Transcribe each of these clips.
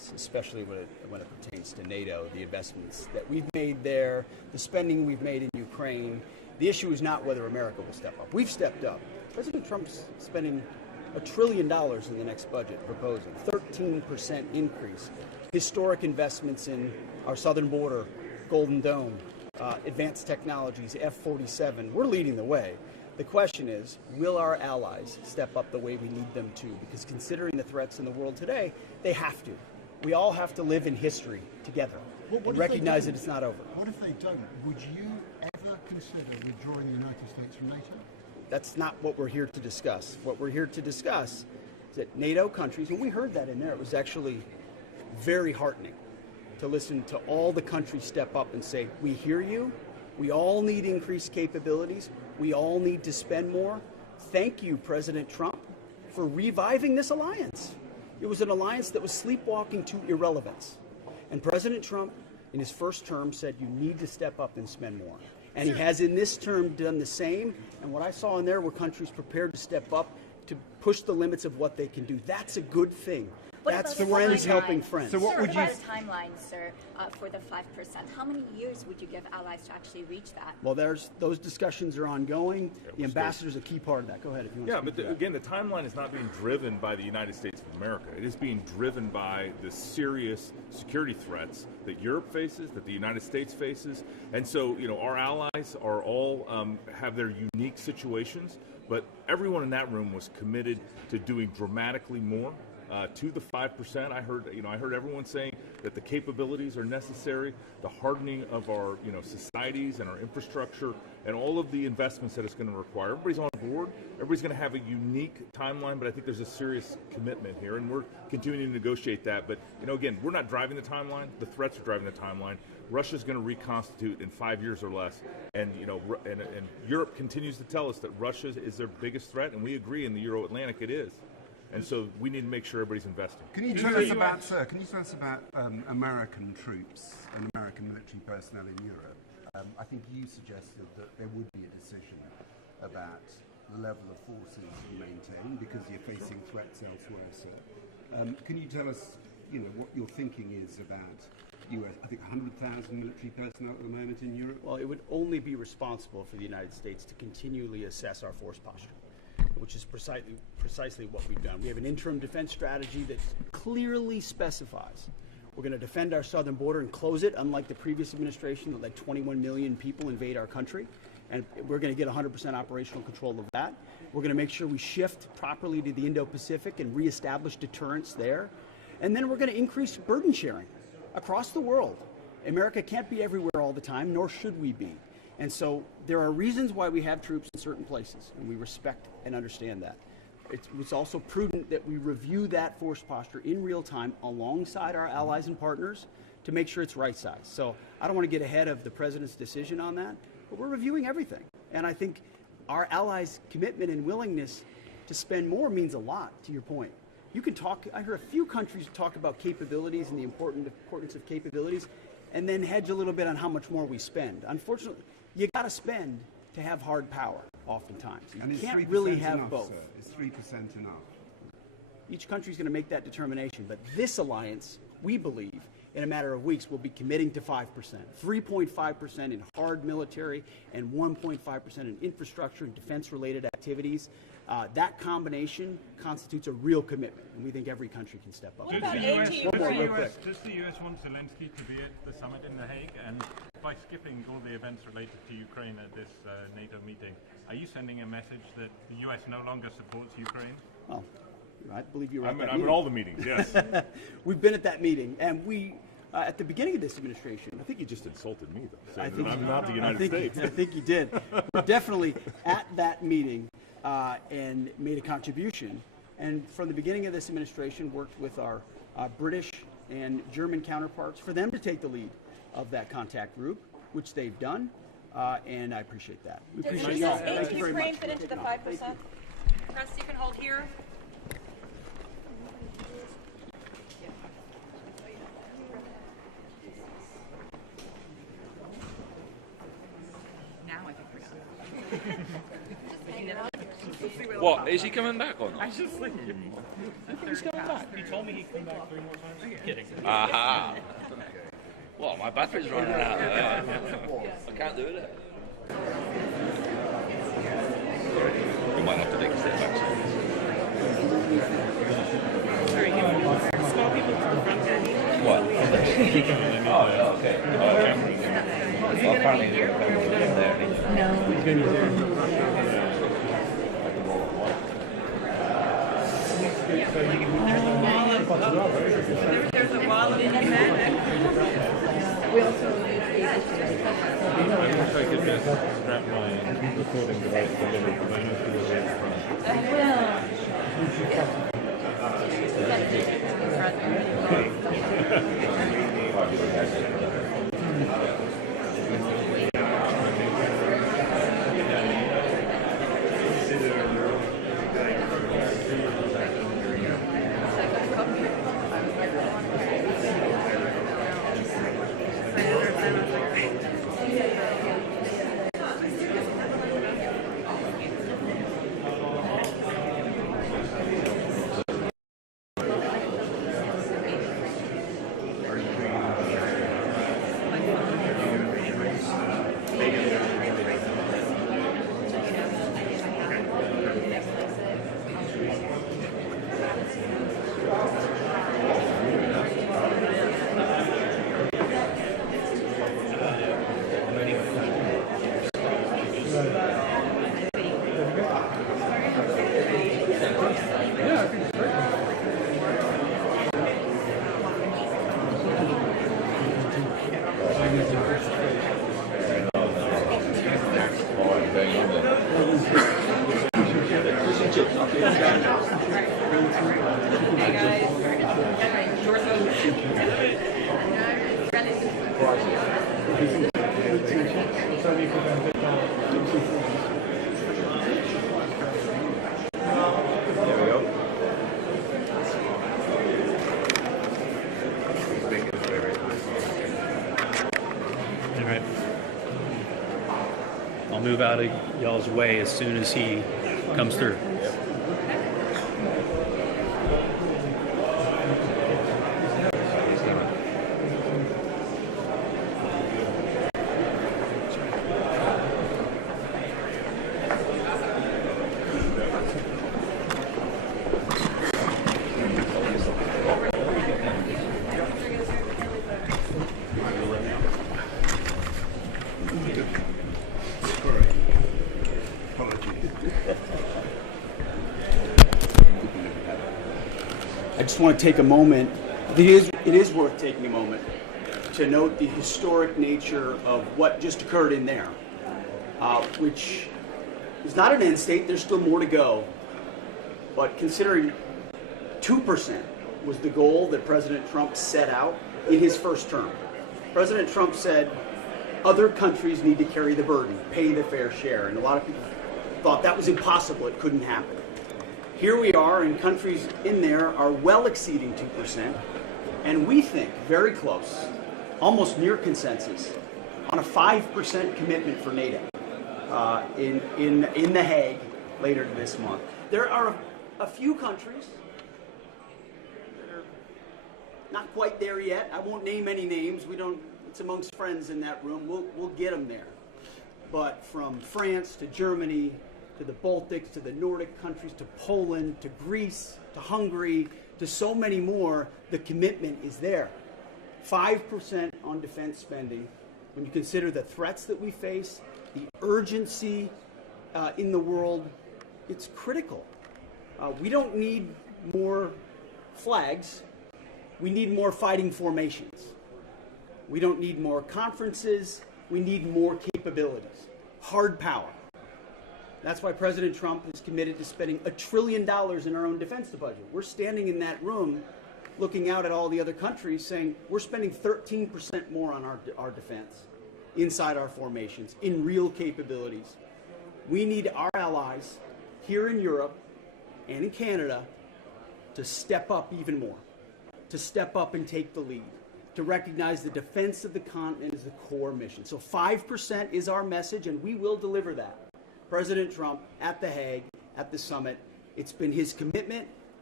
alliance, especially when it pertains to NATO, the investments that we've made there, the spending we've made in Ukraine. The issue is not whether America will step up. We've stepped up. President Trump's spending $1 trillion in the next budget, proposing 13% increase. Historic investments in our southern border, Golden Dome, advanced technologies, F-47. We're leading the way. The question is, will our allies step up the way we need them to? Because considering the threats in the world today, they have to. We all have to live in history together and recognize that it's not over. What if they don't? Would you ever consider withdrawing the United States from NATO? That's not what we're here to discuss. What we're here to discuss is that NATO countries, and we heard that in there, it was actually very heartening to listen to all the countries step up and say, we hear you, we all need increased capabilities, we all need to spend more. Thank you, President Trump, for reviving this alliance. It was an alliance that was sleepwalking to irrelevance. And President Trump, in his first term, said you need to step up and spend more. And he has in this term done the same. And what I saw in there were countries prepared to step up to push the limits of what they can do. That's a good thing. That's friends helping friends. So what would you... What about a timeline, sir, for the 5%? How many years would you give allies to actually reach that? Well, those discussions are ongoing. The ambassador is a key part of that. Go ahead if you want to speak to that. Again, the timeline is not being driven by the United States of America. It is being driven by the serious security threats that Europe faces, that the United States faces. And so, our allies are all have their unique situations, but everyone in that room was committed to doing dramatically more. To the 5%, I heard everyone saying that the capabilities are necessary, the hardening of our societies and our infrastructure, and all of the investments that it's going to require. Everybody's on board. Everybody's going to have a unique timeline, but I think there's a serious commitment here, and we're continuing to negotiate that. But again, we're not driving the timeline. The threats are driving the timeline. Russia's going to reconstitute in 5 years or less, and and Europe continues to tell us that Russia is their biggest threat, and we agree in the Euro-Atlantic it is. And so we need to make sure everybody's investing. Can you tell us about American troops and American military personnel in Europe? I think you suggested that there would be a decision about the level of forces you maintain because you're facing threats elsewhere, sir. Can you tell us, what your thinking is about US, I think 100,000 military personnel at the moment in Europe? Well, it would only be responsible for the United States to continually assess our force posture, which is precisely what we've done. We have an interim defense strategy that clearly specifies we're going to defend our southern border and close it, unlike the previous administration that let 21 million people invade our country. And we're going to get 100% operational control of that. We're going to make sure we shift properly to the Indo-Pacific and reestablish deterrence there. And then we're going to increase burden sharing across the world. America can't be everywhere all the time, nor should we be. And so there are reasons why we have troops in certain places, and we respect and understand that. It's also prudent that we review that force posture in real time alongside our allies and partners to make sure it's right size. So I don't want to get ahead of the president's decision on that, but we're reviewing everything. And I think our allies' commitment and willingness to spend more means a lot, to your point. You can talk, I heard a few countries talk about capabilities and the importance of capabilities, and then hedge a little bit on how much more we spend. Unfortunately, you got to spend to have hard power, oftentimes. You can't really have both. Sir? Is 3% enough? Each country is going to make that determination, but this alliance, we believe, in a matter of weeks, will be committing to 5%, 3.5% in hard military, and 1.5% in infrastructure and defense-related activities. That combination constitutes a real commitment, and we think every country can step up. Does the US want Zelensky to be at the summit in The Hague? And by skipping all the events related to Ukraine at this NATO meeting, are you sending a message that the US no longer supports Ukraine? Well, I believe you're right. I'm at all the meetings, yes. We've been at that meeting, and we, at the beginning of this administration... I think you just insulted me, though, saying that I'm not the United States. I think you did. We're definitely at that meeting and made a contribution. And from the beginning of this administration, worked with our British and German counterparts for them to take the lead of that contact group, which they've done, and I appreciate that. We appreciate y'all. Thank you very much. Does fit into the 5%? Press, you can hold here. Now I think we're done. What, is he coming back or not? I was just thinking. He's going back. He told me he'd come back 3 more times. Kidding. Aha. Well, my battery's running out. I can't do it. You might have to take a step back. Small people from the front end. What? Oh, okay. Well, apparently he's going to come there. No. He's going to be there. There's a wall of independence. We also I wish I could just strap my recording device to limit because I know she was there from. I'll move out of y'all's way as soon as he comes through. I just want to take a moment. It is worth taking a moment to note the historic nature of what just occurred in there, which is not an end state. There's still more to go. But considering 2% was the goal that President Trump set out in his first term, President Trump said other countries need to carry the burden, pay the fair share. And a lot of people thought that was impossible. It couldn't happen. Here we are, and countries in there are well exceeding 2%, and we think very close, almost near consensus, on a 5% commitment for NATO in The Hague later this month. There are a few countries that are not quite there yet. I won't name any names. We don't. It's amongst friends in that room. We'll get them there. But from France to Germany, to the Baltics, to the Nordic countries, to Poland, to Greece, to Hungary, to so many more, the commitment is there. 5% on defense spending. When you consider the threats that we face, the urgency in the world, it's critical. We don't need more flags. We need more fighting formations. We don't need more conferences. We need more capabilities. Hard power. That's why President Trump is committed to spending $1 trillion in our own defense budget. We're standing in that room looking out at all the other countries saying we're spending 13% more on our defense inside our formations, in real capabilities. We need our allies here in Europe and in Canada to step up even more, to step up and take the lead, to recognize the defense of the continent as the core mission. So 5% is our message, and we will deliver that. President Trump at The Hague, at the summit, it's been his commitment,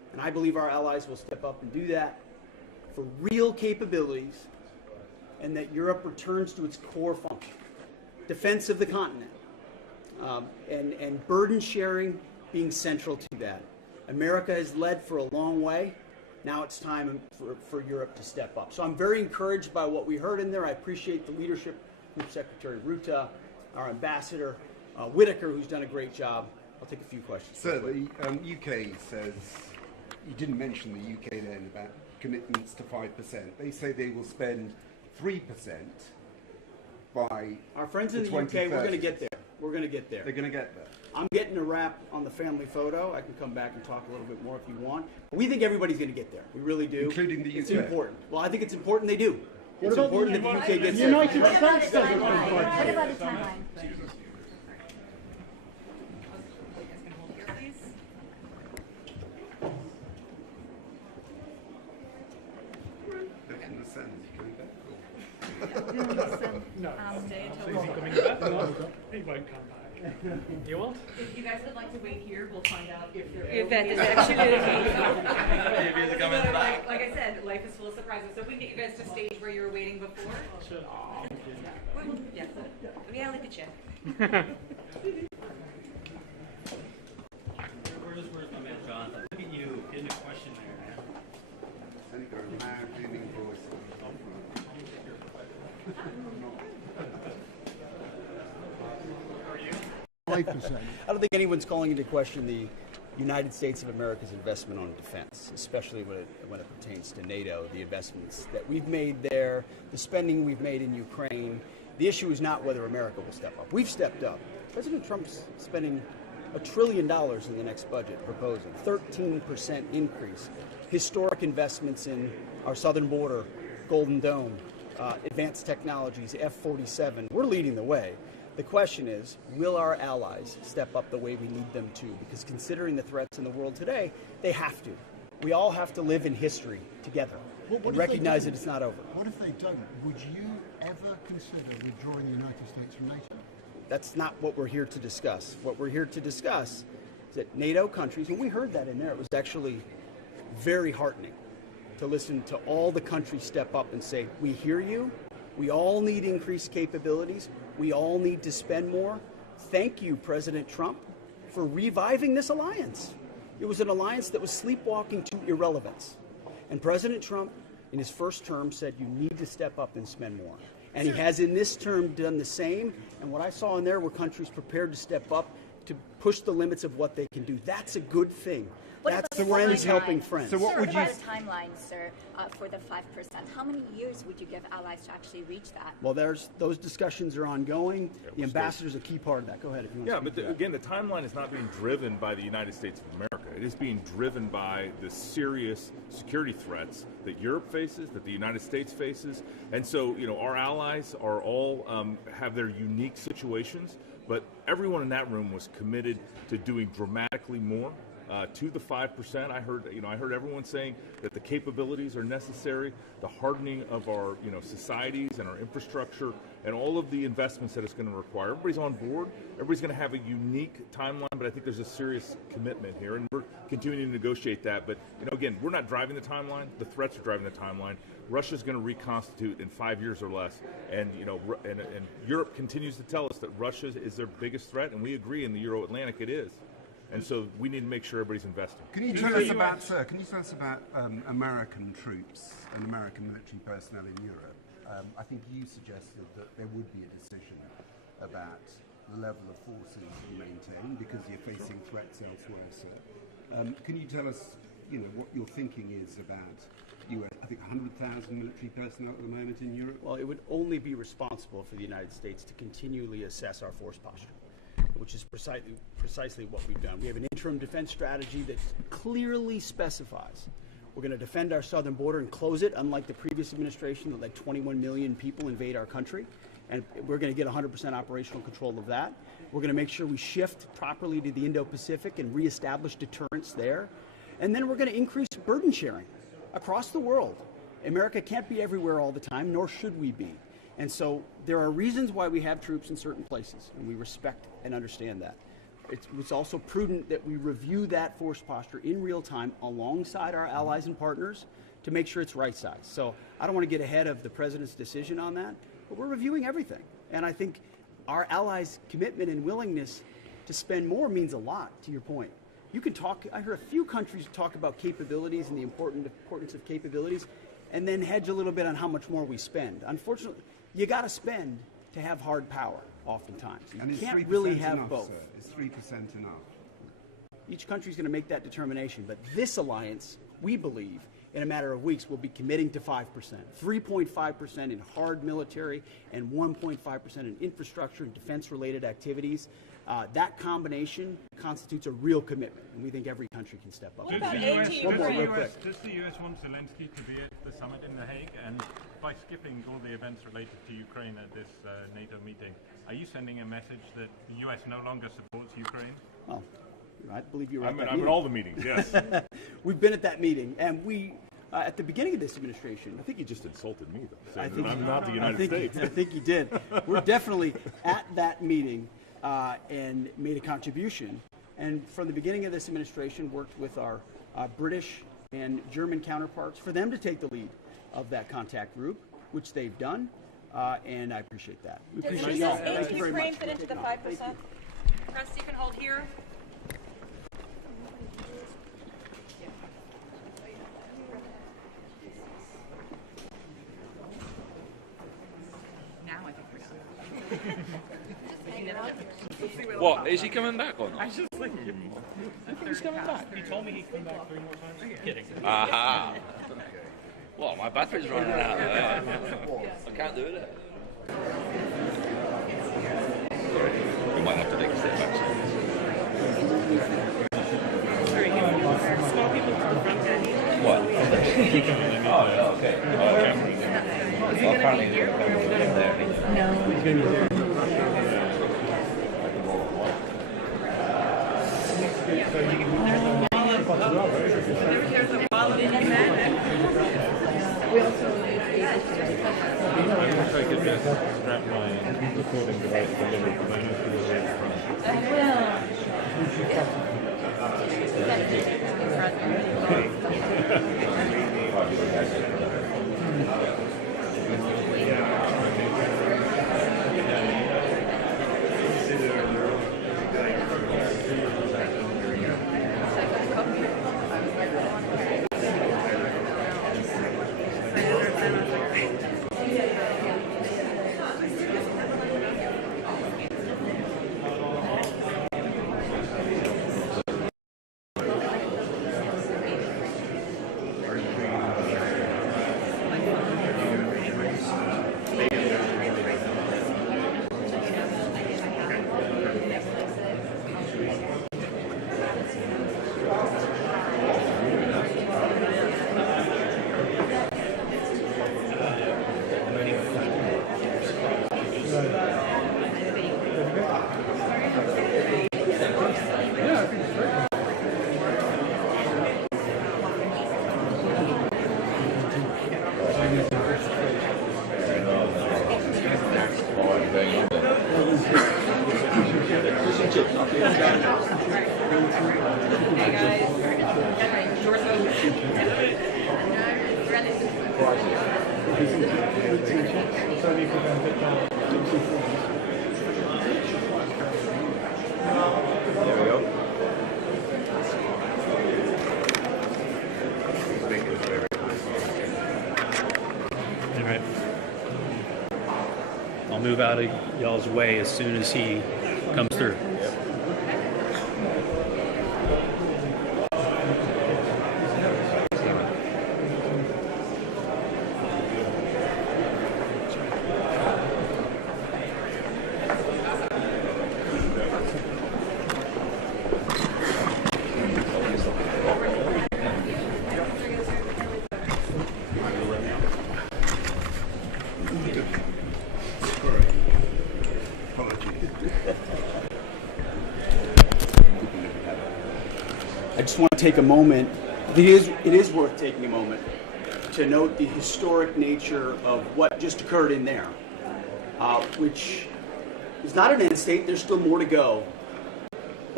And I believe our allies will step up and do that for real capabilities, and that Europe returns to its core function, defense of the continent, and burden sharing being central to that. America has led for a long way. Now it's time for Europe to step up. So I'm very encouraged by what we heard in there. I appreciate the leadership, Group Secretary Ruta, our Ambassador Whitaker, who's done a great job. I'll take a few questions. So the UK says, you didn't mention the UK then about commitments to 5%. They say they will spend 3% by our friends in the UK. We're going to get there. We're going to get there. They're going to get there. I'm getting a wrap on the family photo. I can come back and talk a little bit more if you want. But we think everybody's going to get there. We really do. Including the UK. It's important. Well, I think it's important they do. It's important that the UK gets there. What about a timeline? What about a timeline? No. Stay until he's coming back. No, he won't come back. You won't? If you guys would like to wait here, we'll find out if there If that is actually the like I said, life is full of surprises. So if we can get you guys to stage where you were waiting before. Sure. Yeah. Yeah, look at you. Where's my man Jonathan? Look at you getting a question there, man. I don't think anyone's calling into question the United States of America's investment on defense, especially when it pertains to NATO, the investments that we've made there, the spending we've made in Ukraine. The issue is not whether America will step up. We've stepped up. President Trump's spending $1 trillion in the next budget, proposing 13% increase, historic investments in our southern border, Golden Dome, advanced technologies, F-47. We're leading the way. The question is, will our allies step up the way we need them to? Because considering the threats in the world today, they have to. We all have to live in history together and recognize that it's not over. What if they don't? Would you ever consider withdrawing the United States from NATO? That's not what we're here to discuss. What we're here to discuss is that NATO countries, and we heard that in there, it was actually very heartening to listen to all the countries step up and say, we hear you, we all need increased capabilities, we all need to spend more. Thank you, President Trump, for reviving this alliance. It was an alliance that was sleepwalking to irrelevance. And President Trump, in his first term, said you need to step up and spend more. And he has in this term done the same. And what I saw in there were countries prepared to step up to push the limits of what they can do. That's a good thing. That's friends helping friends. So what would you... What about a timeline, sir, for the 5%? How many years would you give allies to actually reach that? Well, those discussions are ongoing. The ambassador is a key part of that. Go ahead if you want to speak. Yeah, but again, the timeline is not being driven by the United States of America. It is being driven by the serious security threats that Europe faces, that the United States faces. And so, our allies are all have their unique situations, but everyone in that room was committed to doing dramatically more. To the 5%, I heard everyone saying that the capabilities are necessary, the hardening of our societies and our infrastructure, and all of the investments that it's going to require. Everybody's on board. Everybody's going to have a unique timeline, but I think there's a serious commitment here, and we're continuing to negotiate that. But again, we're not driving the timeline. The threats are driving the timeline. Russia's going to reconstitute in 5 years or less, and and Europe continues to tell us that Russia is their biggest threat, and we agree in the Euro-Atlantic it is. And so we need to make sure everybody's investing. Can you tell us about, sir, American troops and American military personnel in Europe? I think you suggested that there would be a decision about the level of forces you maintain because you're facing threats elsewhere, sir. Can you tell us, what your thinking is about I think 100,000 military personnel at the moment in Europe? Well, it would only be responsible for the United States to continually assess our force posture, which is precisely what we've done. We have an interim defense strategy that clearly specifies we're going to defend our southern border and close it, unlike the previous administration that let 21 million people invade our country. And we're going to get 100% operational control of that. We're going to make sure we shift properly to the Indo-Pacific and reestablish deterrence there. And then we're going to increase burden sharing across the world. America can't be everywhere all the time, nor should we be. And so there are reasons why we have troops in certain places, and we respect and understand that. it was also prudent that we review that force posture in real time alongside our allies and partners to make sure it's right size. So I don't want to get ahead of the President's decision on that, but we're reviewing everything. And I think our allies' commitment and willingness to spend more means a lot, to your point. You can talk, I heard a few countries talk about capabilities and the importance of capabilities, and then hedge a little bit on how much more we spend. Unfortunately, you got to spend to have hard power, oftentimes. You can't really have enough, both. Sir? Is 3% enough? Each country is going to make that determination, but this alliance, we believe, in a matter of weeks, will be committing to 5%, 3.5% in hard military and 1.5% in infrastructure and defense-related activities. That combination constitutes a real commitment, and we think every country can step up. Does the US want Zelensky to be at the summit in The Hague? And by skipping all the events related to Ukraine at this NATO meeting, are you sending a message that the US no longer supports Ukraine? Well, I believe you're right. I'm at all the meetings, yes. We've been at that meeting, and we, at the beginning of this administration... I think you just insulted me, though, saying that I'm not the United States. I think you did. We're definitely at that meeting and made a contribution. And from the beginning of this administration, worked with our British and German counterparts for them to take the lead of that contact group, which they've done, and I appreciate that. We appreciate y'all. Thank you very much. Fit into the 5%? Press, you can hold here. Now I think we're done. What, is he coming back or not? I was just thinking. He's coming back. He told me he'd come back 3 more times. I'm kidding. Aha! Well, my battery's running out. I can't do it. We might have to take a step back. Small people to the front end. What? Oh, yeah, okay. Well, apparently he's going to be there. No. He's going to be there. There's a wallet in there. We also I'm going to try to get this strap my recording device delivered because I know she was there I'll move out of y'all's way as soon as he comes through. I just want to take a moment. It is worth taking a moment to note the historic nature of what just occurred in there, which is not an end state. There's still more to go.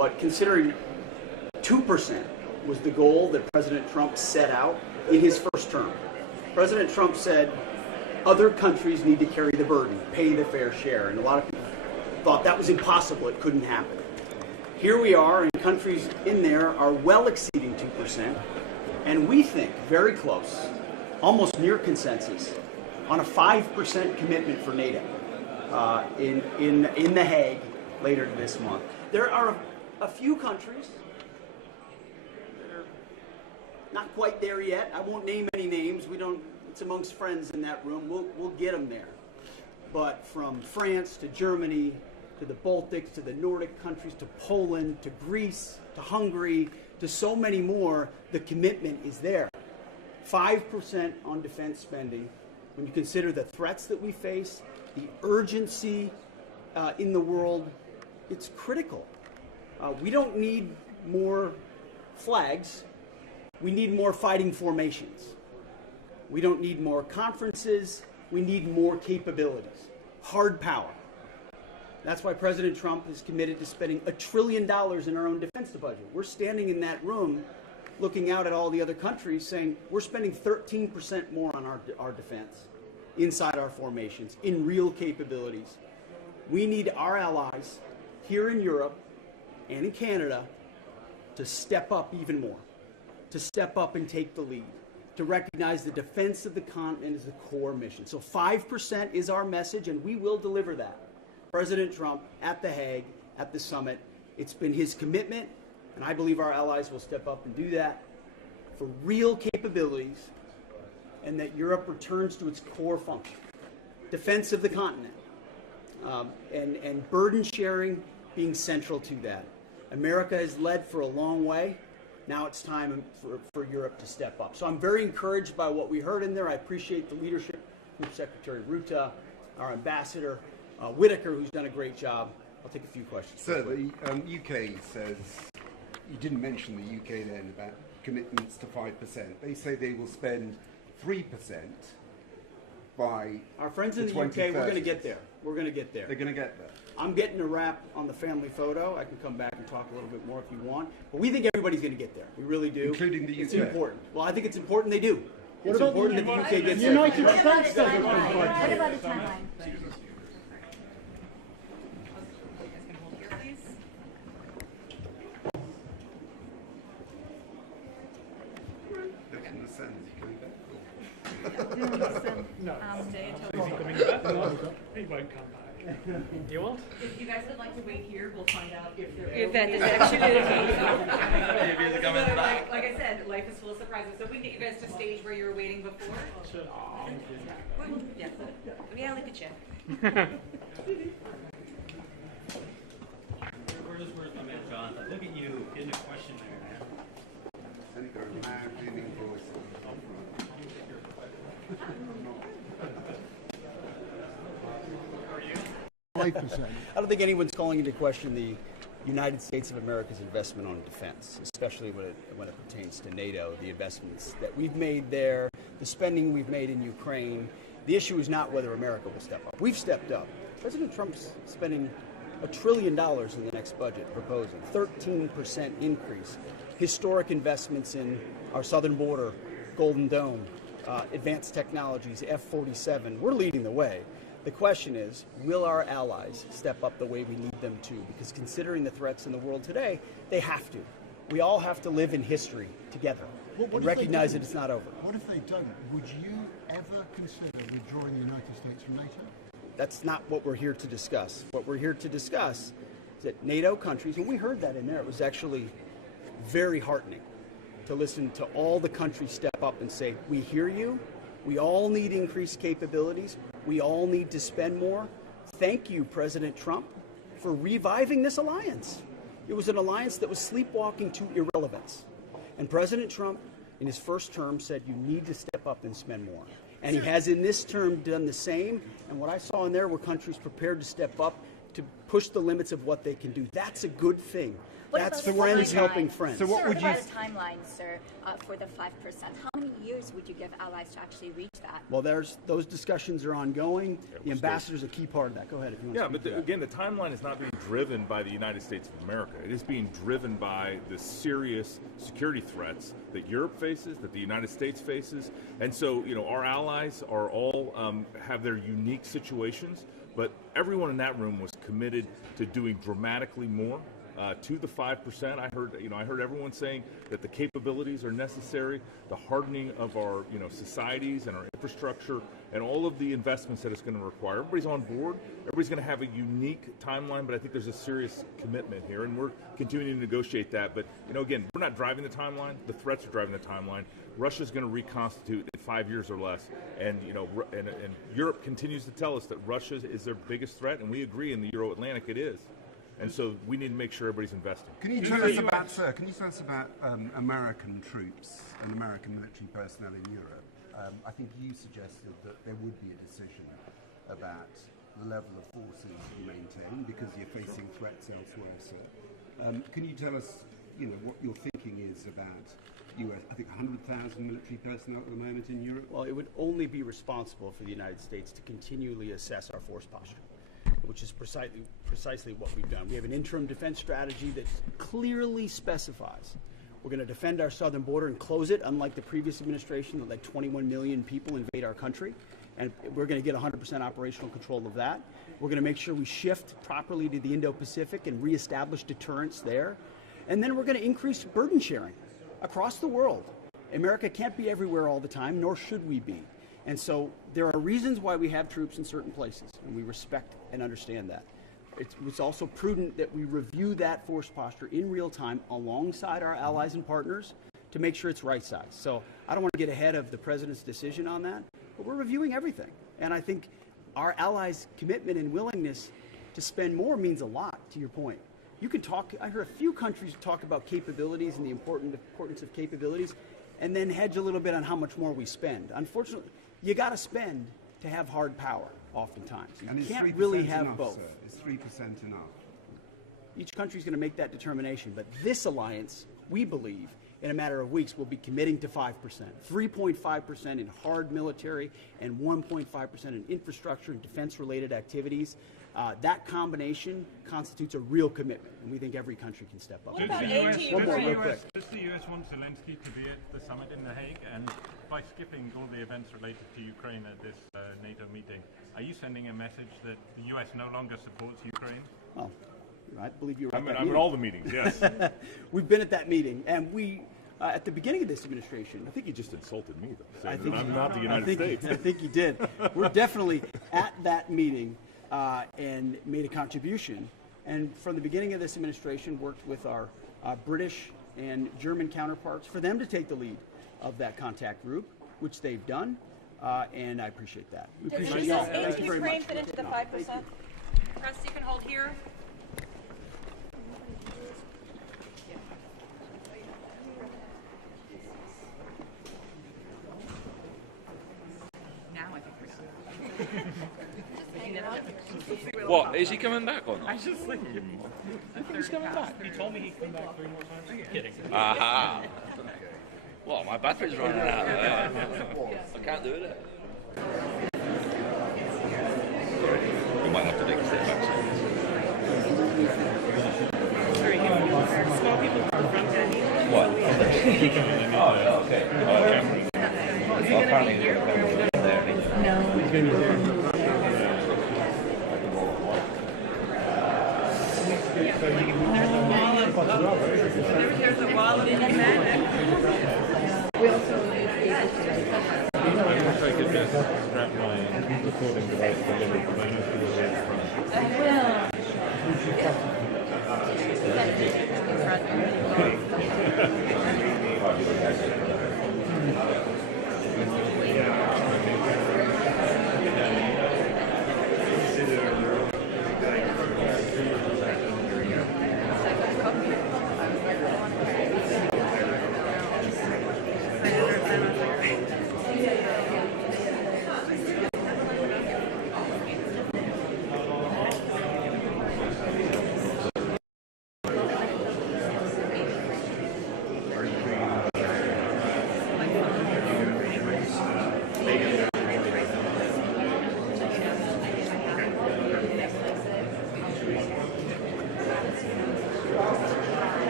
But considering 2% was the goal that President Trump set out in his first term, President Trump said other countries need to carry the burden, pay the fair share, and a lot of people thought that was impossible, it couldn't happen. Here we are, and countries in there are well exceeding 2%, and we think very close, almost near consensus, on a 5% commitment for NATO in The Hague later this month. There are a few countries that are not quite there yet. I won't name any names. It's amongst friends in that room. We'll get them there. But from France to Germany to the Baltics to the Nordic countries to Poland to Greece to Hungary to so many more, the commitment is there. 5% on defense spending. When you consider the threats that we face, the urgency in the world, it's critical. We don't need more flags. We need more fighting formations. We don't need more conferences. We need more capabilities. Hard power. That's why President Trump is committed to spending $1 trillion in our own defense budget. We're standing in that room looking out at all the other countries saying we're spending 13% more on our defense inside our formations, in real capabilities. We need our allies here in Europe and in Canada to step up even more, to step up and take the lead, to recognize the defense of the continent is the core mission. So 5% is our message, and we will deliver that. President Trump at The Hague, at the summit, it's been his commitment, and I believe our allies will step up and do that for real capabilities, and that Europe returns to its core function, defense of the continent, and burden sharing being central to that. America has led for a long way. Now it's time for Europe to step up. So I'm very encouraged by what we heard in there. I appreciate the leadership from Secretary Ruta, our ambassador, Whitaker, who's done a great job. I'll take a few questions. Sir, the UK says, you didn't mention the UK then about commitments to 5%. They say they will spend 3% by our friends in the UK, we're going to get there. We're going to get there. They're going to get there. I'm getting a wrap on the family photo. I can come back and talk a little bit more if you want. But we think everybody's going to get there. We really do. Including the UK. It's important. Well, I think it's important they do. What it's important that the UK gets there. The United States doesn't. What about the timeline? No. Stay until. Is he coming back? No, he won't come back. You won't? If you guys would like to wait here, we'll find out if that is actually the case. Like I said, life is full of surprises. So if we can get you guys to stage where you were waiting before. Sure. Yeah, reality check. Where's my man Jonathan? Look at you getting a question there, man. 5%. I don't think anyone's calling into question the United States of America's investment on defense, especially when it pertains to NATO, the investments that we've made there, the spending we've made in Ukraine. The issue is not whether America will step up. We've stepped up. President Trump's spending $1 trillion in the next budget, proposing 13% increase, historic investments in our southern border, Golden Dome, advanced technologies, F-47. We're leading the way. The question is, will our allies step up the way we need them to? Because considering the threats in the world today, they have to. We all have to live in history together and recognize that it's not over. What if they don't? Would you ever consider withdrawing the United States from NATO? That's not what we're here to discuss. What we're here to discuss is that NATO countries, and we heard that in there, it was actually very heartening to listen to all the countries step up and say, we hear you, we all need increased capabilities, we all need to spend more. Thank you, President Trump, for reviving this alliance. It was an alliance that was sleepwalking to irrelevance. And President Trump, in his first term, said you need to step up and spend more. And he has in this term done the same. And what I saw in there were countries prepared to step up to push the limits of what they can do. That's a good thing. What That's about friends timeline? helping friends. So what Sir, would what you? about a timeline, sir, for the 5%? How many years would you give allies to actually reach that? Well, those discussions are ongoing. The we're ambassador is a key part of that. Go ahead if you want Yeah, to speak but to that. again, the timeline is not being driven by the United States of America. It is being driven by the serious security threats that Europe faces, that the United States faces, and so our allies are all have their unique situations. But everyone in that room was committed to doing dramatically more. To the 5%, I heard everyone saying that the capabilities are necessary, the hardening of our societies and our infrastructure, and all of the investments that it's going to require. Everybody's on board. Everybody's going to have a unique timeline, but I think there's a serious commitment here, and we're continuing to negotiate that. But again, we're not driving the timeline. The threats are driving the timeline. Russia's going to reconstitute in 5 years or less, and and Europe continues to tell us that Russia is their biggest threat, and we agree in the Euro-Atlantic it is. And so we need to make sure everybody's investing. Can you tell us about, sir? Can you tell us about American troops and American military personnel in Europe? I think you suggested that there would be a decision about the level of forces you maintain because you're facing threats elsewhere, sir. Can you tell us, what your thinking is about US? I think 100,000 military personnel at the moment in Europe. Well, it would only be responsible for the United States to continually assess our force posture, which is precisely what we've done. We have an interim defense strategy that clearly specifies we're going to defend our southern border and close it, unlike the previous administration that let 21 million people invade our country. And we're going to get 100% operational control of that. We're going to make sure we shift properly to the Indo-Pacific and reestablish deterrence there. And then we're going to increase burden sharing across the world. America can't be everywhere all the time, nor should we be. And so there are reasons why we have troops in certain places, and we respect and understand that. It's also prudent that we review that force posture in real time alongside our allies and partners to make sure it's right size. So I don't want to get ahead of the president's decision on that, but we're reviewing everything. And I think our allies' commitment and willingness to spend more means a lot, to your point. You can talk, I heard a few countries talk about capabilities and the importance of capabilities, and then hedge a little bit on how much more we spend. Unfortunately, you got to spend to have hard power, oftentimes. You can't really have enough, both. Sir? Is 3% enough? Each country's going to make that determination, but this alliance, we believe, in a matter of weeks, will be committing to 5%. 3.5% in hard military and 1.5% in infrastructure and defense-related activities. That combination constitutes a real commitment, and we think every country can step up. What about Does One more, real the quick. US want Zelensky to be at the summit in The Hague? And by skipping all the events related to Ukraine at this NATO meeting, are you sending a message that the US no longer supports Ukraine? Well, I believe you were at that I'm meeting. at all the meetings, yes. We've been at that meeting, and we, at the beginning of this administration, I think you just insulted me, though, I saying think that I'm you- not the United States. I think you did. We're definitely at that meeting and made a contribution. And from the beginning of this administration, worked with our British and German counterparts for them to take the lead of that contact group, which they've done. And I appreciate that. We appreciate y'all. Thank you very much. Ukraine fit into the 5%? Press, you can hold here. Now I think we're done. What, is he coming back or not? I just think He's coming back. He told me he'd come back 3 more times. Kidding. Aha. Well, my battery's running out there. I can't do it. We might have to take a step back. Small people from front. What? Oh, yeah, okay. Well, apparently he's going to be there. No. He's going to be there. There's a wall of men. We also use I'm going to try to get this strap my recording device delivered because I know she will be in front.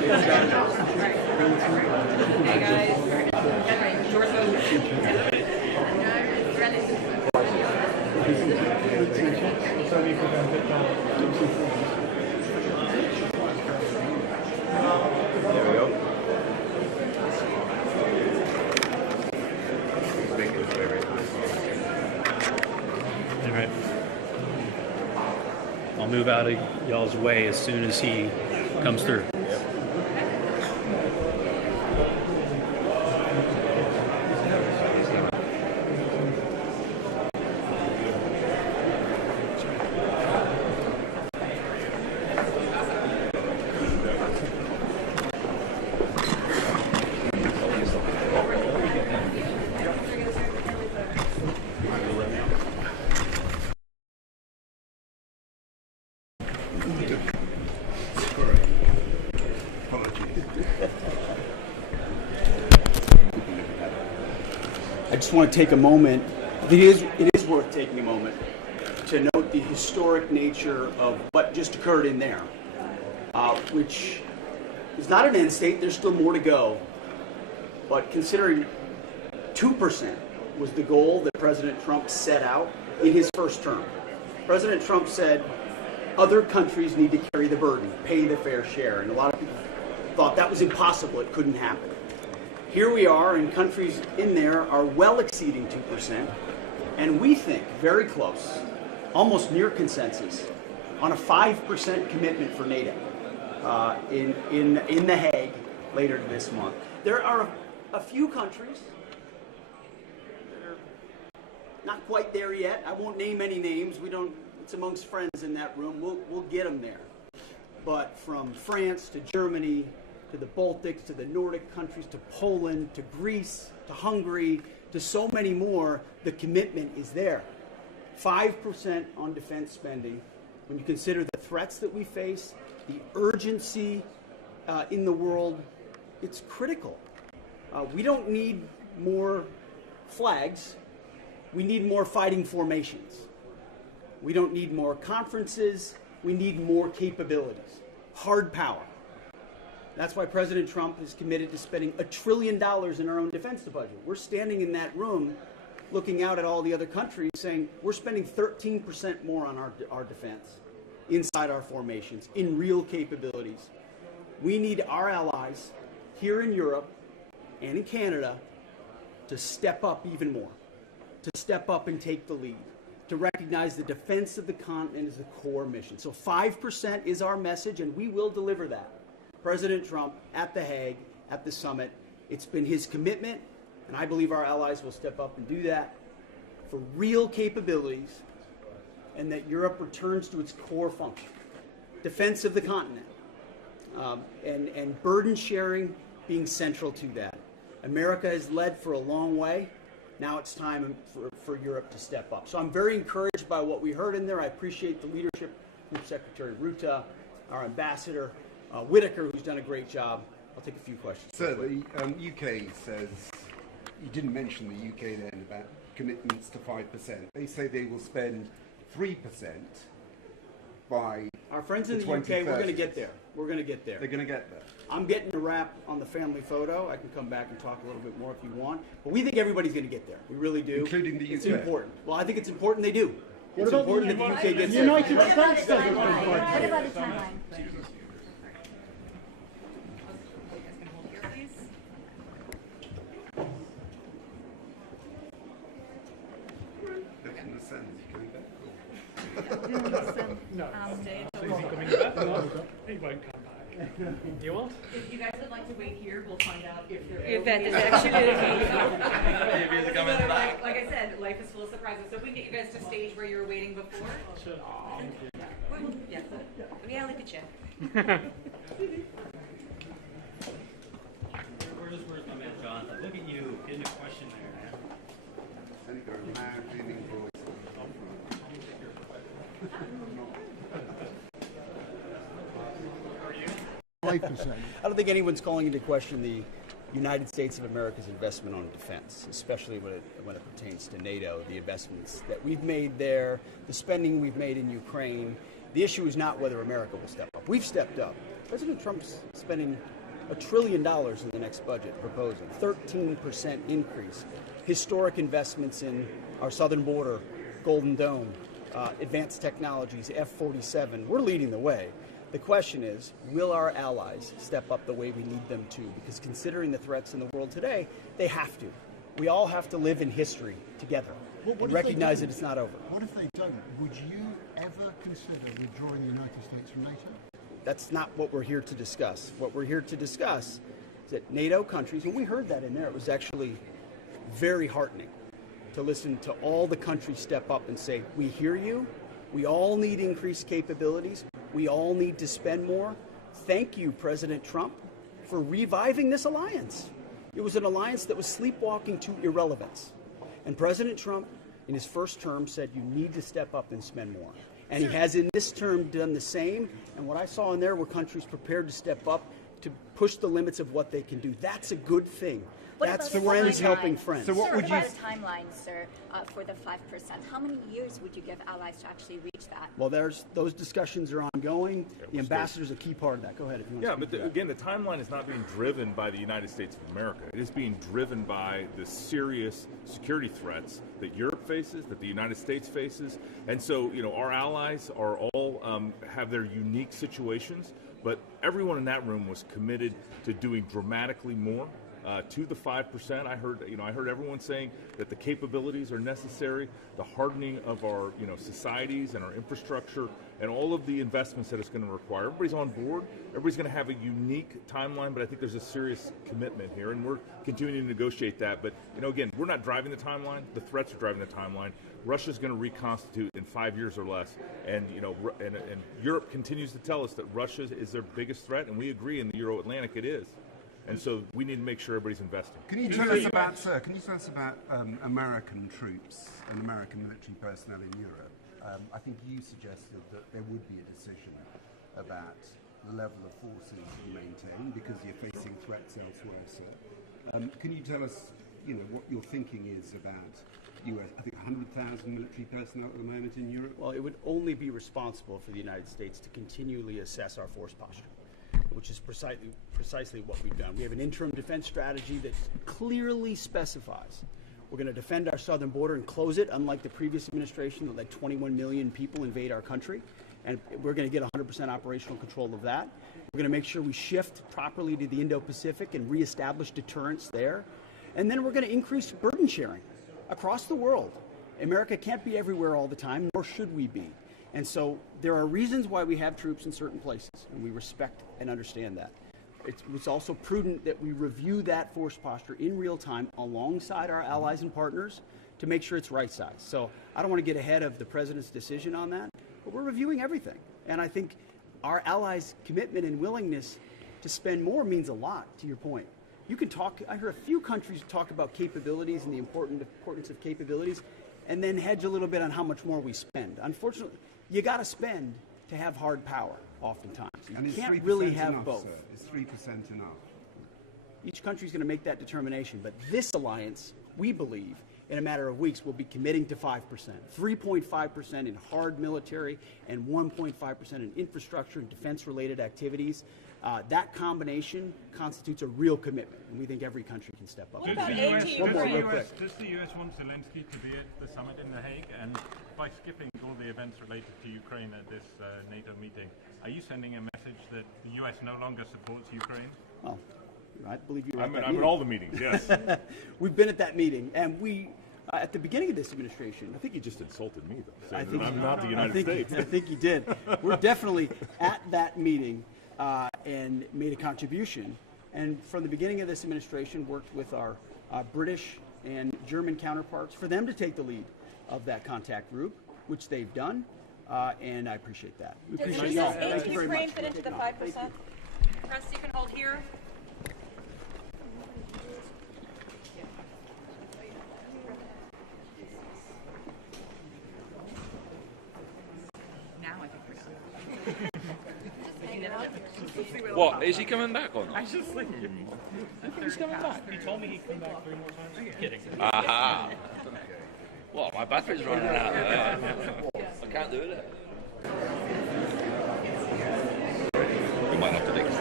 All right. I'll move out of y'all's way as soon as he comes through. I just want to take a moment. It is worth taking a moment to note the historic nature of what just occurred in there, which is not an end state. There's still more to go. But considering 2% was the goal that President Trump set out in his first term, President Trump said other countries need to carry the burden, pay the fair share. And a lot of people thought that was impossible. It couldn't happen. Here we are, and countries in there are well exceeding 2%, and we think very close, almost near consensus, on a 5% commitment for NATO in The Hague later this month. There are a few countries that are not quite there yet. I won't name any names. It's amongst friends in that room. We'll get them there. But from France to Germany, to the Baltics, to the Nordic countries, to Poland, to Greece, to Hungary, to so many more, the commitment is there. 5% on defense spending. When you consider the threats that we face, the urgency in the world, it's critical. We don't need more flags. We need more fighting formations. We don't need more conferences. We need more capabilities. Hard power. That's why President Trump is committed to spending $1 trillion in our own defense budget. We're standing in that room looking out at all the other countries saying we're spending 13% more on our defense inside our formations in real capabilities. We need our allies here in Europe and in Canada to step up even more, to step up and take the lead, to recognize the defense of the continent as the core mission. So 5% is our message, and we will deliver that. President Trump at The Hague, at the summit, it's been his commitment, and I believe our allies will step up and do that for real capabilities, and that Europe returns to its core function, defense of the continent, and burden sharing being central to that. America has led for a long way. Now it's time for Europe to step up. So I'm very encouraged by what we heard in there. I appreciate the leadership from Secretary Rutte, our ambassador, Whitaker, who's done a great job. I'll take a few questions. So the UK says, you didn't mention the UK then about commitments to 5%. They say they will spend 3% by our friends in the UK, we're going to get there. We're going to get there. They're going to get there. I'm getting a wrap on the family photo. I can come back and talk a little bit more if you want. But we think everybody's going to get there. We really do. Including the UK. It's important. Well, I think it's important they do. What it's about important the that the UK gets there. United States doesn't What about the timeline? Look in the sun. Is he coming back? No. So is he coming back? No, he won't come back. You want? If you guys would like to wait here, we'll find out if there If that is actually the Maybe coming back. Like I said, life is full of surprises. So if we can get you guys to stage where you were waiting before. Sure. Thank you. Yeah. Reality check. Where's my man Jonathan? Look at you getting a question there, man. And he goes, man, feeling voice. 5%. I don't think anyone's calling into question the United States of America's investment on defense, especially when it pertains to NATO, the investments that we've made there, the spending we've made in Ukraine. The issue is not whether America will step up. We've stepped up. President Trump's spending $1 trillion in the next budget proposal, 13% increase, historic investments in our southern border, Golden Dome, advanced technologies, F-47. We're leading the way. The question is, will our allies step up the way we need them to? Because considering the threats in the world today, they have to. We all have to live in history together and recognize that it's not over. What if they don't? Would you ever consider withdrawing the United States from NATO? That's not what we're here to discuss. What we're here to discuss is that NATO countries, and we heard that in there, it was actually very heartening to listen to all the countries step up and say, we hear you, we all need increased capabilities, we all need to spend more. Thank you, President Trump, for reviving this alliance. It was an alliance that was sleepwalking to irrelevance. And President Trump, in his first term, said you need to step up and spend more. And he has in this term done the same. And what I saw in there were countries prepared to step up to push the limits of what they can do. That's a good thing. That's friends helping friends. So what would you... What about a timeline, sir, for the 5%? How many years would you give allies to actually reach that? Well, those discussions are ongoing. The ambassador is a key part of that. Go ahead if you want to speak to that. Again, the timeline is not being driven by the United States of America. It is being driven by the serious security threats that Europe faces, that the United States faces. And so, our allies are all have their unique situations, but everyone in that room was committed to doing dramatically more. To the 5%, I heard everyone saying that the capabilities are necessary, the hardening of our societies and our infrastructure, and all of the investments that it's going to require. Everybody's on board. Everybody's going to have a unique timeline, but I think there's a serious commitment here, and we're continuing to negotiate that. But again, we're not driving the timeline. The threats are driving the timeline. Russia's going to reconstitute in 5 years or less, and and Europe continues to tell us that Russia is their biggest threat, and we agree in the Euro-Atlantic it is. And so we need to make sure everybody's investing. Can you tell us about American troops and American military personnel in Europe? I think you suggested that there would be a decision about the level of forces you maintain because you're facing threats elsewhere, sir. Can you tell us, what your thinking is about US, I think 100,000 military personnel at the moment in Europe? Well, it would only be responsible for the United States to continually assess our force posture, which is precisely what we've done. We have an interim defense strategy that clearly specifies we're going to defend our southern border and close it, unlike the previous administration that let 21 million people invade our country. And we're going to get 100% operational control of that. We're going to make sure we shift properly to the Indo-Pacific and reestablish deterrence there. And then we're going to increase burden sharing across the world. America can't be everywhere all the time, nor should we be. And so there are reasons why we have troops in certain places, and we respect and understand that. It's also prudent that we review that force posture in real time alongside our allies and partners to make sure it's right size. So I don't want to get ahead of the president's decision on that, but we're reviewing everything. And I think our allies' commitment and willingness to spend more means a lot, to your point. You can talk, I heard a few countries talk about capabilities and the importance of capabilities, and then hedge a little bit on how much more we spend. Unfortunately, you got to spend to have hard power, oftentimes. You can't really have enough, both. Sir? Is 3% enough? Each country's going to make that determination, but this alliance, we believe, in a matter of weeks, will be committing to 5%. 3.5% in hard military and 1.5% in infrastructure and defense-related activities. That combination constitutes a real commitment, and we think every country can step up. Does the U.S. want Zelensky to be at the summit in The Hague? And by skipping all the events related to Ukraine at this NATO meeting, are you sending a message that the U.S. no longer supports Ukraine? Well, I believe you're I'm at all the meetings, yes. We've been at that meeting, and we, at the beginning of this administration... I think you just insulted me, though, saying that I'm not the United States. I think you did. We're definitely at that meeting and made a contribution. And from the beginning of this administration, worked with our British and German counterparts for them to take the lead of that contact group, which they've done, and I appreciate that. We appreciate y'all. Thank you very much. Ukraine fit into the 5%? Press, you can hold here. Now I think we're done. What, is he coming back or not? I just think He's coming back. He told me he'd come back 3 more times. Are you kidding? Aha. Well, my battery's running out. I can't do it. We might have to dig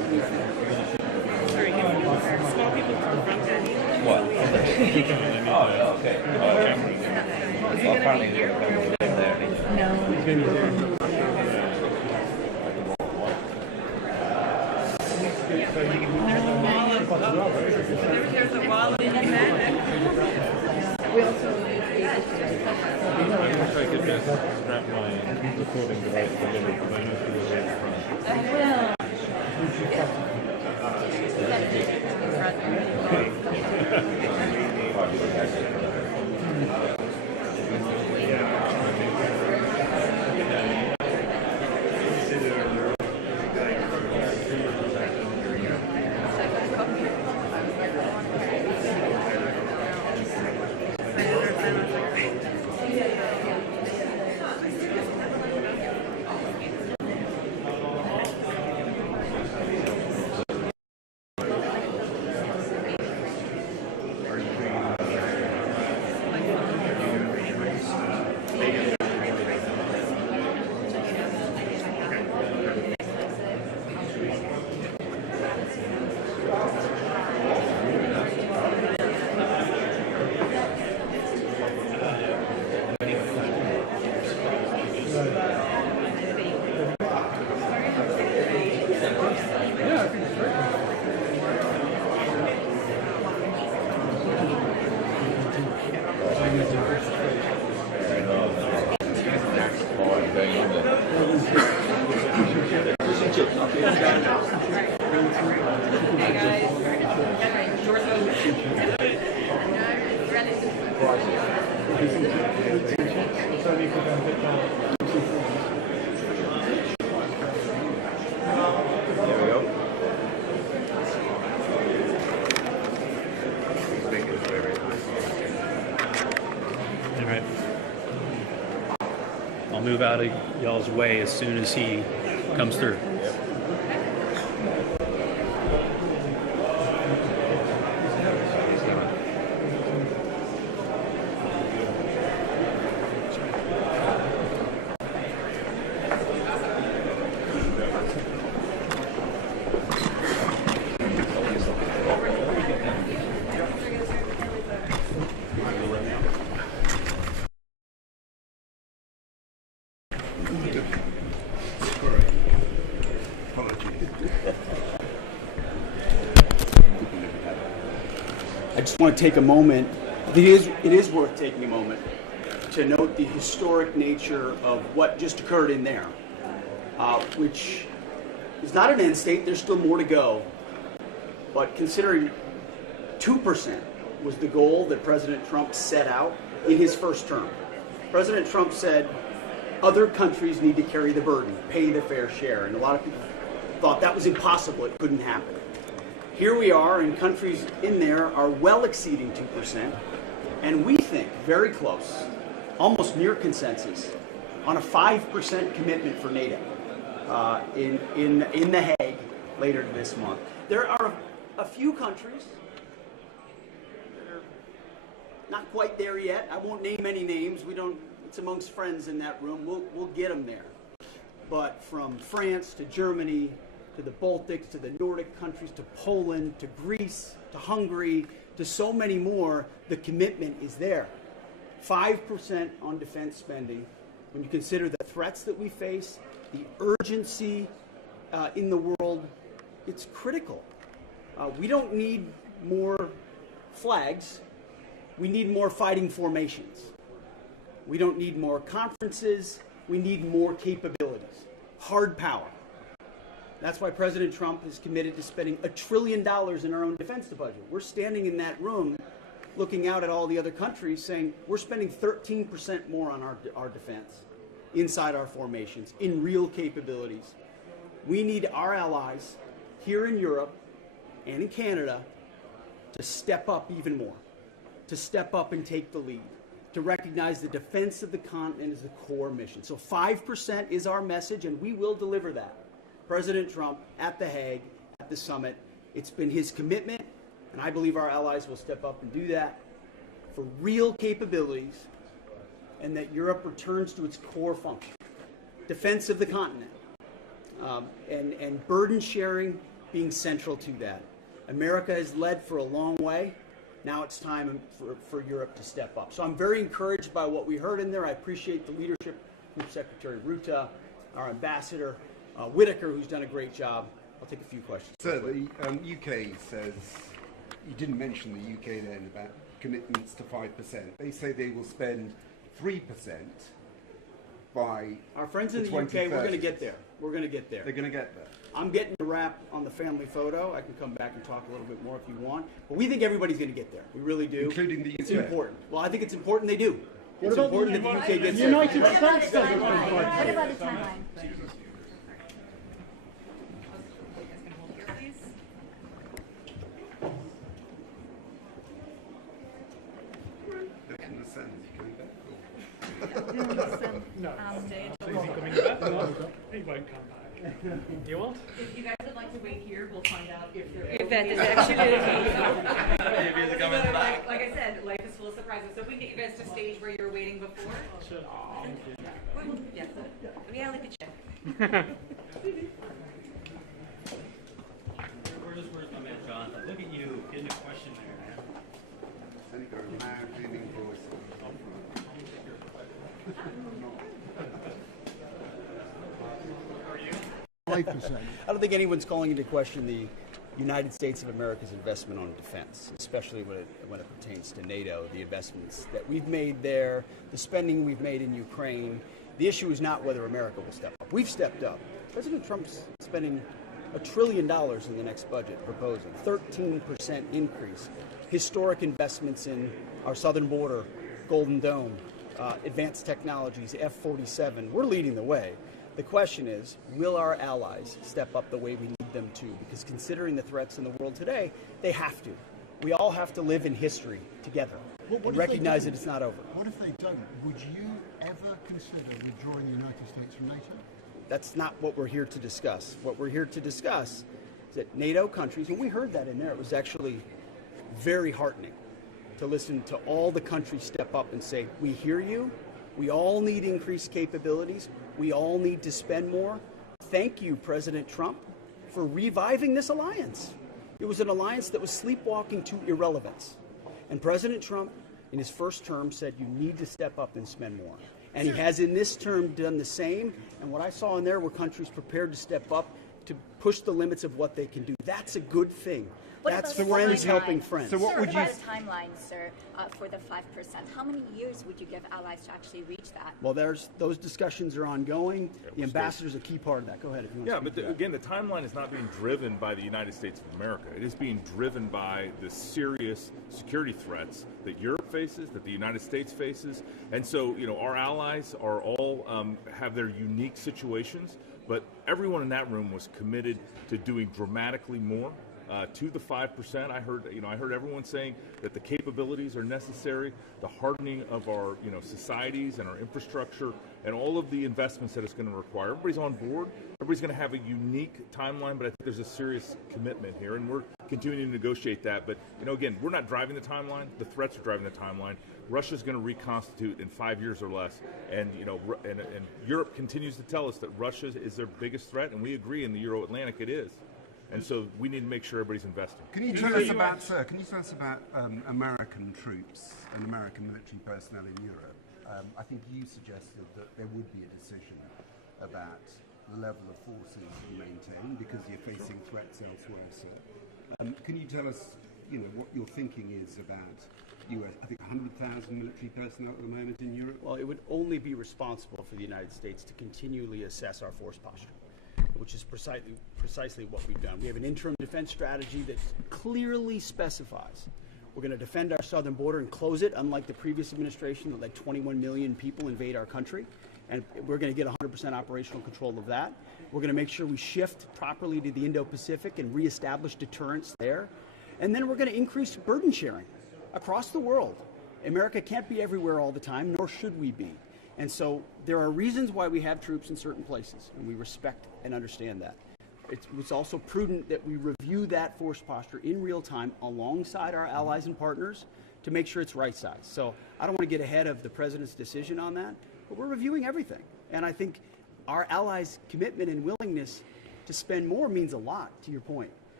Oh, okay. Well, apparently they're going to be there. He's going to be there. So you can have them as well, right? There's a wall of men. We also I'm going to try to get this strap my recording device delivered because I know people are in front. I'll move out of y'all's way as soon as he comes through. I just want to take a moment. It is worth taking a moment to note the historic nature of what just occurred in there, which is not an end state. There's still more to go. But considering 2% was the goal that President Trump set out in his first term, President Trump said other countries need to carry the burden, pay the fair share. And a lot of people thought that was impossible. It couldn't happen. Here we are, and countries in there are well exceeding 2%, and we think very close, almost near consensus, on a 5% commitment for NATO in The Hague later this month. There are a few countries that are not quite there yet. I won't name any names. We don't. It's amongst friends in that room. We'll get them there. But from France to Germany, to the Baltics, to the Nordic countries, to Poland, to Greece, to Hungary, to so many more, the commitment is there. 5% on defense spending. When you consider the threats that we face, the urgency in the world, it's critical. We don't need more flags. We need more fighting formations. We don't need more conferences. We need more capabilities. Hard power. That's why President Trump is committed to spending $1 trillion in our own defense budget. We're standing in that room looking out at all the other countries saying we're spending 13% more on our defense inside our formations, in real capabilities. We need our allies here in Europe and in Canada to step up even more, to step up and take the lead, to recognize the defense of the continent as the core mission. So 5% is our message, and we will deliver that. President Trump at The Hague, at the summit, it's been his commitment, and I believe our allies will step up and do that for real capabilities, and that Europe returns to its core function, defense of the continent, and burden sharing being central to that. America has led for a long way. Now it's time for Europe to step up. So I'm very encouraged by what we heard in there. I appreciate the leadership from Secretary Ruta, our ambassador, Whitaker, who's done a great job. I'll take a few questions. So the UK says, you didn't mention the UK then about commitments to 5%. They say they will spend 3% by our friends in the UK. We're going to get there. We're going to get there. They're going to get there. I'm getting the wrap on the family photo. I can come back and talk a little bit more if you want. But we think everybody's going to get there. We really do. Including the UK. It's important. Well, I think it's important they do. It's important that the UK gets there. United What about States the doesn't timeline? fund What about the timeline? In the sense, you coming back? No. Is he coming back? No, he won't come back. You won't? If you guys would like to wait here, we'll find out if that is actually the case. If he's coming back. Like I said, life is full of surprises. So if we can get you guys to stage where you were waiting before. Sure. Thank you. Yeah. Reality check. Where's my man Jonathan? Look at you getting a question there, man. And you got a loud, booming voice. 5%. I don't think anyone's calling into question the United States of America's investment on defense, especially when it pertains to NATO, the investments that we've made there, the spending we've made in Ukraine. The issue is not whether America will step up. We've stepped up. President Trump's spending $1 trillion in the next budget, proposing 13% increase, historic investments in our southern border, Golden Dome, advanced technologies, F-47. We're leading the way. The question is, will our allies step up the way we need them to? Because considering the threats in the world today, they have to. We all have to live in history together and recognize that it's not over. What if they don't? Would you ever consider withdrawing the United States from NATO? That's not what we're here to discuss. What we're here to discuss is that NATO countries, and we heard that in there, it was actually very heartening to listen to all the countries step up and say, we hear you, we all need increased capabilities, we all need to spend more. Thank you, President Trump, for reviving this alliance. It was an alliance that was sleepwalking to irrelevance. And President Trump, in his first term, said you need to step up and spend more. And he has in this term done the same. And what I saw in there were countries prepared to step up to push the limits of what they can do. That's a good thing. That's friends helping friends. So what would you... What about a timeline, sir, for the 5%? How many years would you give allies to actually reach that? Well, those discussions are ongoing. The ambassador is a key part of that. Go ahead if you want to speak to that. Again, the timeline is not being driven by the United States of America. It is being driven by the serious security threats that Europe faces, that the United States faces. And so, our allies are all have their unique situations, but everyone in that room was committed to doing dramatically more. To the 5%, I heard everyone saying that the capabilities are necessary, the hardening of our, societies and our infrastructure, and all of the investments that it's going to require. Everybody's on board. Everybody's going to have a unique timeline, but I think there's a serious commitment here, and we're continuing to negotiate that. But again, we're not driving the timeline. The threats are driving the timeline. Russia's going to reconstitute in 5 years or less, and and Europe continues to tell us that Russia is their biggest threat, and we agree in the Euro-Atlantic it is. And so we need to make sure everybody's investing. Can you tell us about American troops and American military personnel in Europe? I think you suggested that there would be a decision about the level of forces you maintain because you're facing threats elsewhere, sir. Can you tell us, what your thinking is about US, I think 100,000 military personnel at the moment in Europe? Well, it would only be responsible for the United States to continually assess our force posture, which is precisely what we've done. We have an interim defense strategy that clearly specifies we're going to defend our southern border and close it, unlike the previous administration that let 21 million people invade our country. And we're going to get 100% operational control of that. We're going to make sure we shift properly to the Indo-Pacific and reestablish deterrence there. And then we're going to increase burden sharing across the world. America can't be everywhere all the time, nor should we be. And so there are reasons why we have troops in certain places, and we respect and understand that. It's also prudent that we review that force posture in real time alongside our allies and partners to make sure it's right size. So I don't want to get ahead of the president's decision on that, but we're reviewing everything. And I think our allies' commitment and willingness to spend more means a lot, to your point.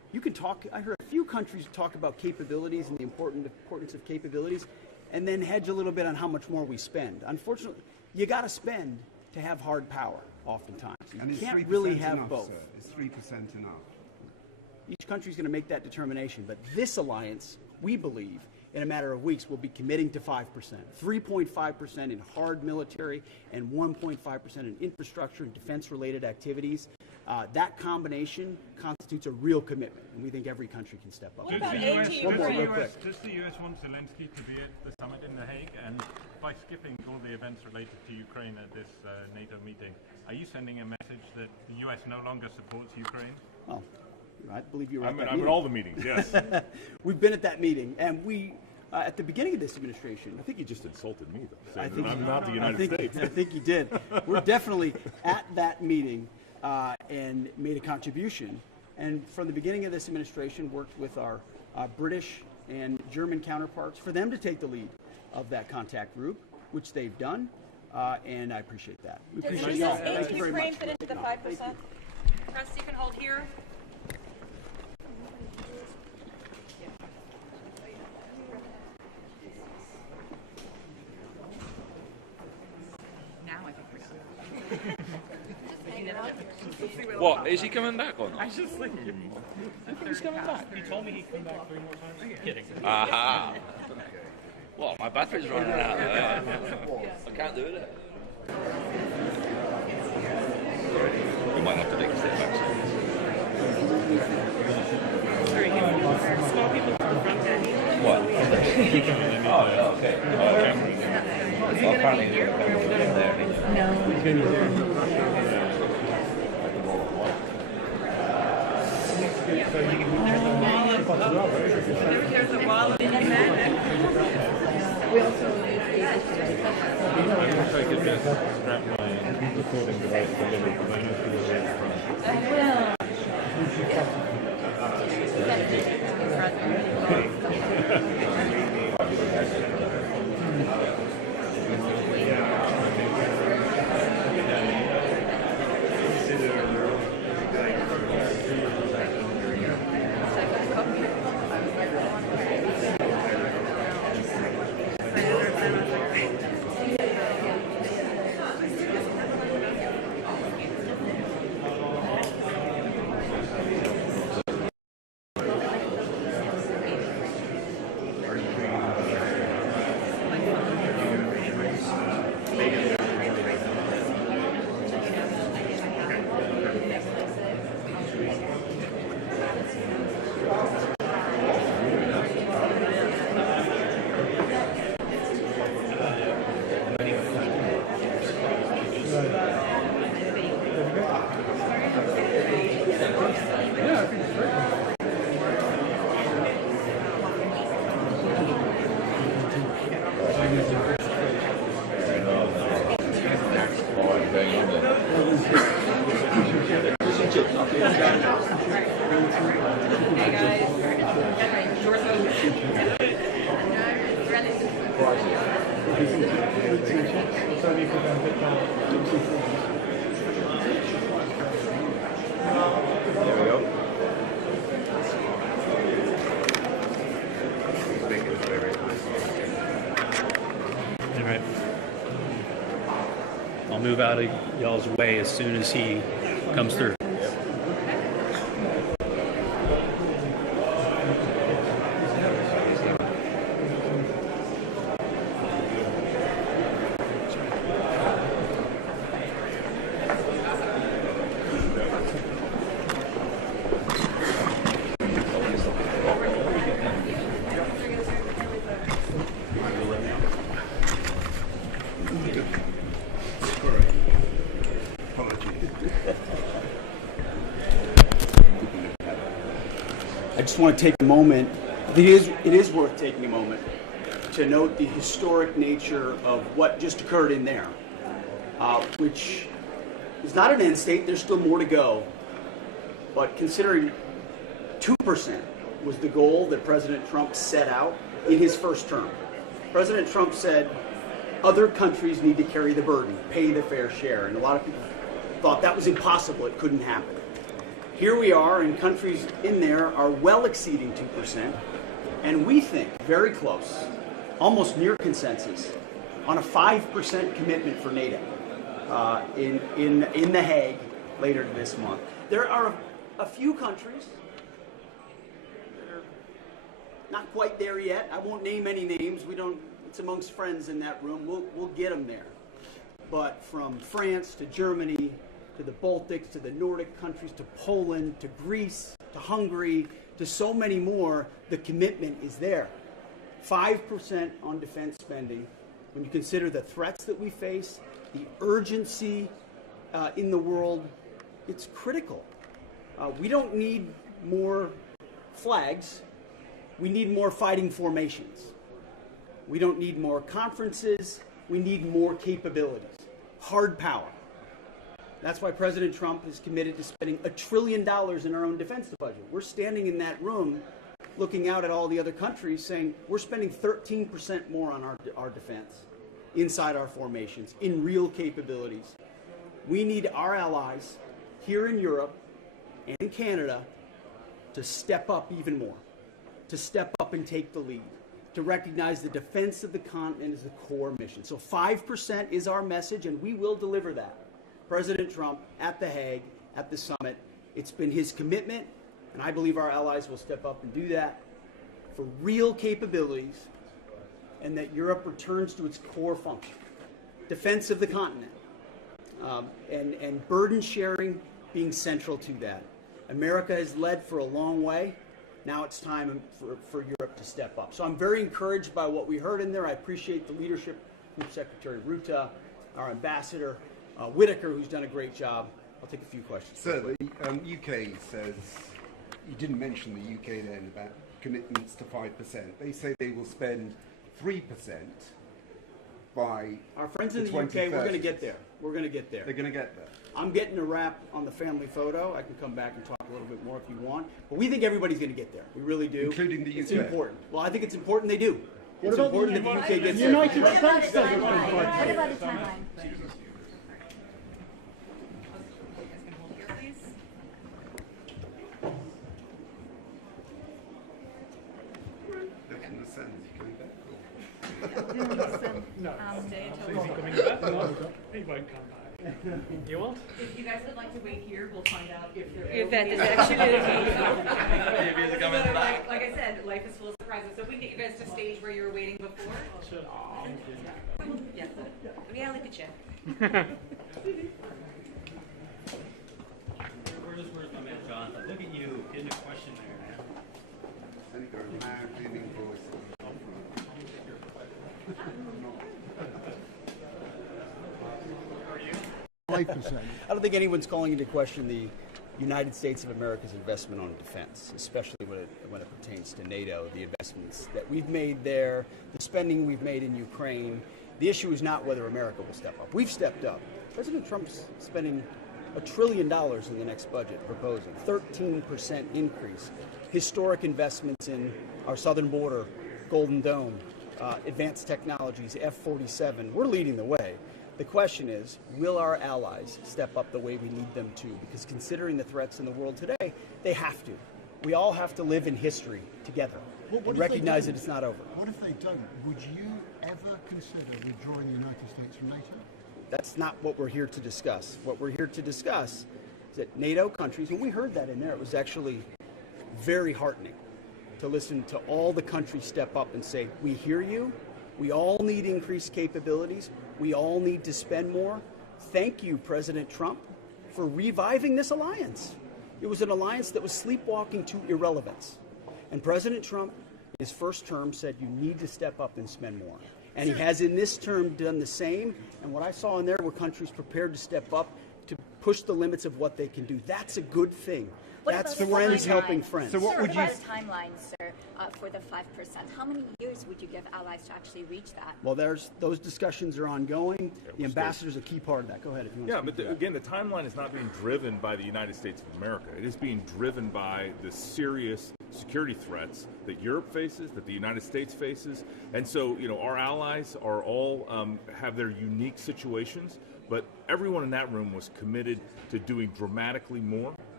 you can talk. I heard a few countries talk about capabilities and the importance of capabilities, and then hedge a little bit on how much more we spend. Unfortunately, you got to spend to have hard power. Oftentimes, and you is can't 3% really have enough, both. Sir? Is 3% enough? Each country is going to make that determination, but this alliance, we believe, in a matter of weeks, will be committing to 5%, 3.5% in hard military, and 1.5% in infrastructure and defense-related activities. That combination constitutes a real commitment, and we think every country can step up. Does the US want Zelensky to be at the summit in The Hague? And by skipping all the events related to Ukraine at this NATO meeting, are you sending a message that the US no longer supports Ukraine? Well, I believe you were I'm at all the meetings, yes. We've been at that meeting, and we, at the beginning of this administration... I think you just insulted me, though, I saying think that I'm not the United States. I think you did. We're definitely at that meeting and made a contribution. And from the beginning of this administration, worked with our British and German counterparts for them to take the lead of that contact group, which they've done, and I appreciate that. We appreciate you all. Thank you very much. Finish the 5%? Press, you can hold here. Now I think we're done. What, is he coming back or not? I was just thinking. I think he's coming back. He told me he'd come back 3 more times. Are you kidding? Aha! Well, my battery's running out. I can't do it. We might have to take a step back soon. Small people to the front end. What? Oh, yeah, okay. Well, apparently they're going to be there. No. He's going to be there. There's a wall of magnet. We also I'm going to try to get this strap my recording device delivered because I know people are in front. I'll move out of y'all's way as soon as he comes through. I just want to take a moment. It is worth taking a moment to note the historic nature of what just occurred in there, which is not an end state. There's still more to go. But considering 2% was the goal that President Trump set out in his first term, President Trump said other countries need to carry the burden, pay the fair share. And a lot of people thought that was impossible. It couldn't happen. Here we are, and countries in there are well exceeding 2%, and we think very close, almost near consensus, on a 5% commitment for NATO in The Hague later this month. There are a few countries that are not quite there yet. I won't name any names. We don't. It's amongst friends in that room. We'll get them there. But from France to Germany to the Baltics to the Nordic countries to Poland to Greece to Hungary to so many more, the commitment is there. 5% on defense spending. When you consider the threats that we face, the urgency in the world, it's critical. We don't need more flags. We need more fighting formations. We don't need more conferences. We need more capabilities. Hard power. That's why President Trump is committed to spending $1 trillion in our own defense budget. We're standing in that room looking out at all the other countries saying we're spending 13% more on our defense inside our formations, in real capabilities. We need our allies here in Europe and in Canada to step up even more, to step up and take the lead, to recognize the defense of the continent is the core mission. So 5% is our message, and we will deliver that. President Trump at The Hague, at the summit, it's been his commitment, and I believe our allies will step up and do that for real capabilities, and that Europe returns to its core function, defense of the continent, and burden sharing being central to that. America has led for a long way. Now it's time for Europe to step up. So I'm very encouraged by what we heard in there. I appreciate the leadership from Secretary Rutte, our ambassador, Whitaker, who's done a great job. I'll take a few questions. So the UK says, you didn't mention the UK then about commitments to 5%. They say they will spend 3% by our friends in the UK. We're going to get there. We're going to get there. They're going to get there. I'm getting a wrap on the family photo. I can come back and talk a little bit more if you want. But we think everybody's going to get there. We really do. Including the UK. It's important. Well, I think it's important they do. It's about important the that the UK gets there. What about the timeline? What about the timeline? Look in the sun. Is he coming back? No. Is he coming back? No, he won't come back. You want? If you guys would like to wait here, we'll find out if there If that is actually the case. Maybe it's coming back. Like I said, life is full of surprises. So if we can get you guys to stage where you were waiting before. Sure. Yeah. Yeah, look at you. Where's my man Jonathan? Look at you getting a question there, man. And he got a loud booming voice. 5%. I don't think anyone's calling into question the United States of America's investment on defense, especially when it pertains to NATO, the investments that we've made there, the spending we've made in Ukraine. The issue is not whether America will step up. We've stepped up. President Trump's spending $1 trillion in the next budget, proposing 13% increase, historic investments in our southern border, Golden Dome, advanced technologies, F-47. We're leading the way. The question is, will our allies step up the way we need them to? Because considering the threats in the world today, they have to. We all have to live in history together and recognize that it's not over. What if they don't? Would you ever consider withdrawing the United States from NATO? That's not what we're here to discuss. What we're here to discuss is that NATO countries, and we heard that in there, it was actually very heartening to listen to all the countries step up and say, we hear you, we all need increased capabilities, we all need to spend more. Thank you, President Trump, for reviving this alliance. It was an alliance that was sleepwalking to irrelevance. And President Trump, in his first term, said you need to step up and spend more. And he has in this term done the same. And what I saw in there were countries prepared to step up to push the limits of what they can do. That's a good thing. That's friends helping friends. So what would you... What about the timeline, sir, for the 5%? How many years would you give allies to actually reach that? Well, those discussions are ongoing. The ambassador is a key part of that. Go ahead if you want to speak to that. Again, the timeline is not being driven by the United States of America. It is being driven by the serious security threats that Europe faces, that the United States faces. And so, our allies are all have their unique situations, but everyone in that room was committed to doing dramatically more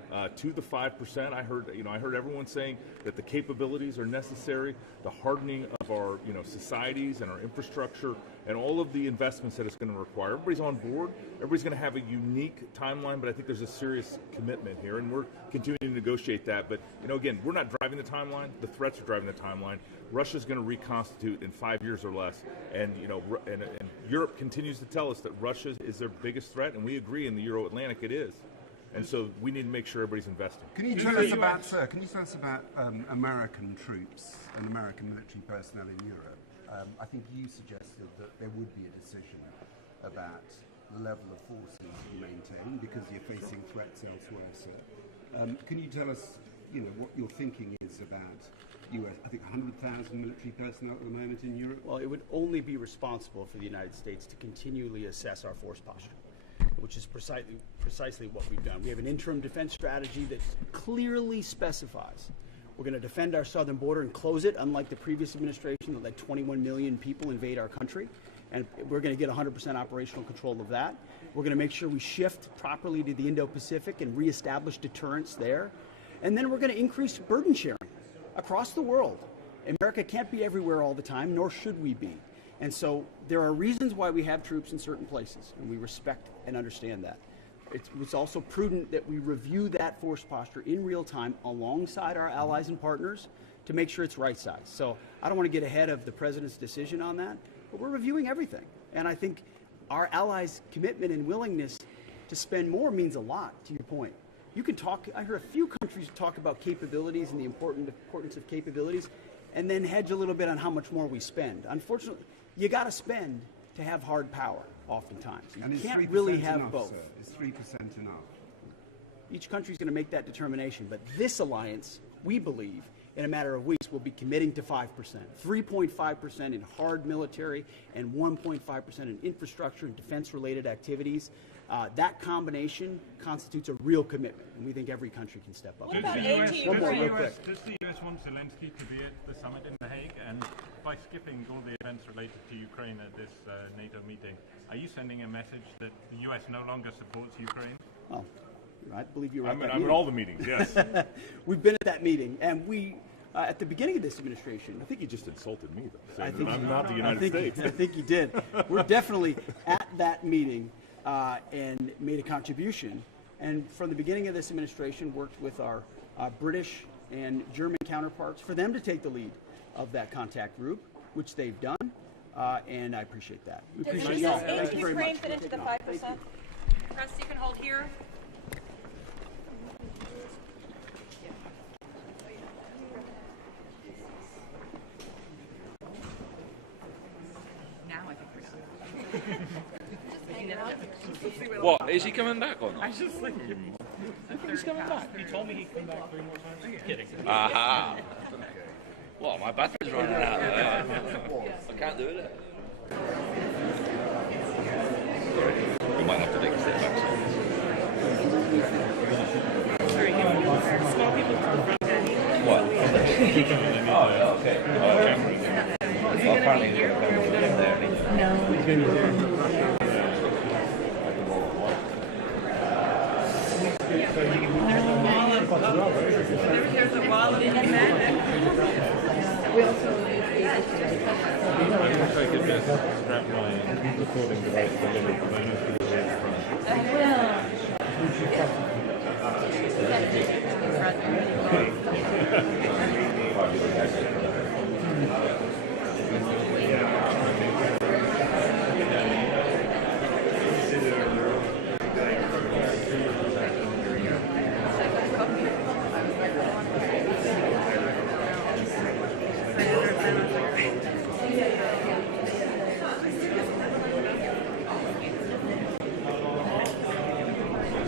to the 5%. I heard everyone saying that the capabilities are necessary, the hardening of our societies and our infrastructure, and all of the investments that it's going to require. Everybody's on board. Everybody's going to have a unique timeline, but I think there's a serious commitment here, and we're continuing to negotiate that. But again, we're not driving the timeline. The threats are driving the timeline. Russia's going to reconstitute in 5 years or less, and and Europe continues to tell us that Russia is their biggest threat, and we agree in the Euro-Atlantic it is. And so we need to make sure everybody's investing. Can you tell us about, sir, American troops and American military personnel in Europe? I think you suggested that there would be a decision about the level of forces you maintain because you're facing threats elsewhere, sir. Can you tell us, what your thinking is about US, I think 100,000 military personnel at the moment in Europe? Well, it would only be responsible for the United States to continually assess our force posture, which is precisely what we've done. We have an interim defense strategy that clearly specifies we're going to defend our southern border and close it, unlike the previous administration that let 21 million people invade our country. And we're going to get 100% operational control of that. We're going to make sure we shift properly to the Indo-Pacific and reestablish deterrence there. And then we're going to increase burden sharing across the world. America can't be everywhere all the time, nor should we be. And so there are reasons why we have troops in certain places, and we respect and understand that. It's also prudent that we review that force posture in real time alongside our allies and partners to make sure it's right size. So I don't want to get ahead of the president's decision on that, but we're reviewing everything. And I think our allies' commitment and willingness to spend more means a lot, to your point. You can talk, I heard a few countries talk about capabilities and the importance of capabilities, and then hedge a little bit on how much more we spend. Unfortunately, you got to spend to have hard power, oftentimes. You can't really have enough, both. Sir? Is 3% enough? Each country is going to make that determination, but this alliance, we believe, in a matter of weeks, will be committing to 5%. 3.5% in hard military and 1.5% in infrastructure and defense-related activities. That combination constitutes a real commitment, and we think every country can step up. Does the US want Zelensky to be at the summit in The Hague? And by skipping all the events related to Ukraine at this NATO meeting, are you sending a message that the US no longer supports Ukraine? Well, I believe you're right. I'm at all the meetings, yes. We've been at that meeting, and we, at the beginning of this administration... I think you just insulted me, though, saying that I'm not the United States. I think you did. We're definitely at that meeting and made a contribution. And from the beginning of this administration, worked with our British and German counterparts for them to take the lead of that contact group, which they've done, and I appreciate that. We appreciate y'all. Thank you very much. Ukraine fit into the 5%? Press, you can hold here. Now I think we're done. What, is he coming back or not? I just think he's coming back. He told me he'd come back 3 more times. I'm kidding. Aha. Well, my battery's running out. I can't do it. We might have to take a step back. Sorry, small people to the front. What? Oh, yeah, okay. Well, apparently he's going to be there. No. He's going to be there. There's a wall of men. We also I wish I could just strap my recording device to the limit, but I know it's going to be in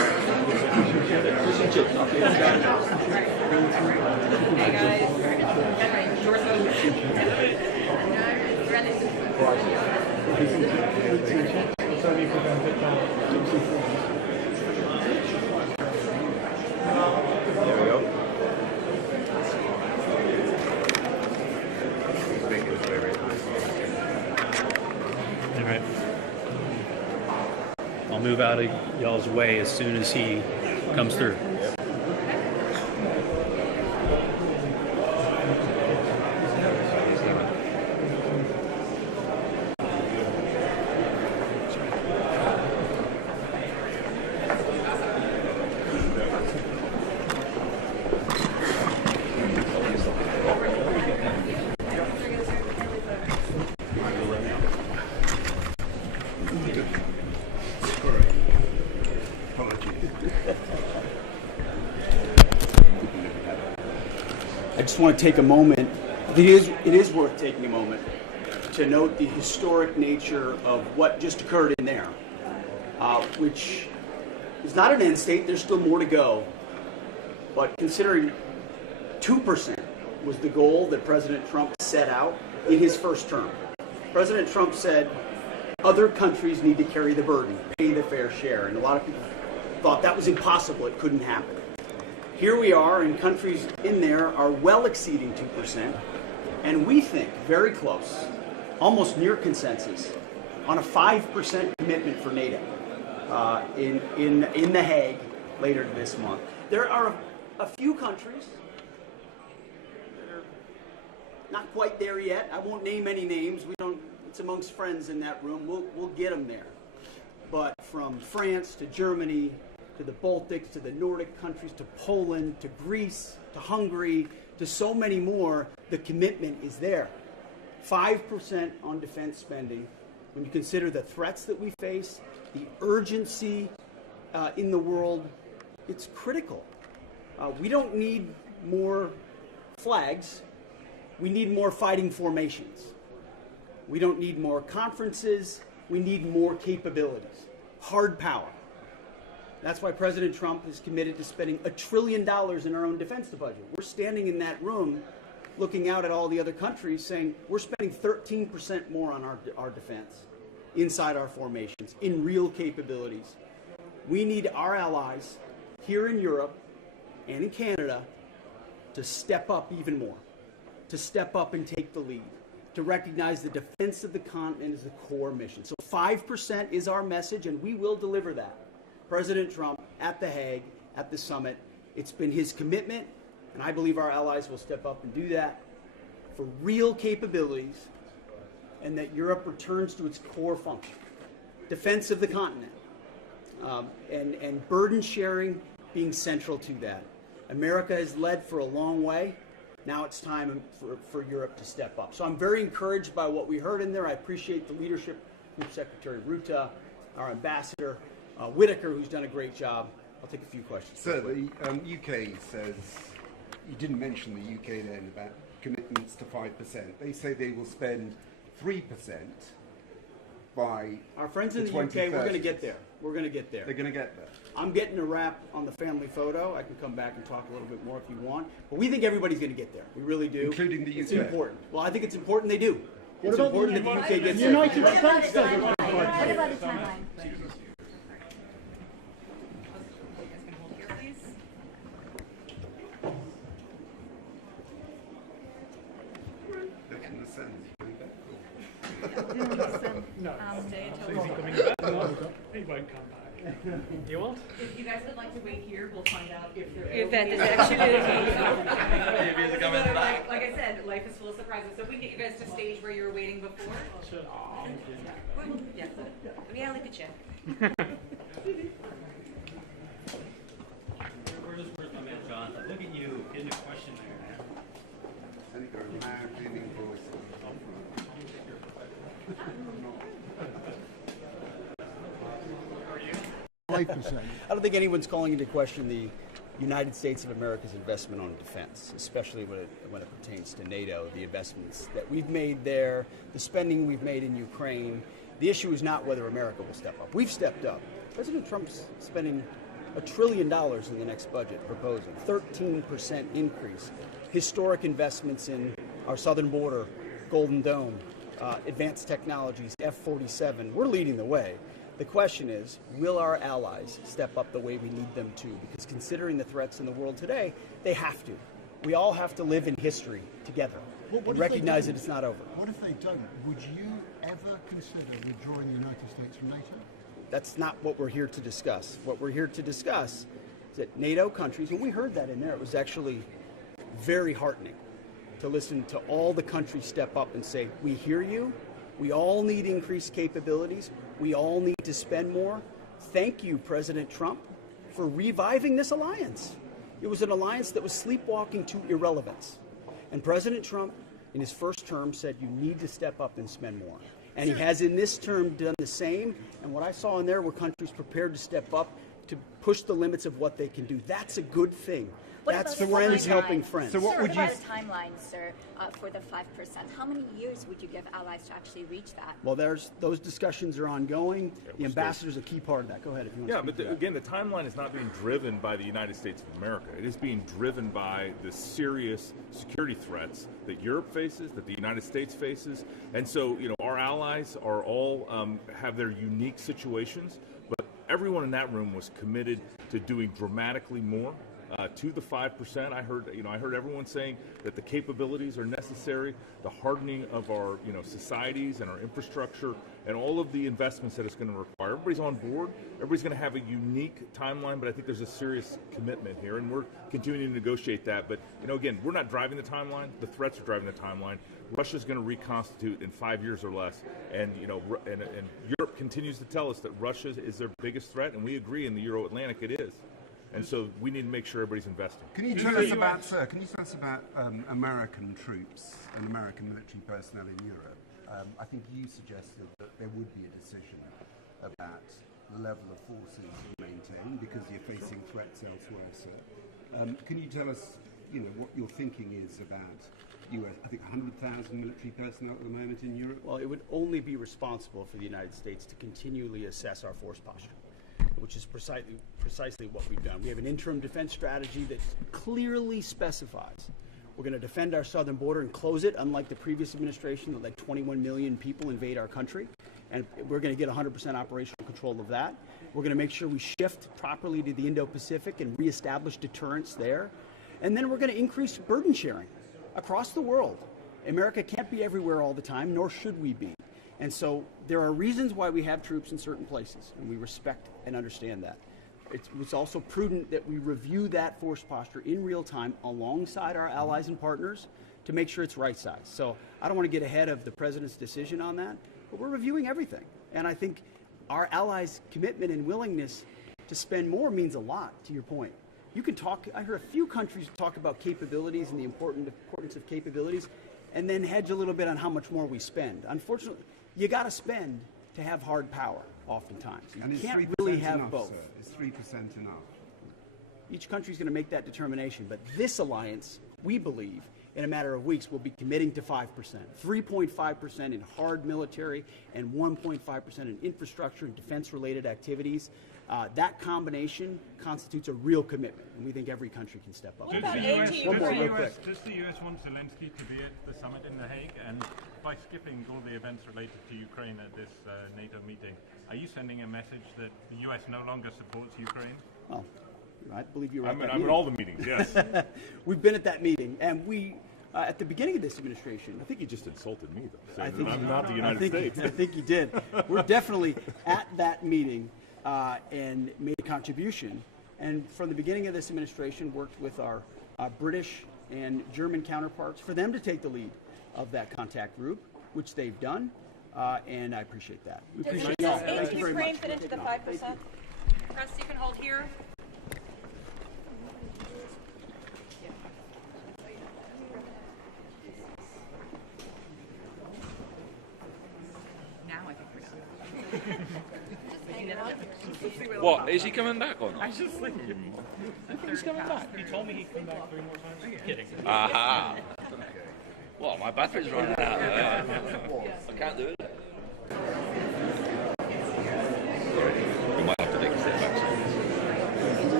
All right. I'll move out of y'all's way as soon as he comes through. I just want to take a moment. It is worth taking a moment to note the historic nature of what just occurred in there, which is not an end state. There's still more to go. But considering 2% was the goal that President Trump set out in his first term, President Trump said other countries need to carry the burden, pay the fair share. And a lot of people thought that was impossible. It couldn't happen. Here we are, and countries in there are well exceeding 2%, and we think very close, almost near consensus, on a 5% commitment for NATO in The Hague later this month. There are a few countries that are not quite there yet. I won't name any names. It's amongst friends in that room. We'll get them there. But from France to Germany, to the Baltics, to the Nordic countries, to Poland, to Greece, to Hungary, to so many more, the commitment is there. 5% on defense spending. When you consider the threats that we face, the urgency in the world, it's critical. We don't need more flags. We need more fighting formations. We don't need more conferences. We need more capabilities. Hard power. That's why President Trump is committed to spending $1 trillion in our own defense budget. We're standing in that room looking out at all the other countries saying we're spending 13% more on our defense inside our formations, in real capabilities. We need our allies here in Europe and in Canada to step up even more, to step up and take the lead, to recognize the defense of the continent as the core mission. So 5% is our message, and we will deliver that. President Trump at The Hague, at the summit, it's been his commitment, and I believe our allies will step up and do that for real capabilities, and that Europe returns to its core function, defense of the continent, and burden sharing being central to that. America has led for a long way. Now it's time for Europe to step up. So I'm very encouraged by what we heard in there. I appreciate the leadership from Secretary Ruta, our ambassador, Whitaker, who's done a great job. I'll take a few questions. So the UK says, you didn't mention the UK then about commitments to 5%. They say they will spend 3% by our friends in the UK. We're going to get there. We're going to get there. They're going to get there. I'm getting a wrap on the family photo. I can come back and talk a little bit more if you want. But we think everybody's going to get there. We really do. Including the UK. It's important. Well, I think it's important they do. It's about important that the UK gets there. United States doesn't What about the timeline? Look in the sun. No. Stay So until is he coming back? No, he won't come back. You want? If you guys would like to wait here, we'll find out if there If that is actually Maybe it's coming back. Like I said, life is full of surprises. So if we can get you guys to stage where you were waiting before. Sure. Yeah. Reality check. Where's my man Jonathan? Look at you getting a question there, man. And you've got a loud booming voice. 5%. I don't think anyone's calling into question the United States of America's investment on defense, especially when it pertains to NATO, the investments that we've made there, the spending we've made in Ukraine. The issue is not whether America will step up. We've stepped up. President Trump's spending $1 trillion in the next budget proposal, 13% increase, historic investments in our southern border, Golden Dome, advanced technologies, F-47. We're leading the way. The question is, will our allies step up the way we need them to? Because considering the threats in the world today, they have to. We all have to live in history together and recognize that it's not over. What if they don't? Would you ever consider withdrawing the United States from NATO? That's not what we're here to discuss. What we're here to discuss is that NATO countries, when we heard that in there, it was actually very heartening to listen to all the countries step up and say, we hear you, we all need increased capabilities, we all need to spend more. Thank you, President Trump, for reviving this alliance. It was an alliance that was sleepwalking to irrelevance. And President Trump, in his first term, said you need to step up and spend more. And he has in this term done the same. And what I saw in there were countries prepared to step up to push the limits of what they can do. That's a good thing. That's friends helping friends. So what would you... What about a timeline, sir, for the 5%? How many years would you give allies to actually reach that? Well, those discussions are ongoing. The ambassador is a key part of that. Go ahead if you want to speak to that. Again, the timeline is not being driven by the United States of America. It is being driven by the serious security threats that Europe faces, that the United States faces. And so, our allies are all have their unique situations, but everyone in that room was committed to doing dramatically more. To the 5%, I heard everyone saying that the capabilities are necessary, the hardening of our societies and our infrastructure, and all of the investments that it's going to require. Everybody's on board. Everybody's going to have a unique timeline, but I think there's a serious commitment here, and we're continuing to negotiate that. But again, we're not driving the timeline. The threats are driving the timeline. Russia's going to reconstitute in 5 years or less, and and Europe continues to tell us that Russia is their biggest threat, and we agree in the Euro-Atlantic it is. And so we need to make sure everybody's investing. Can you tell us about American troops and American military personnel in Europe? I think you suggested that there would be a decision about the level of forces you maintain because you're facing threats elsewhere, sir. Can you tell us, what your thinking is about US, I think 100,000 military personnel at the moment in Europe? Well, it would only be responsible for the United States to continually assess our force posture, which is precisely what we've done. We have an interim defense strategy that clearly specifies we're going to defend our southern border and close it, unlike the previous administration that let 21 million people invade our country. And we're going to get 100% operational control of that. We're going to make sure we shift properly to the Indo-Pacific and reestablish deterrence there. And then we're going to increase burden sharing across the world. America can't be everywhere all the time, nor should we be. And so there are reasons why we have troops in certain places, and we respect and understand that. It's also prudent that we review that force posture in real time alongside our allies and partners to make sure it's right size. So I don't want to get ahead of the president's decision on that, but we're reviewing everything. And I think our allies' commitment and willingness to spend more means a lot, to your point. You can talk, I heard a few countries talk about capabilities and the importance of capabilities, and then hedge a little bit on how much more we spend. Unfortunately, you got to spend to have hard power, oftentimes. You can't really have both. Sir? Is 3% enough? Each country's going to make that determination, but this alliance, we believe, in a matter of weeks, will be committing to 5%. 3.5% in hard military and 1.5% in infrastructure and defense-related activities. That combination constitutes a real commitment, and we think every country can step up. Does the US want Zelensky to be at the summit in The Hague? And by skipping all the events related to Ukraine at this NATO meeting, are you sending a message that the US no longer supports Ukraine? Well, I believe you're right. I'm at all the meetings, yes. We've been at that meeting, and we, at the beginning of this administration... I think you just insulted me, though, saying I'm not the United States. I think you did. We're definitely at that meeting and made a contribution. And from the beginning of this administration, worked with our British and German counterparts for them to take the lead of that contact group, which they've done, and I appreciate that. We appreciate it all. Thank you very much. Does Ukraine fit into the 5%? Press, you can hold here. Now I think we're done. What, is he coming back or not? I just think He's coming back. He told me he'd come back 3 more times. Kidding. Aha. Well, my battery's running out. I can't do it. We might have to take a step back.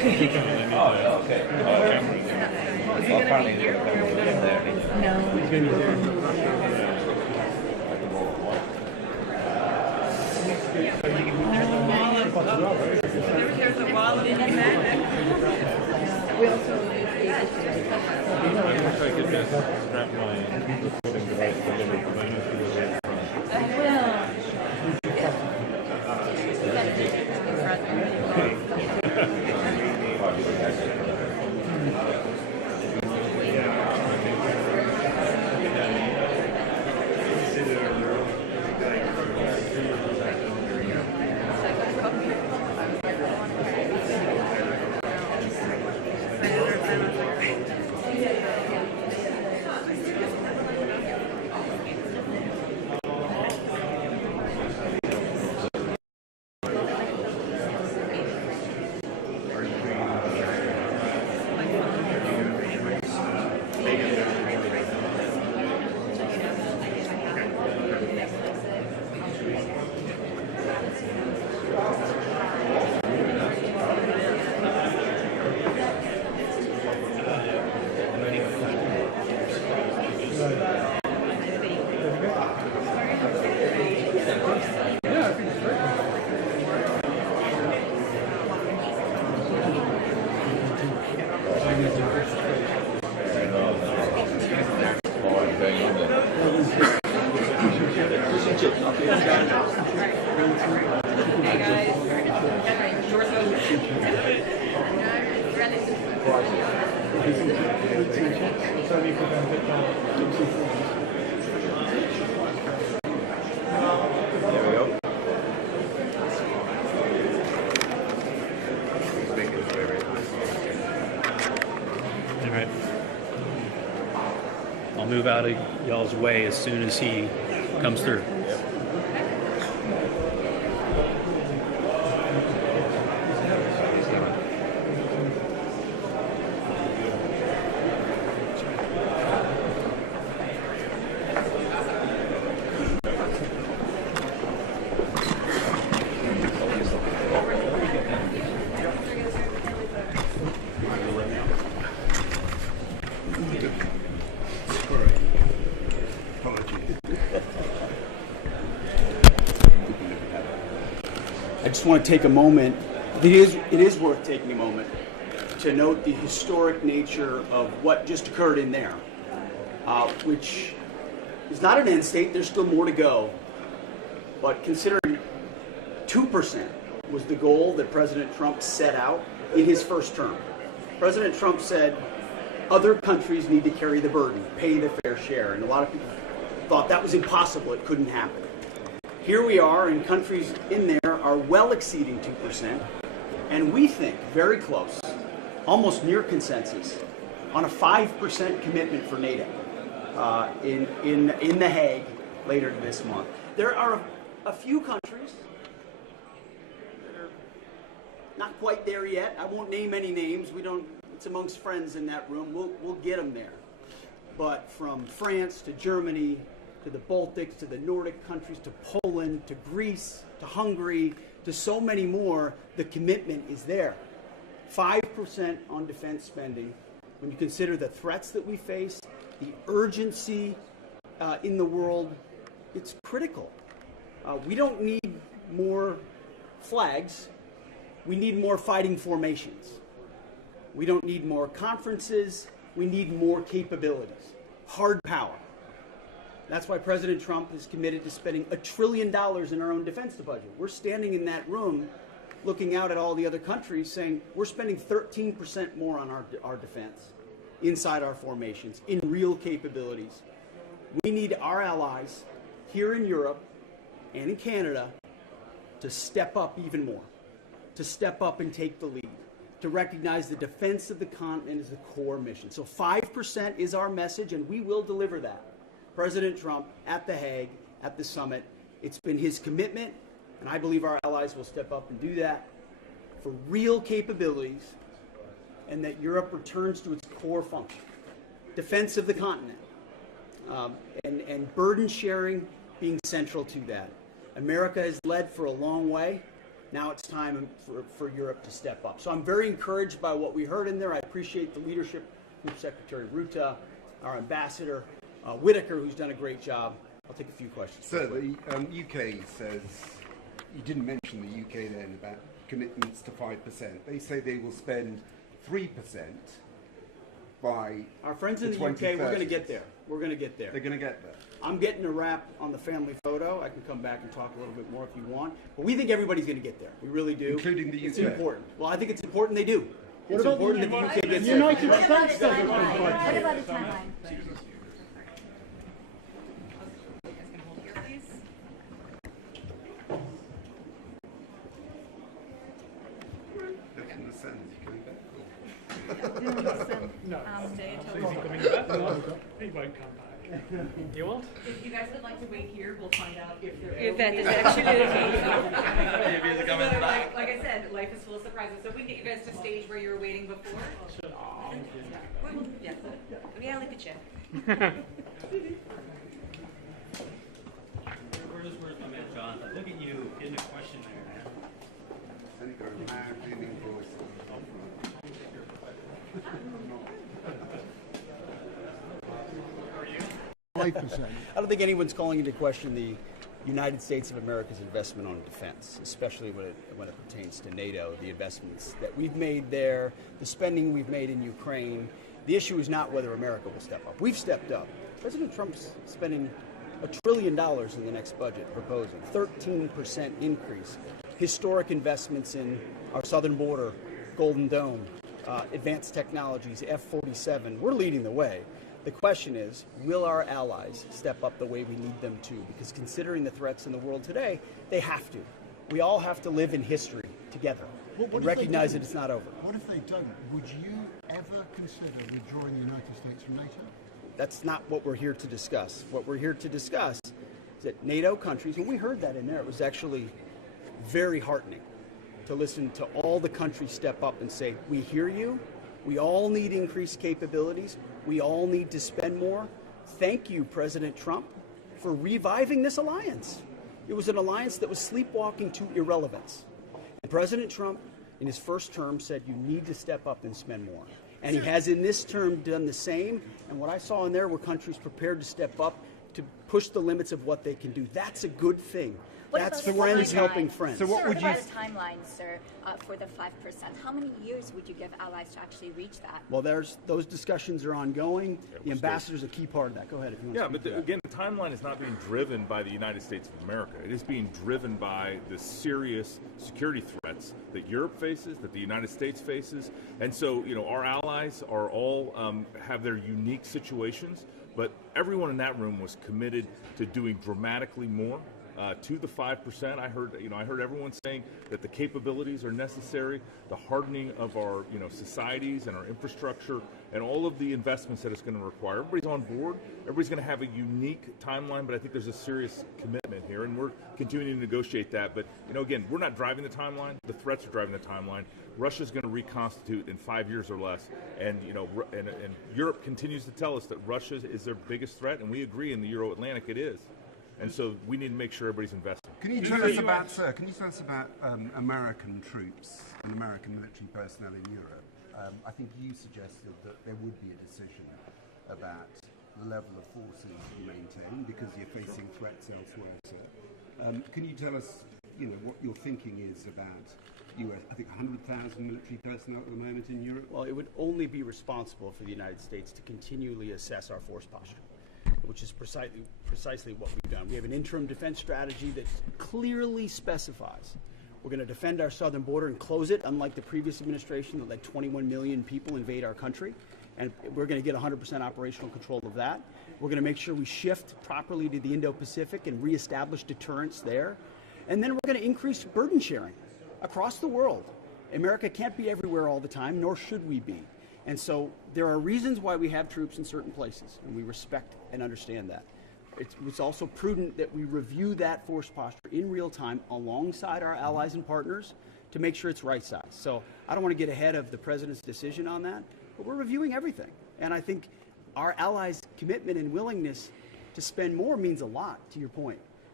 okay. Well, apparently they're going to be there. No. There's a wall of humanity. We also I wish I could just strap my recording device to Lily because I know she will hear from. I'll move out of y'all's way as soon as he comes through. I just want to take a moment. It is worth taking a moment to note the historic nature of what just occurred in there, which is not an end state. There's still more to go. But considering 2% was the goal that President Trump set out in his first term. President Trump said other countries need to carry the burden, pay the fair share. And a lot of people thought that was impossible. It couldn't happen. Here we are, and countries in there are well exceeding 2%, and we think very close, almost near consensus, on a 5% commitment for NATO in The Hague later this month. There are a few countries that are not quite there yet. I won't name any names. We don't. It's amongst friends in that room. We'll get them there. But from France to Germany, to the Baltics, to the Nordic countries, to Poland, to Greece, to Hungary, to so many more, the commitment is there. 5% on defense spending. When you consider the threats that we face, the urgency in the world, it's critical. We don't need more flags. We need more fighting formations. We don't need more conferences. We need more capabilities. Hard power. That's why President Trump is committed to spending $1 trillion in our own defense budget. We're standing in that room looking out at all the other countries saying we're spending 13% more on our defense inside our formations, in real capabilities. We need our allies here in Europe and in Canada to step up even more, to step up and take the lead, to recognize the defense of the continent as the core mission. So 5% is our message, and we will deliver that. President Trump at The Hague, at the summit, it's been his commitment, and I believe our allies will step up and do that for real capabilities, and that Europe returns to its core function, defense of the continent, and burden sharing being central to that. America has led for a long way. Now it's time for Europe to step up. So I'm very encouraged by what we heard in there. I appreciate the leadership from Secretary Rutte, our ambassador, Whitaker, who's done a great job. I'll take a few questions. So the UK says, you didn't mention the UK then about commitments to 5%. They say they will spend 3% by our friends in the UK. We're going to get there. We're going to get there. They're going to get there. I'm getting a wrap on the family photo. I can come back and talk a little bit more if you want. But we think everybody's going to get there. We really do. Including the UK. It's important. Well, I think it's important they do. It's about important that the UK gets there. What about the timeline? That's in the sense. He won't come back. You want? If you guys would like to wait here, we'll find out if there If that is actually the Like I said, life is full of surprises. So if we can get you guys to stage where you were waiting before. Yeah, look at you. Where's my man Jonathan? Look at you getting a question there, man. Then you got a loud booming voice. 5%. I don't think anyone's calling into question the United States of America's investment on defense, especially when it pertains to NATO, the investments that we've made there, the spending we've made in Ukraine. The issue is not whether America will step up. We've stepped up. President Trump's spending $1 trillion in the next budget, proposing 13% increase, historic investments in our southern border, Golden Dome, advanced technologies, F-47. We're leading the way. The question is, will our allies step up the way we need them to? Because considering the threats in the world today, they have to. We all have to live in history together and recognize that it's not over. What if they don't? Would you ever consider withdrawing the United States from NATO? That's not what we're here to discuss. What we're here to discuss is that NATO countries, and we heard that in there, it was actually very heartening to listen to all the countries step up and say, we hear you, we all need increased capabilities, we all need to spend more. Thank you, President Trump, for reviving this alliance. It was an alliance that was sleepwalking to irrelevance. And President Trump, in his first term, said you need to step up and spend more. And he has in this term done the same. And what I saw in there were countries prepared to step up to push the limits of what they can do. That's a good thing. That's friends helping friends. So what would you... What about a timeline, sir, for the 5%? How many years would you give allies to actually reach that? Well, those discussions are ongoing. The ambassador is a key part of that. Go ahead if you want to speak to that. Again, the timeline is not being driven by the United States of America. It is being driven by the serious security threats that Europe faces, that the United States faces. And so, our allies are all have their unique situations, but everyone in that room was committed to doing dramatically more. To the 5%, I heard everyone saying that the capabilities are necessary, the hardening of our societies and our infrastructure, and all of the investments that it's going to require. Everybody's on board. Everybody's going to have a unique timeline, but I think there's a serious commitment here, and we're continuing to negotiate that. But again, we're not driving the timeline. The threats are driving the timeline. Russia's going to reconstitute in 5 years or less, and and Europe continues to tell us that Russia is their biggest threat, and we agree in the Euro-Atlantic it is. And so we need to make sure everybody's invested. Can you tell us about, American troops and American military personnel in Europe? I think you suggested that there would be a decision about the level of forces you maintain because you're facing threats elsewhere, sir. Can you tell us, what your thinking is about US, I think 100,000 military personnel at the moment in Europe? Well, it would only be responsible for the United States to continually assess our force posture, which is precisely what we've done. We have an interim defense strategy that clearly specifies we're going to defend our southern border and close it, unlike the previous administration that let 21 million people invade our country. And we're going to get 100% operational control of that. We're going to make sure we shift properly to the Indo-Pacific and reestablish deterrence there. And then we're going to increase burden sharing across the world. America can't be everywhere all the time, nor should we be. And so there are reasons why we have troops in certain places, and we respect and understand that. It's also prudent that we review that force posture in real time alongside our allies and partners to make sure it's right size. So I don't want to get ahead of the president's decision on that, but we're reviewing everything. And I think our allies' commitment and willingness to spend more means a lot, to your point.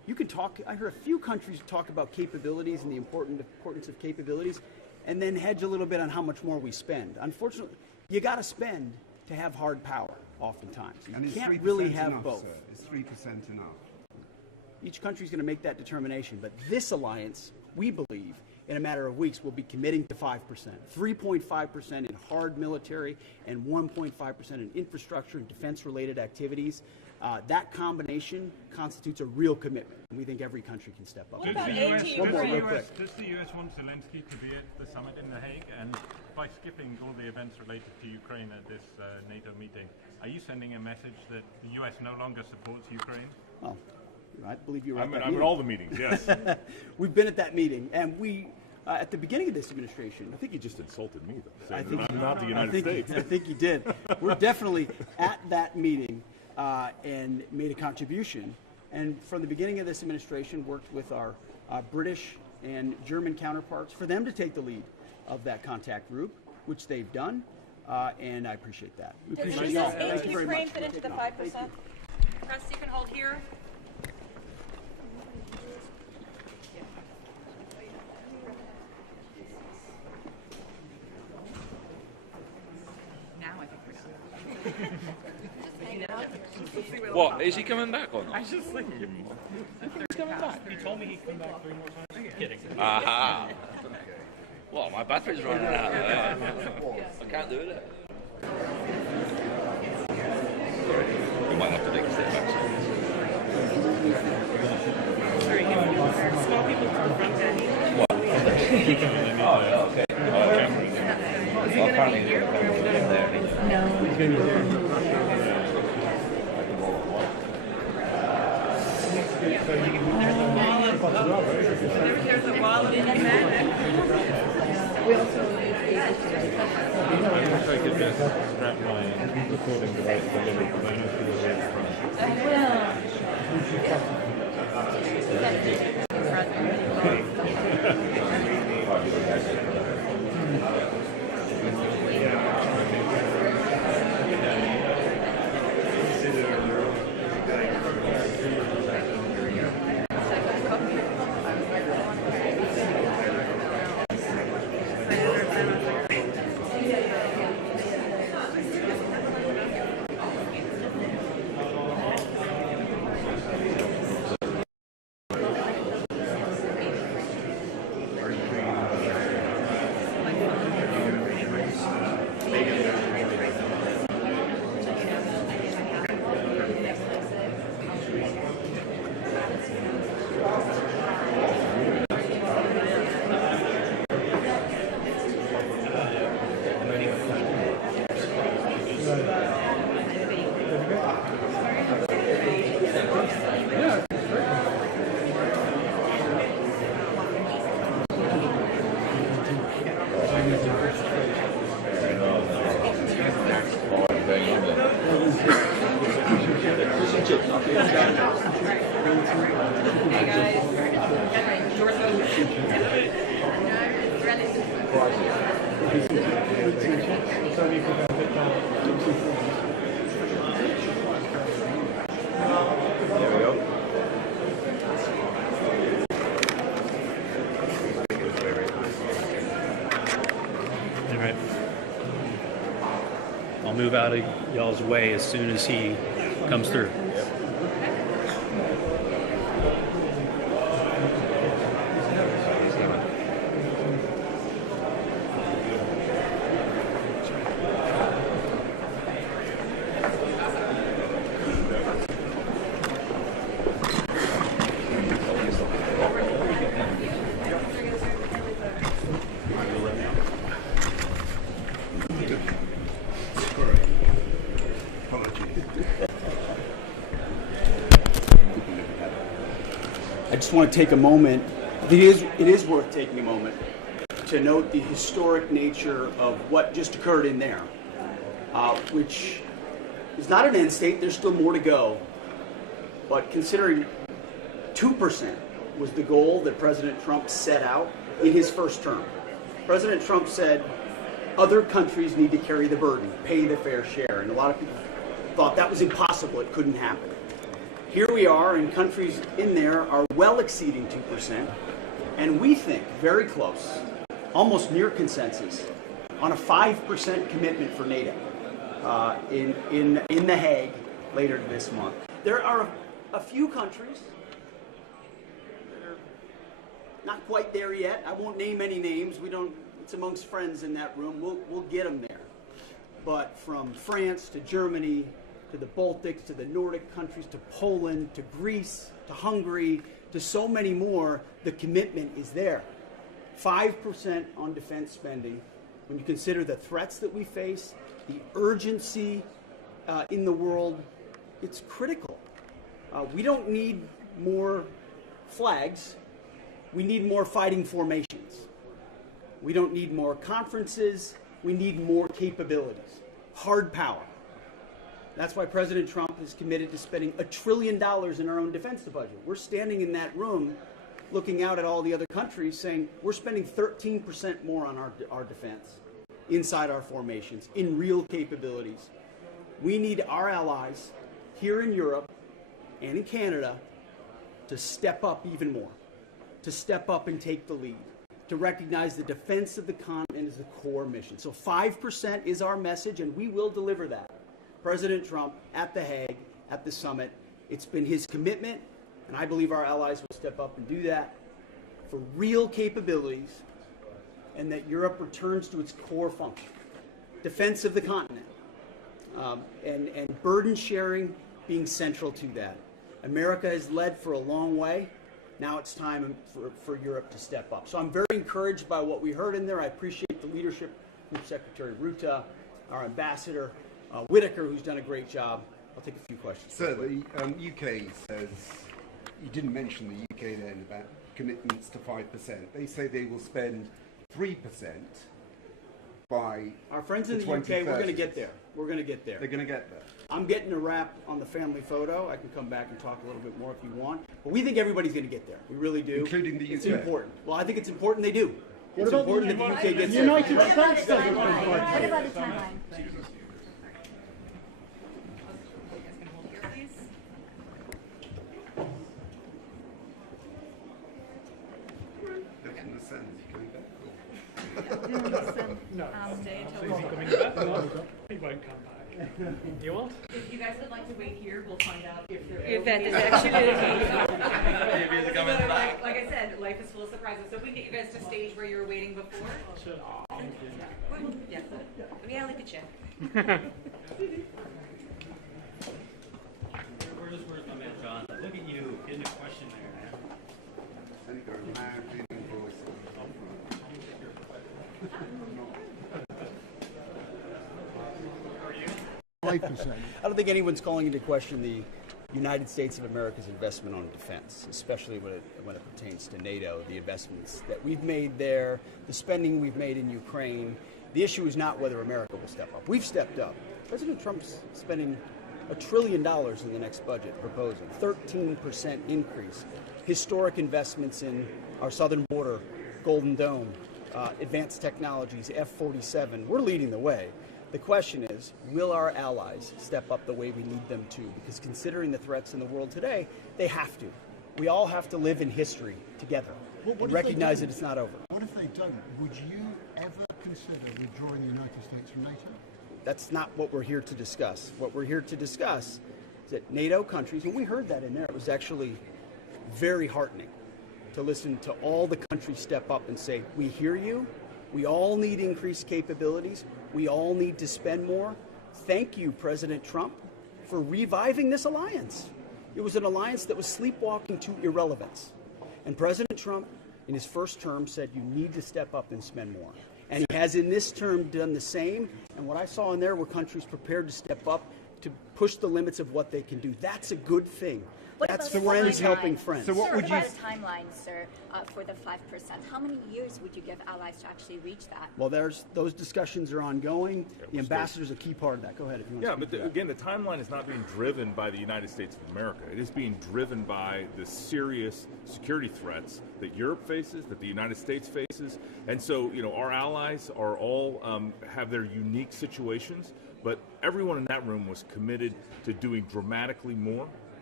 you can talk, I heard a few countries talk about capabilities and the importance of capabilities, and then hedge a little bit on how much more we spend. Unfortunately, you got to spend to have hard power, oftentimes. You can't really have enough, both. Sir? Is 3% enough? Each country is going to make that determination, but this alliance, we believe, in a matter of weeks, will be committing to 5%, 3.5% in hard military and 1.5% in infrastructure and defense-related activities. That combination constitutes a real commitment, and we think every country can step up. Does the US want Zelensky to be at the summit in The Hague? And by skipping all the events related to Ukraine at this NATO meeting, are you sending a message that the US no longer supports Ukraine? Well, I believe you're right. I'm at all the meetings, yes. We've been at that meeting, and we, at the beginning of this administration... I think you just insulted me, though, I saying think I'm not the United States. I think you did. We're definitely at that meeting and made a contribution. And from the beginning of this administration, worked with our British and German counterparts for them to take the lead of that contact group, which they've done, and I appreciate that. We appreciate y'all. Thank you very much. Ukraine fit into the 5%? Press, you can hold here. Now I think we're done. What, is he coming back or not? I just think He's coming back. He told me he'd come back 3 more times. Kidding. Aha. Well, my battery's running out there. I can't do it. We might have to take a step back. Sorry, small people from front end. What? Oh, okay. Well, apparently he's going to come there. No. He's going to be there. There's a wallet in the bag. We also I wish I could just strap my recording device to the limit, because I know people are in front. I'll move out of y'all's way as soon as he comes through. I just want to take a moment. It is worth taking a moment to note the historic nature of what just occurred in there, which is not an end state. There's still more to go. But considering 2% was the goal that President Trump set out in his first term, President Trump said other countries need to carry the burden, pay the fair share. And a lot of people thought that was impossible. It couldn't happen. here we are, and countries in there are well exceeding 2%, and we think very close, almost near consensus, on a 5% commitment for NATO in The Hague later this month. There are a few countries that are not quite there yet. I won't name any names. We don't. It's amongst friends in that room. We'll get them there. But from France to Germany to the Baltics to the Nordic countries to Poland to Greece to Hungary to so many more, the commitment is there. 5% on defense spending. When you consider the threats that we face, the urgency in the world, it's critical. We don't need more flags. We need more fighting formations. We don't need more conferences. We need more capabilities. Hard power. That's why President Trump is committed to spending $1 trillion in our own defense budget. We're standing in that room looking out at all the other countries saying we're spending 13% more on our defense inside our formations, in real capabilities. We need our allies here in Europe and in Canada to step up even more, to step up and take the lead, to recognize the defense of the continent as the core mission. So 5% is our message, and we will deliver that. President Trump at The Hague, at the summit, it's been his commitment, and I believe our allies will step up and do that for real capabilities, and that Europe returns to its core function, defense of the continent, and burden sharing being central to that. America has led for a long way. Now it's time for Europe to step up. So I'm very encouraged by what we heard in there. I appreciate the leadership from Secretary Rutte, our ambassador, Whitaker, who's done a great job. I'll take a few questions. So the UK says, you didn't mention the UK then about commitments to 5%. They say they will spend 3% by our friends in the UK. We're going to get there. We're going to get there. They're going to get there. I'm getting a wrap on the family photo. I can come back and talk a little bit more if you want. But we think everybody's going to get there. We really do. Including the UK. It's important. Well, I think it's important they do. It's about important that the UK gets there. United What about States the doesn't timeline? provide. What about the timeline? That's in the sense you're coming back. No. So is he coming back? No, he won't come back. You want? If you guys would like to wait here, we'll find out if there If that is actually Maybe he's coming back. Like I said, life is full of surprises. So if we can get you guys to stage where you were waiting before. Sure. Yeah. Yeah, look at you. Where's my man John? Look at you getting a question there, man. And you go loud, booming voice. 5%. I don't think anyone's calling into question the United States of America's investment on defense, especially when it pertains to NATO, the investments that we've made there, the spending we've made in Ukraine. The issue is not whether America will step up. We've stepped up. President Trump's spending $1 trillion in the next budget proposal, 13% increase, historic investments in our southern border, Golden Dome, advanced technologies, F-47. We're leading the way. The question is, will our allies step up the way we need them to? Because considering the threats in the world today, they have to. We all have to live in history together and recognize that it's not over. What if they don't? Would you ever consider withdrawing the United States from NATO? That's not what we're here to discuss. What we're here to discuss is that NATO countries, and we heard that in there, it was actually very heartening to listen to all the countries step up and say, we hear you, we all need increased capabilities, we all need to spend more. Thank you, President Trump, for reviving this alliance. It was an alliance that was sleepwalking to irrelevance. And President Trump, in his first term, said you need to step up and spend more. And he has in this term done the same. And what I saw in there were countries prepared to step up to push the limits of what they can do. That's a good thing. What That's about friends timeline? helping friends. So what Sir, would what you about a timeline, sir, for the 5%? How many years would you give allies to actually reach that? Well, those discussions are ongoing. The ambassador is a key part of that. Go ahead if you want to Yeah, speak but to that. again, the timeline is not being driven by the United States of America. It is being driven by the serious security threats that Europe faces, that the United States faces. And so, our allies are all have their unique situations, but everyone in that room was committed to doing dramatically more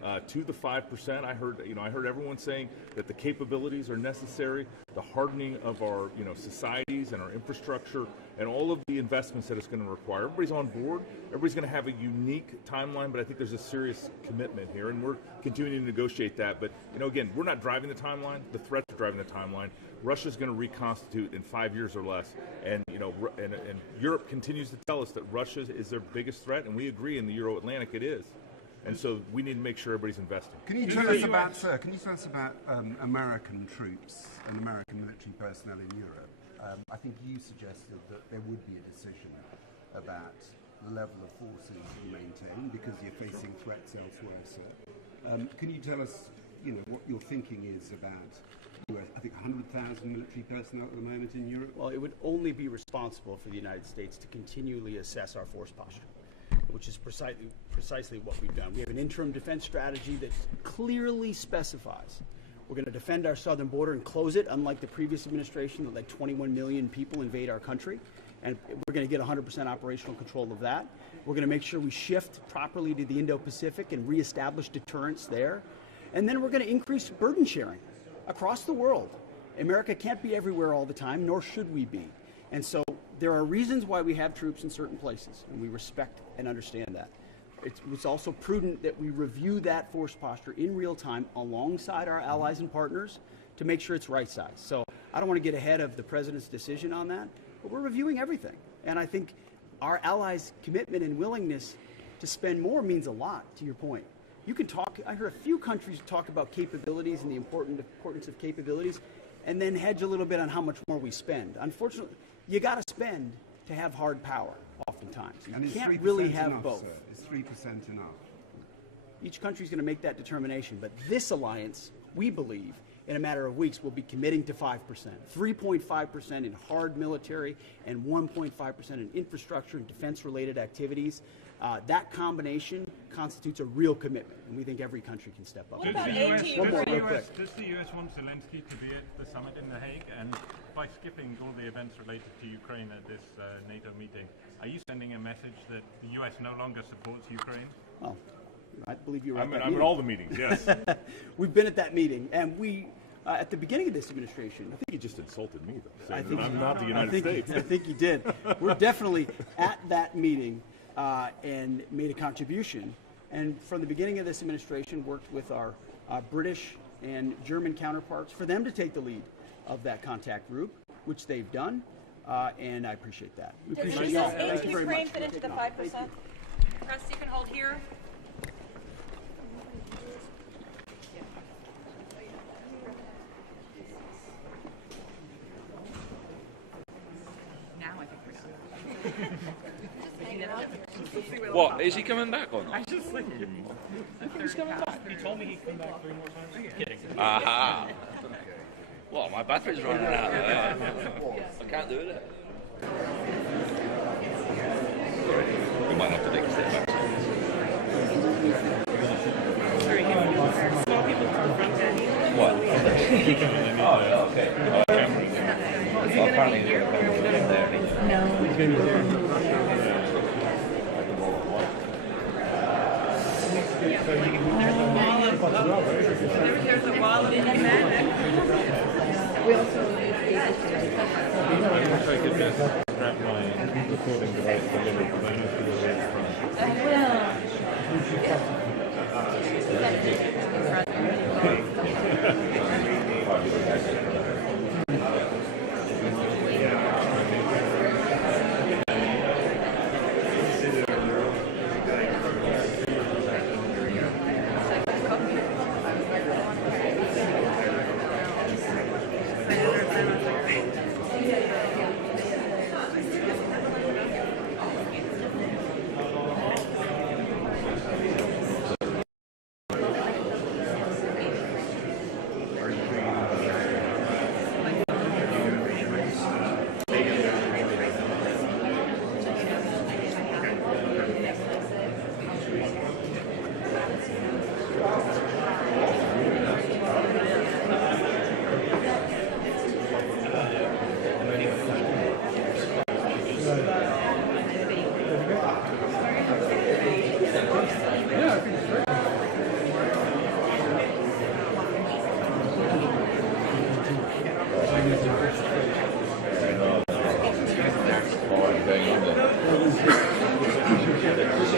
to the 5%. I heard everyone saying that the capabilities are necessary, the hardening of our societies and our infrastructure, and all of the investments that it's going to require. Everybody's on board. Everybody's going to have a unique timeline, but I think there's a serious commitment here, and we're continuing to negotiate that. But again, we're not driving the timeline. The threats are driving the timeline. Russia's going to reconstitute in 5 years or less, and and Europe continues to tell us that Russia is their biggest threat, and we agree in the Euro-Atlantic it is. And so we need to make sure everybody's investing. Can you tell us about American troops and American military personnel in Europe? I think you suggested that there would be a decision about the level of forces you maintain because you're facing threats elsewhere, sir. Can you tell us, what your thinking is about, I think 100,000 military personnel at the moment in Europe? Well, it would only be responsible for the United States to continually assess our force posture, which is precisely what we've done. We have an interim defense strategy that clearly specifies we're going to defend our southern border and close it, unlike the previous administration that let 21 million people invade our country. And we're going to get 100% operational control of that. We're going to make sure we shift properly to the Indo-Pacific and reestablish deterrence there. And then we're going to increase burden sharing across the world. America can't be everywhere all the time, nor should we be. And so there are reasons why we have troops in certain places, and we respect and understand that. It's also prudent that we review that force posture in real time alongside our allies and partners to make sure it's right size. So I don't want to get ahead of the president's decision on that, but we're reviewing everything. And I think our allies' commitment and willingness to spend more means a lot, to your point. You can talk, I heard a few countries talk about capabilities and the importance of capabilities, and then hedge a little bit on how much more we spend. Unfortunately, you got to spend to have hard power oftentimes. You can't really have enough, both. Sir? Is 3% enough? Each country is going to make that determination, but this alliance, we believe, in a matter of weeks, will be committing to 5%, 3.5% in hard military, and 1.5% in infrastructure and defense-related activities. That combination constitutes a real commitment, and we think every country can step up. Does the US want Zelensky to be at the summit in The Hague? And by skipping all the events related to Ukraine at this NATO meeting, are you sending a message that the US no longer supports Ukraine? Well, I believe you're right. I'm at all the meetings, yes. We've been at that meeting, and we, at the beginning of this administration... I think you just insulted me, though, saying that I'm not the United States. I think you did. We're definitely at that meeting and made a contribution. And from the beginning of this administration, worked with our British and German counterparts for them to take the lead of that contact group, which they've done, and I appreciate that. We appreciate y'all. Thank you very much. Ukraine fit into the 5%? Russ, you can hold here. Now I think we're done. What, is he coming back or not? I just like He's coming back. He told me he'd come back 3 more times. Kidding. Aha. Well, my battery's running out there. I can't do it. We might have to take a step back. What? Oh, okay. Well, apparently he's going to come there. No. He's going to be there. There's a wall of humanity. We also I wish I could just strap my recording device to Lily because I know she was right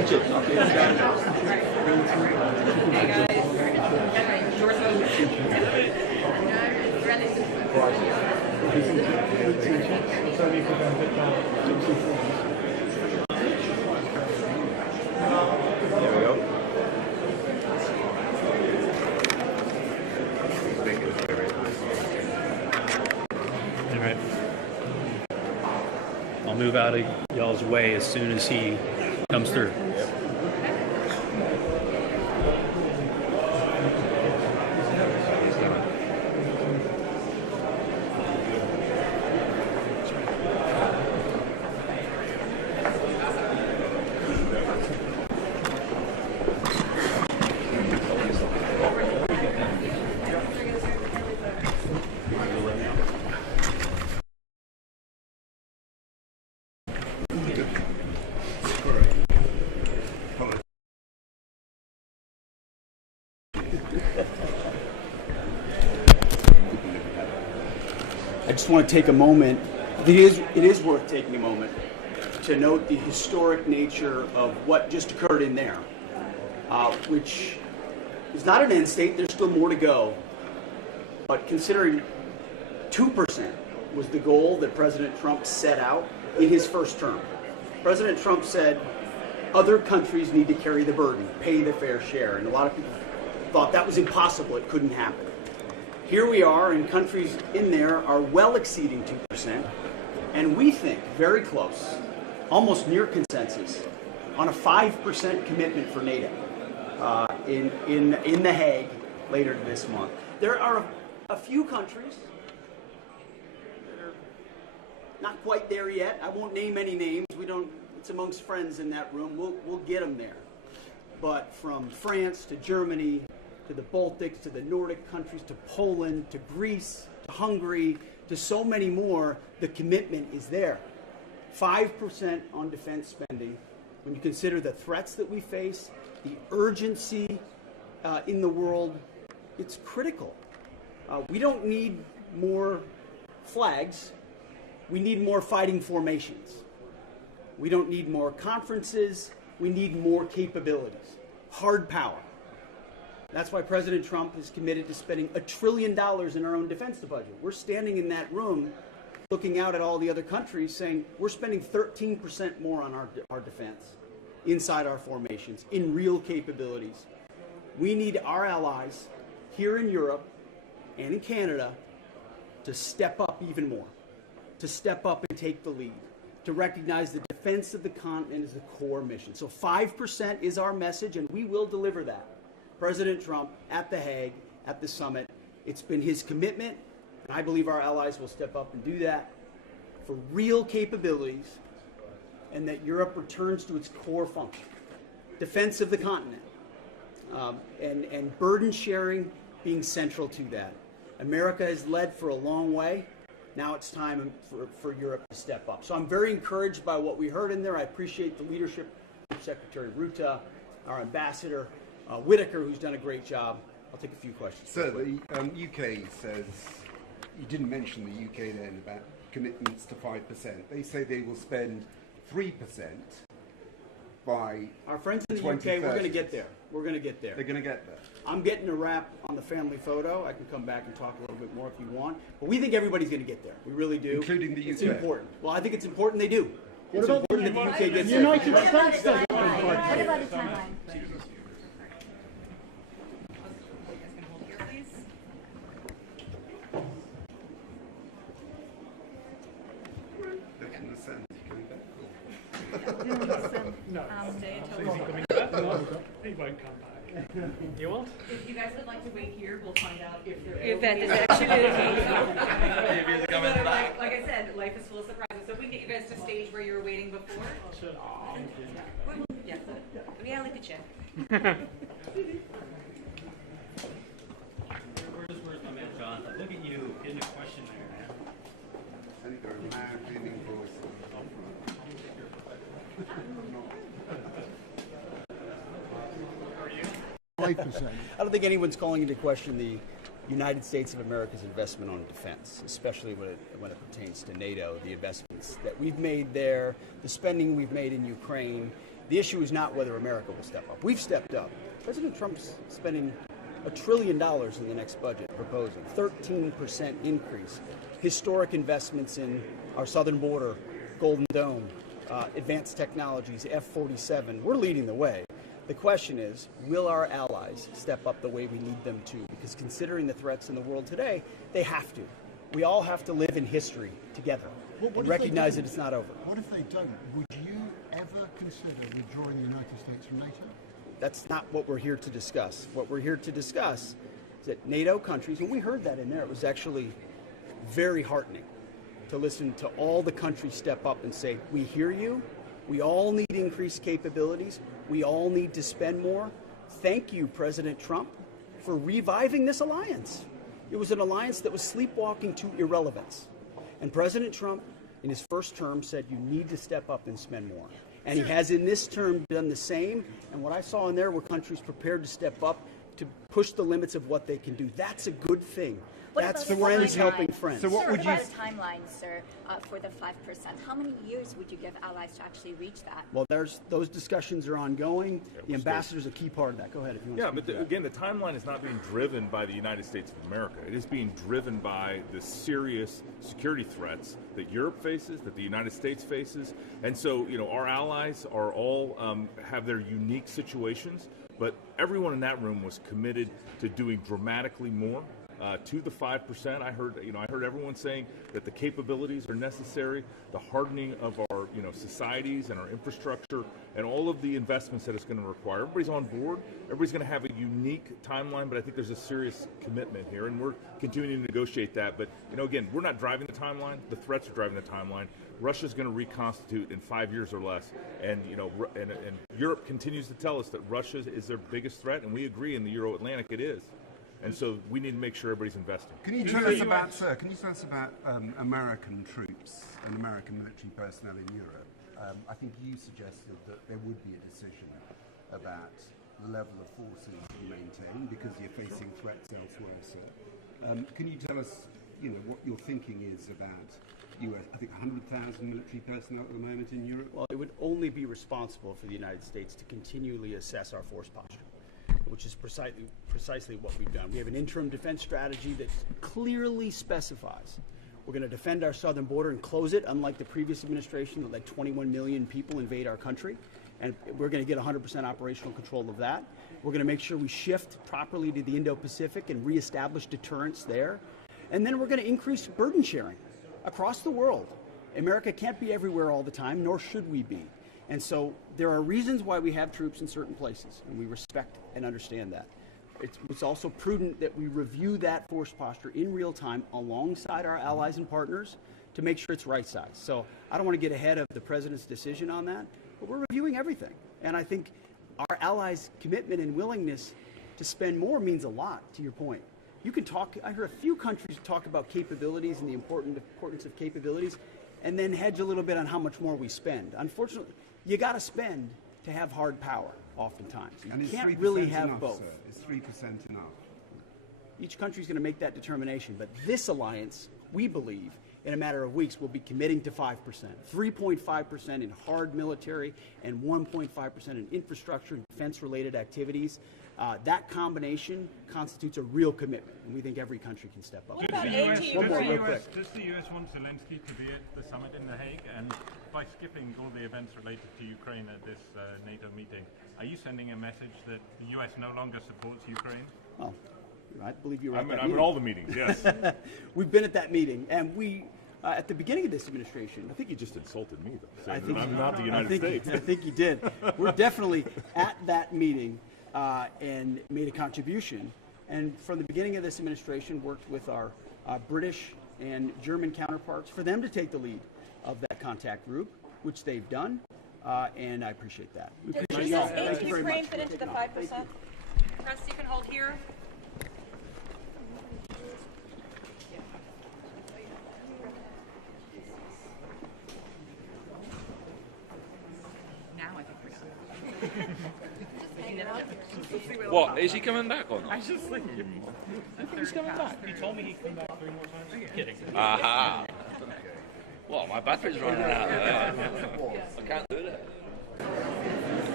Richard. There we go. All right. I'll move out of y'all's way as soon as he comes through. I just want to take a moment. It is worth taking a moment to note the historic nature of what just occurred in there, which is not an end state. There's still more to go. But considering 2% was the goal that President Trump set out in his first term, President Trump said other countries need to carry the burden, pay the fair share. And a lot of people thought that was impossible. It couldn't happen. Here we are, and countries in there are well exceeding 2%, and we think very close, almost near consensus, on a 5% commitment for NATO in The Hague later this month. There are a few countries that are not quite there yet. I won't name any names. It's amongst friends in that room. We'll get them there. But from France to Germany, to the Baltics, to the Nordic countries, to Poland, to Greece, to Hungary, to so many more, the commitment is there. 5% on defense spending. When you consider the threats that we face, the urgency in the world, it's critical. We don't need more flags. We need more fighting formations. We don't need more conferences. We need more capabilities. Hard power. That's why President Trump is committed to spending $1 trillion in our own defense budget. We're standing in that room looking out at all the other countries saying we're spending 13% more on our defense inside our formations in real capabilities. We need our allies here in Europe and in Canada to step up even more, to step up and take the lead, to recognize the defense of the continent as a core mission. So 5% is our message, and we will deliver that. President Trump at The Hague, at the summit, it's been his commitment, and I believe our allies will step up and do that for real capabilities, and that Europe returns to its core function, defense of the continent, and burden sharing being central to that. America has led for a long way. Now it's time for Europe to step up. So I'm very encouraged by what we heard in there. I appreciate the leadership of Secretary Ruta, our ambassador, Whitaker, who's done a great job. I'll take a few questions. So the UK says, you didn't mention the UK then about commitments to 5%. They say they will spend 3% by our friends in the UK, we're going to get there. We're going to get there. They're going to get there. I'm getting a wrap on the family photo. I can come back and talk a little bit more if you want. But we think everybody's going to get there. We really do. Including the UK. It's important. Well, I think it's important they do. It's What about important that the UK gets the United there. States? What about the timeline? Look in the sun. No. He won't come back. You want? If you guys would like to wait here, we'll find out if there If that is actually coming back. Like I said, life is full of surprises. So if we can get you guys to stage where you were waiting before. Sure. Yeah, reality check. Where's my man Jonathan? Look at you getting a question there, man. And they're loud, booming voices. 5%. I don't think anyone's calling into question the United States of America's investment on defense, especially when it pertains to NATO, the investments that we've made there, the spending we've made in Ukraine, The issue is not whether America will step up. We've stepped up. President Trump's spending $1 trillion in the next budget, proposing 13% increase, historic investments in our southern border, Golden Dome, advanced technologies, F-47. We're leading the way. The question is, will our allies step up the way we need them to? Because considering the threats in the world today, they have to. We all have to live in history together and recognize that it's not over. What if they don't? Would you ever consider withdrawing the United States from NATO? That's not what we're here to discuss. What we're here to discuss is that NATO countries, and we heard that in there, it was actually very heartening to listen to all the countries step up and say, we hear you, we all need increased capabilities, we all need to spend more. Thank you, President Trump, for reviving this alliance. It was an alliance that was sleepwalking to irrelevance. And President Trump, in his first term, said you need to step up and spend more. And he has in this term done the same. And what I saw in there were countries prepared to step up to push the limits of what they can do. That's a good thing. That's friends helping friends. So what would you... timeline, sir, for the 5%? How many years would you give allies to actually reach that? Well, those discussions are ongoing. The ambassador is a key part of that. Go ahead if you want to speak to that. Again, the timeline is not being driven by the United States of America. It is being driven by the serious security threats that Europe faces, that the United States faces. And so, our allies are all have their unique situations, but everyone in that room was committed to doing dramatically more. To the 5%, I heard everyone saying that the capabilities are necessary, the hardening of our societies and our infrastructure, and all of the investments that it's going to require. Everybody's on board. Everybody's going to have a unique timeline, but I think there's a serious commitment here, and we're continuing to negotiate that. But again, we're not driving the timeline. The threats are driving the timeline. Russia's going to reconstitute in 5 years or less, and and Europe continues to tell us that Russia is their biggest threat, and we agree in the Euro-Atlantic it is. And so we need to make sure everybody's investing. Can you tell us about American troops and American military personnel in Europe? I think you suggested that there would be a decision about the level of forces you maintain because you're facing threats elsewhere, sir. Can you tell us, what your thinking is about I think 100,000 military personnel at the moment in Europe? Well, it would only be responsible for the United States to continually assess our force posture, which is precisely what we've done. We have an interim defense strategy that clearly specifies we're going to defend our southern border and close it, unlike the previous administration that let 21 million people invade our country. And we're going to get 100% operational control of that. We're going to make sure we shift properly to the Indo-Pacific and reestablish deterrence there. And then we're going to increase burden sharing across the world. America can't be everywhere all the time, nor should we be. And so there are reasons why we have troops in certain places, and we respect and understand that. It's also prudent that we review that force posture in real time alongside our allies and partners to make sure it's right size. So I don't want to get ahead of the president's decision on that, but we're reviewing everything. And I think our allies' commitment and willingness to spend more means a lot, to your point. You can talk, I heard a few countries talk about capabilities and the importance of capabilities, and then hedge a little bit on how much more we spend. Unfortunately, you got to spend to have hard power, oftentimes. You can't really have enough, both. Sir? Is 3% enough? Each country is going to make that determination, but this alliance, we believe, in a matter of weeks, will be committing to 5%. 3.5% in hard military and 1.5% in infrastructure and defense-related activities. That combination constitutes a real commitment, and we think every country can step up. Does the U.S. want Zelensky to be at the summit in The Hague? And by skipping all the events related to Ukraine at this NATO meeting, are you sending a message that the U.S. no longer supports Ukraine? Well, I believe you're right. I'm at all the meetings, yes. We've been at that meeting, and we, at the beginning of this administration... I think you just insulted me, though, saying that I'm not the United States. I think you did. We're definitely at that meeting and made a contribution. And from the beginning of this administration, worked with our British and German counterparts for them to take the lead of that contact group, which they've done, and I appreciate that. Does aid to Ukraine fit into the 5%? Press, you can hold here. Now I think we're done. What, is he coming back or not? I just think he's coming back. He told me he'd come back 3 more times. Are you kidding? Aha. Well, my battery's running out. I can't do that.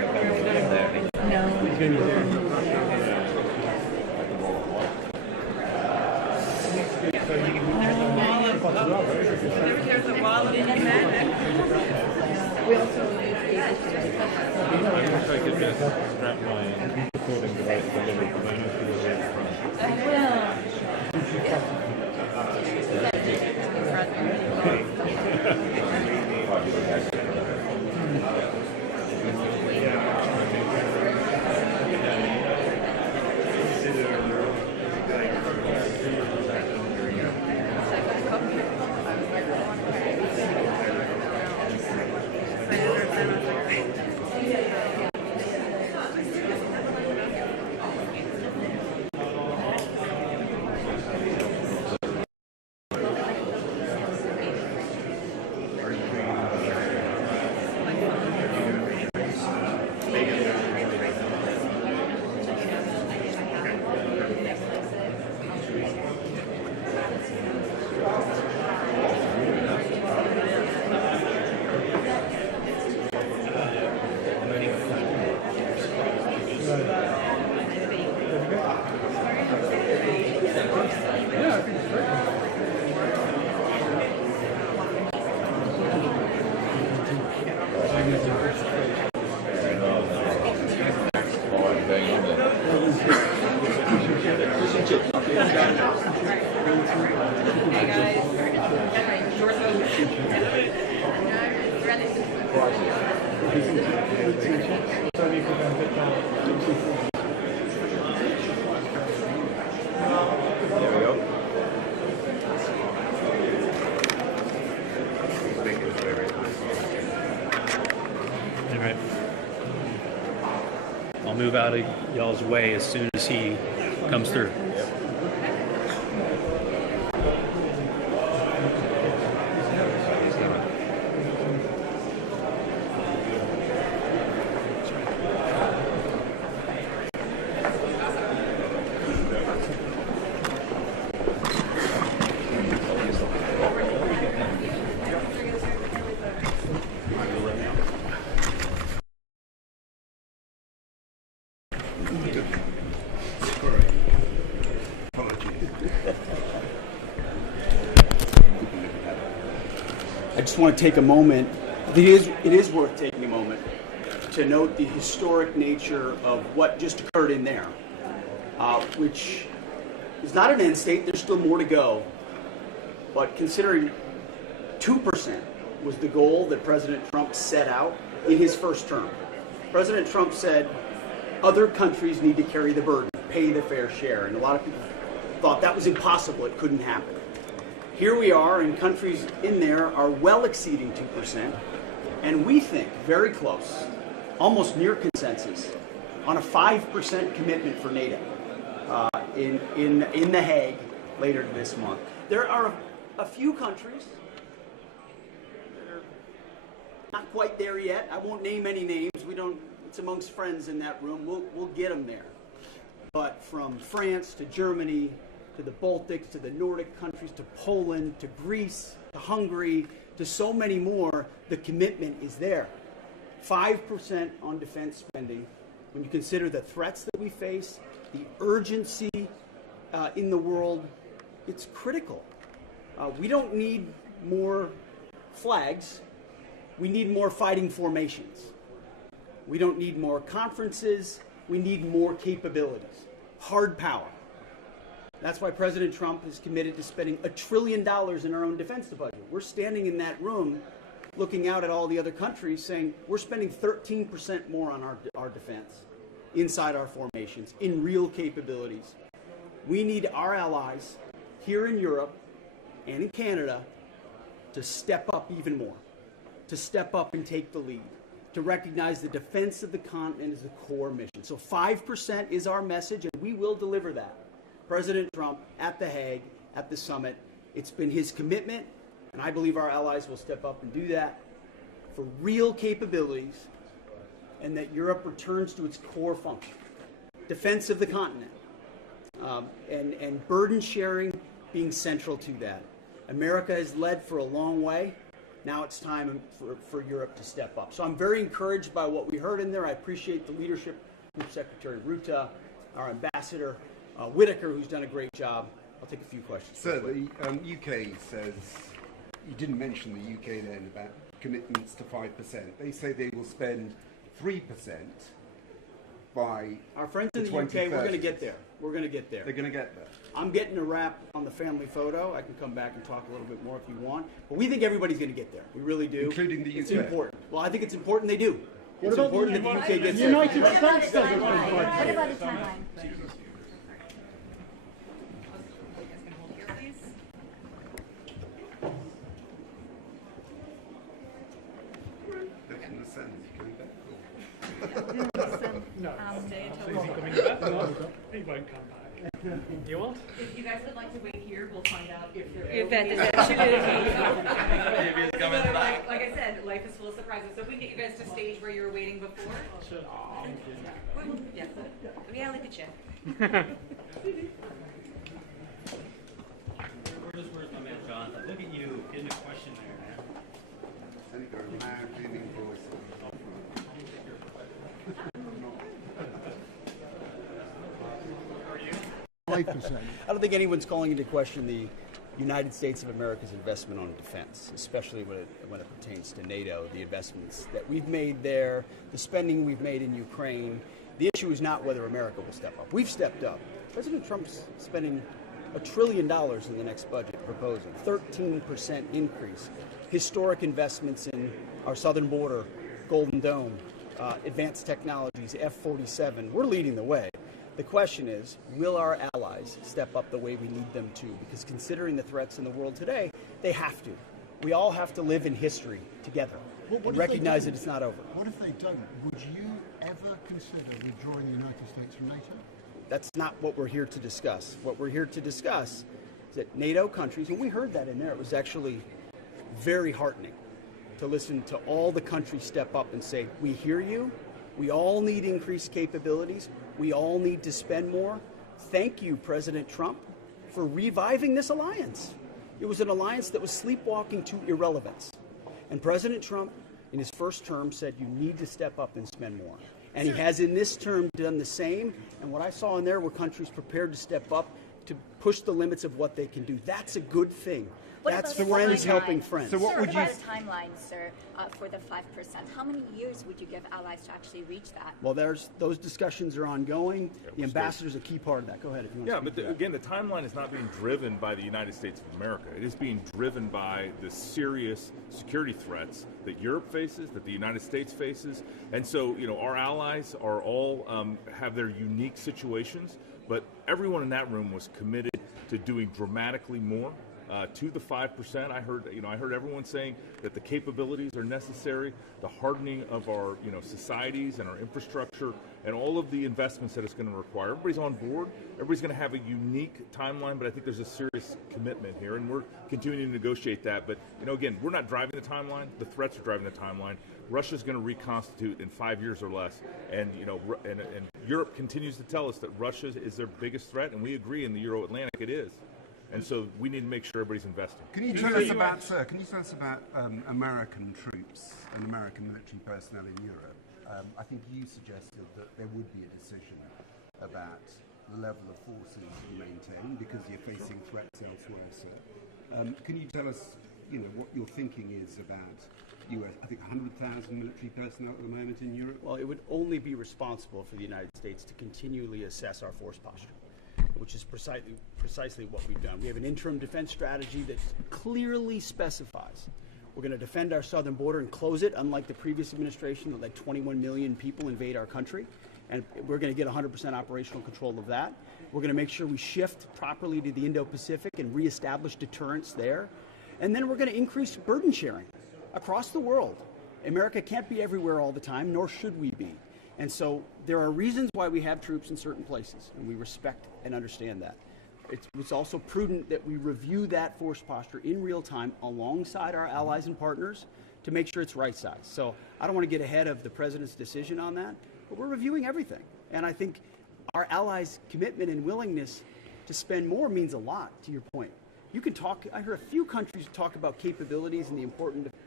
There's a wall of men. We also need to be able to. I wish I could just strap my recording device to the lid, but I know she was in front. All right. I'll move out of y'all's way as soon as he comes through. I just want to take a moment. It is worth taking a moment to note the historic nature of what just occurred in there, which is not an end state. There's still more to go. But considering 2% was the goal that President Trump set out in his first term, President Trump said other countries need to carry the burden, pay the fair share. And a lot of people thought that was impossible. It couldn't happen. Here we are, and countries in there are well exceeding 2%, and we think very close, almost near consensus, on a 5% commitment for NATO in The Hague later this month. There are a few countries that are not quite there yet. I won't name any names. It's amongst friends in that room. We'll get them there. But from France to Germany, to the Baltics, to the Nordic countries, to Poland, to Greece, to Hungary, to so many more, the commitment is there. 5% on defense spending. When you consider the threats that we face, the urgency in the world, it's critical. We don't need more flags. We need more fighting formations. We don't need more conferences. We need more capabilities. Hard power. That's why President Trump is committed to spending $1 trillion in our own defense budget. We're standing in that room looking out at all the other countries saying we're spending 13% more on our defense inside our formations in real capabilities. We need our allies here in Europe and in Canada to step up even more, to step up and take the lead, to recognize the defense of the continent as a core mission. So 5% is our message, and we will deliver that. President Trump at The Hague, at the summit, it's been his commitment, and I believe our allies will step up and do that for real capabilities, and that Europe returns to its core function, defense of the continent, and burden sharing being central to that. America has led for a long way. Now it's time for Europe to step up. So I'm very encouraged by what we heard in there. I appreciate the leadership from Secretary Rutte, our ambassador, Whitaker, who's done a great job. I'll take a few questions. So the UK says, you didn't mention the UK then about commitments to 5%. They say they will spend 3% by our friends in the UK. We're going to get there. We're going to get there. They're going to get there. I'm getting a wrap on the family photo. I can come back and talk a little bit more if you want. But we think everybone's going to get there. We really do. Including the UK. It's important. Well, I think it's important they do. It's important that the UK gets there. United States doesn't. What about the timeline? No. He won't come back. You won't? If you guys would like to wait here, we'll find out if there If that is actually like I said, life is full of surprises. So if we can get you guys to stage where you were waiting before. Sure. Yeah. Reality check. Where's my man Jonathan? Look at you, getting a question there, man. Senator, loud, booming voice. 5%. I don't think anyone's calling into question the United States of America's investment on defense, especially when it pertains to NATO, the investments that we've made there, the spending we've made in Ukraine. The issue is not whether America will step up. We've stepped up. President Trump's spending $1 trillion in the next budget proposal, 13% increase, historic investments in our southern border, Golden Dome, advanced technologies, F-47. We're leading the way. The question is, will our allies step up the way we need them to? Because considering the threats in the world today, they have to. We all have to live in history together and recognize that it's not over. What if they don't? Would you ever consider withdrawing the United States from NATO? That's not what we're here to discuss. What we're here to discuss is that NATO countries, and we heard that in there, it was actually very heartening to listen to all the countries step up and say, we hear you, we all need increased capabilities, we all need to spend more. Thank you, President Trump, for reviving this alliance. It was an alliance that was sleepwalking to irrelevance. And President Trump, in his first term, said you need to step up and spend more. And he has in this term done the same. And what I saw in there were countries prepared to step up to push the limits of what they can do. That's a good thing. That's friends helping friends. So what would you... What about a timeline, sir, for the 5%? How many years would you give allies to actually reach that? Well, those discussions are ongoing. The ambassador is a key part of that. Go ahead if you want to speak to that. Again, the timeline is not being driven by the United States of America. It is being driven by the serious security threats that Europe faces, that the United States faces. And so, our allies are all have their unique situations, but everyone in that room was committed to doing dramatically more. To the 5%, I heard everyone saying that the capabilities are necessary, the hardening of our societies and our infrastructure, and all of the investments that it's going to require. Everybody's on board. Everybody's going to have a unique timeline, but I think there's a serious commitment here, and we're continuing to negotiate that. But again, we're not driving the timeline. The threats are driving the timeline. Russia's going to reconstitute in 5 years or less, and and Europe continues to tell us that Russia is their biggest threat, and we agree in the Euro-Atlantic it is. And so we need to make sure everybody's investing. Can you tell us about American troops and American military personnel in Europe? I think you suggested that there would be a decision about the level of forces you maintain because you're facing threats elsewhere, sir. Can you tell us, what your thinking is about US? I think 100,000 military personnel at the moment in Europe. Well, it would only be responsible for the United States to continually assess our force posture, which is precisely what we've done. We have an interim defense strategy that clearly specifies we're going to defend our southern border and close it, unlike the previous administration that let 21 million people invade our country. And we're going to get 100% operational control of that. We're going to make sure we shift properly to the Indo-Pacific and reestablish deterrence there. And then we're going to increase burden sharing across the world. America can't be everywhere all the time, nor should we be. And so there are reasons why we have troops in certain places, and we respect and understand that. It's also prudent that we review that force posture in real time alongside our allies and partners to make sure it's right size. So I don't want to get ahead of the president's decision on that, but we're reviewing everything. And I think our allies' commitment and willingness to spend more means a lot, to your point. You can talk, I heard a few countries talk about capabilities and the importance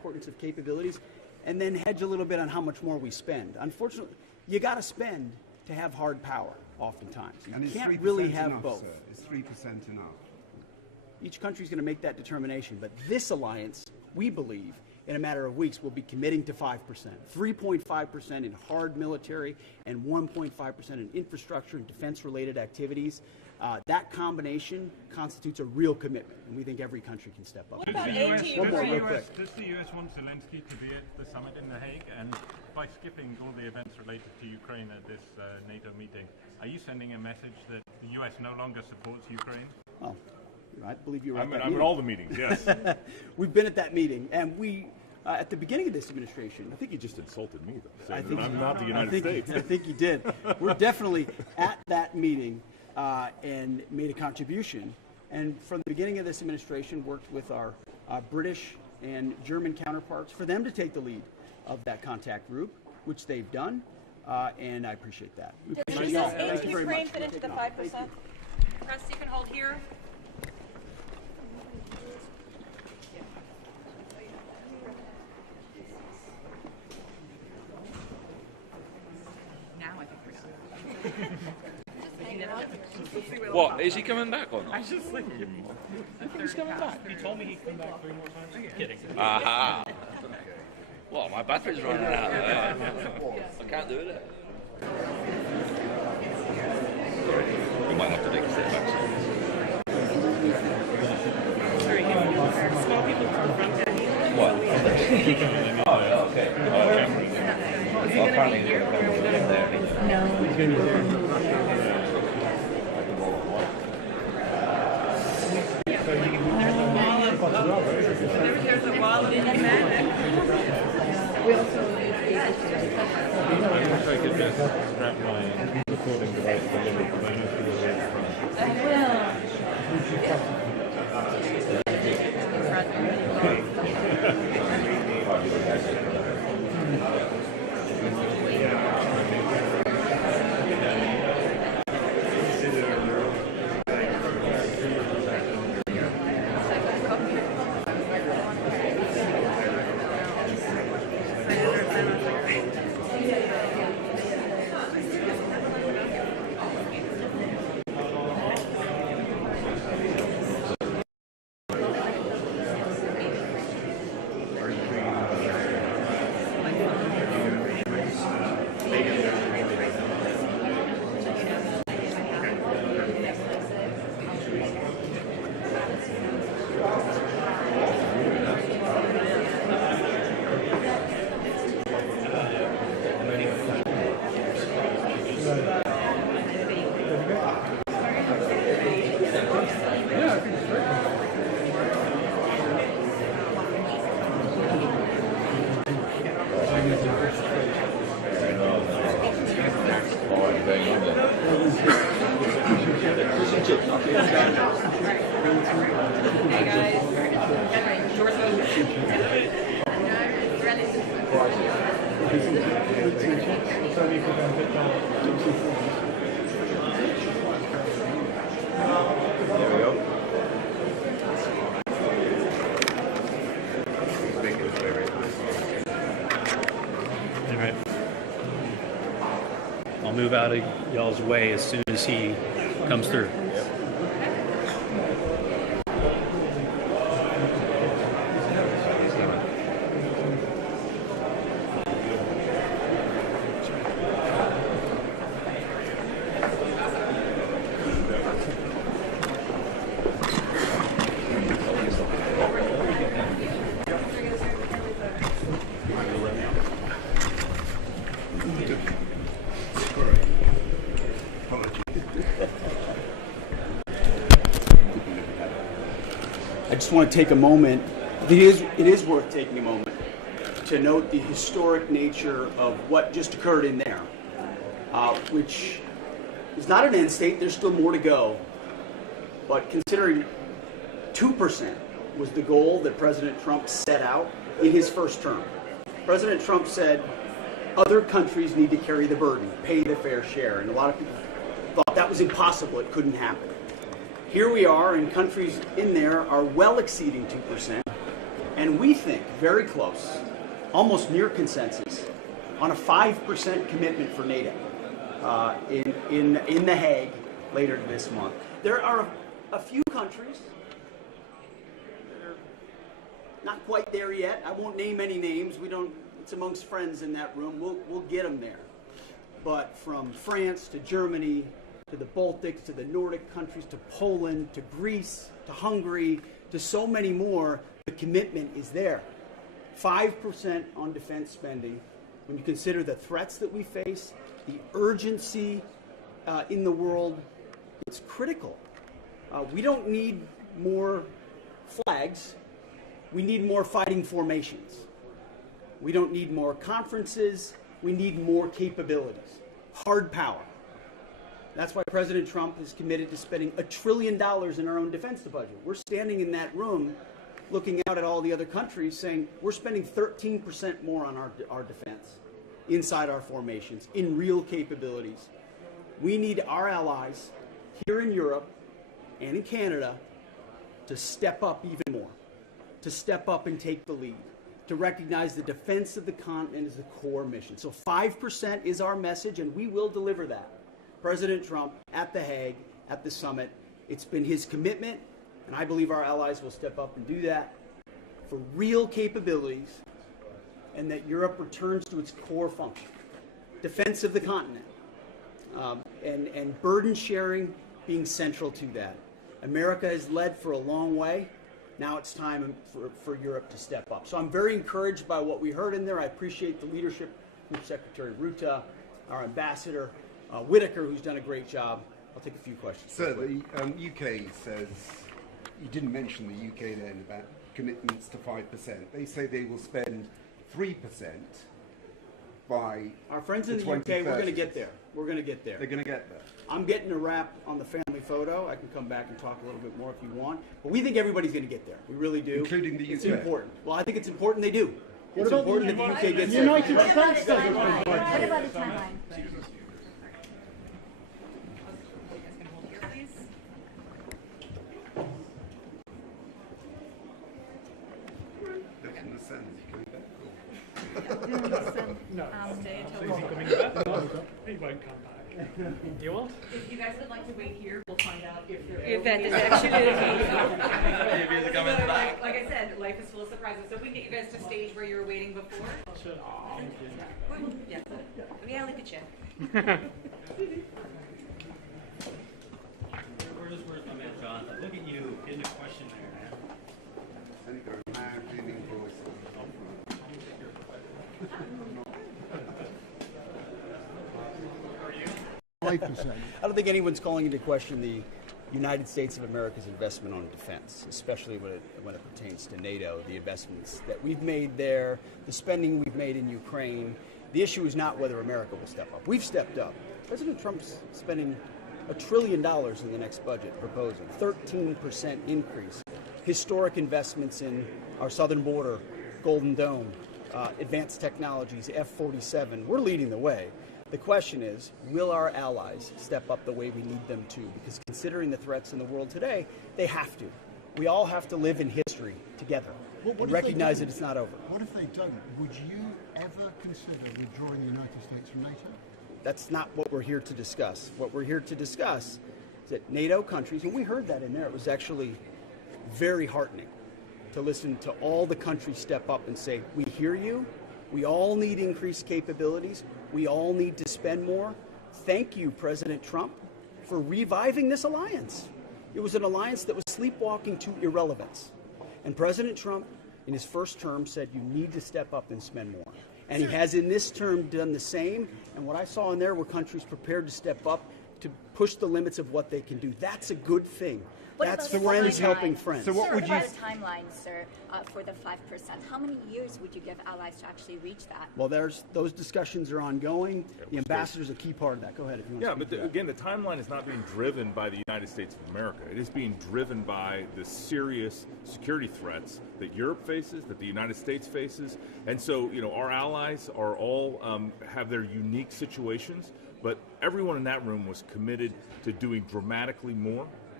importance of capabilities, and then hedge a little bit on how much more we spend. Unfortunately, you got to spend to have hard power oftentimes. You can't really have enough, both. Sir? Is 3% enough? Each country is going to make that determination, but this alliance, we believe, in a matter of weeks, will be committing to 5%, 3.5% in hard military, and 1.5% in infrastructure and defense-related activities. That combination constitutes a real commitment, and we think every country can step up. Does the US want Zelensky to be at the summit in The Hague? And by skipping all the events related to Ukraine at this NATO meeting, are you sending a message that the US no longer supports Ukraine? Well, I believe you were I'm at all the meetings, yes. We've been at that meeting, and we, at the beginning of this administration... I think you just insulted me, though, saying that I'm not the United States. I think you did. We're definitely at that meeting and made a contribution. And from the beginning of this administration, worked with our British and German counterparts for them to take the lead of that contact group, which they've done, and I appreciate that. Does Ukraine fit into the 5%? Press, you can hold here. Now I think we're done. What, is he coming back or not? I just think he's coming back. He told me he'd come back 3 more times. I'm kidding. Aha! Well, my battery's running out there. I can't do it. We might have to take a step back. Small people from front. What? Oh, yeah, okay. Well, apparently he's going to come over there. No. He's going to be there. There's a wall of independence. I wish I could just strap my recording device to the limit, but I know she will hear it from. I will. I'll move out of y'all's way as soon as he comes through. I just want to take a moment. It is worth taking a moment to note the historic nature of what just occurred in there, which is not an end state. There's still more to go. But considering 2% was the goal that President Trump set out in his first term, President Trump said other countries need to carry the burden, pay the fair share. And a lot of people thought that was impossible. It couldn't happen. Here we are, and countries in there are well exceeding 2%. And we think very close, almost near consensus, on a 5% commitment for NATO in The Hague later this month. There are a few countries that are not quite there yet. I won't name any names. We don't. It's amongst friends in that room. We'll get them there. But from France to Germany to the Baltics to the Nordic countries to Poland to Greece to Hungary to so many more, the commitment is there. 5% on defense spending. When you consider the threats that we face, the urgency in the world, it's critical. We don't need more flags. We need more fighting formations. We don't need more conferences. We need more capabilities. Hard power. That's why President Trump is committed to spending $1 trillion in our own defense budget. We're standing in that room looking out at all the other countries saying we're spending 13% more on our defense inside our formations, in real capabilities. We need our allies here in Europe and in Canada to step up even more, to step up and take the lead, to recognize the defense of the continent as the core mission. So 5% is our message, and we will deliver that. President Trump at The Hague, at the summit, it's been his commitment, and I believe our allies will step up and do that for real capabilities, and that Europe returns to its core function, defense of the continent, and burden sharing being central to that. America has led for a long way. Now it's time for Europe to step up. So I'm very encouraged by what we heard in there. I appreciate the leadership from Secretary Ruta, our ambassador, Whitaker, who's done a great job. I'll take a few questions. So the UK says, you didn't mention the UK then about commitments to 5%. They say they will spend 3% by our friends in the UK. We're going to get there. We're going to get there. They're going to get there. I'm getting a wrap on the family photo. I can come back and talk a little bit more if you want. But we think everybody's going to get there. We really do. Including the UK. It's important. Well, I think it's important they do. What it's about important the that the UK gets there. United States doesn't. What about the timeline? No. Stay So until is he coming back? No, he won't come back. You won't? If you guys would like to wait here, we'll find out if there If that is actually the If he's coming back. Like I said, life is full of surprises. So if we can get you guys to stage where you were waiting before. Sure. Yeah. Reality check. Where's my man John? Look at you in the question there, man. And you go, man, dreaming voice. 5%. I don't think anyone's calling into question the United States of America's investment on defense, especially when it pertains to NATO, the investments that we've made there, the spending we've made in Ukraine. The issue is not whether America will step up. We've stepped up. President Trump's spending $1 trillion in the next budget proposal, 13% increase, historic investments in our southern border, Golden Dome, advanced technologies, F-47. We're leading the way. The question is, will our allies step up the way we need them to? Because considering the threats in the world today, they have to. We all have to live in history together and recognize that it's not over. What if they don't? Would you ever consider withdrawing the United States from NATO? That's not what we're here to discuss. What we're here to discuss is that NATO countries, and we heard that in there, it was actually very heartening to listen to all the countries step up and say, we hear you, we all need increased capabilities, we all need to spend more. Thank you, President Trump, for reviving this alliance. It was an alliance that was sleepwalking to irrelevance. And President Trump, in his first term, said you need to step up and spend more. And he has in this term done the same. And what I saw in there were countries prepared to step up to push the limits of what they can do. That's a good thing. That's friends helping friends. So what would you? What about a timeline, sir, for the 5%? How many years would you give allies to actually reach that? Well, those discussions are ongoing. The ambassador is a key part of that. Go ahead if you want to speak to that. Again, the timeline is not being driven by the United States of America. It is being driven by the serious security threats that Europe faces, that the United States faces. And so, our allies are all have their unique situations, but everyone in that room was committed to doing dramatically more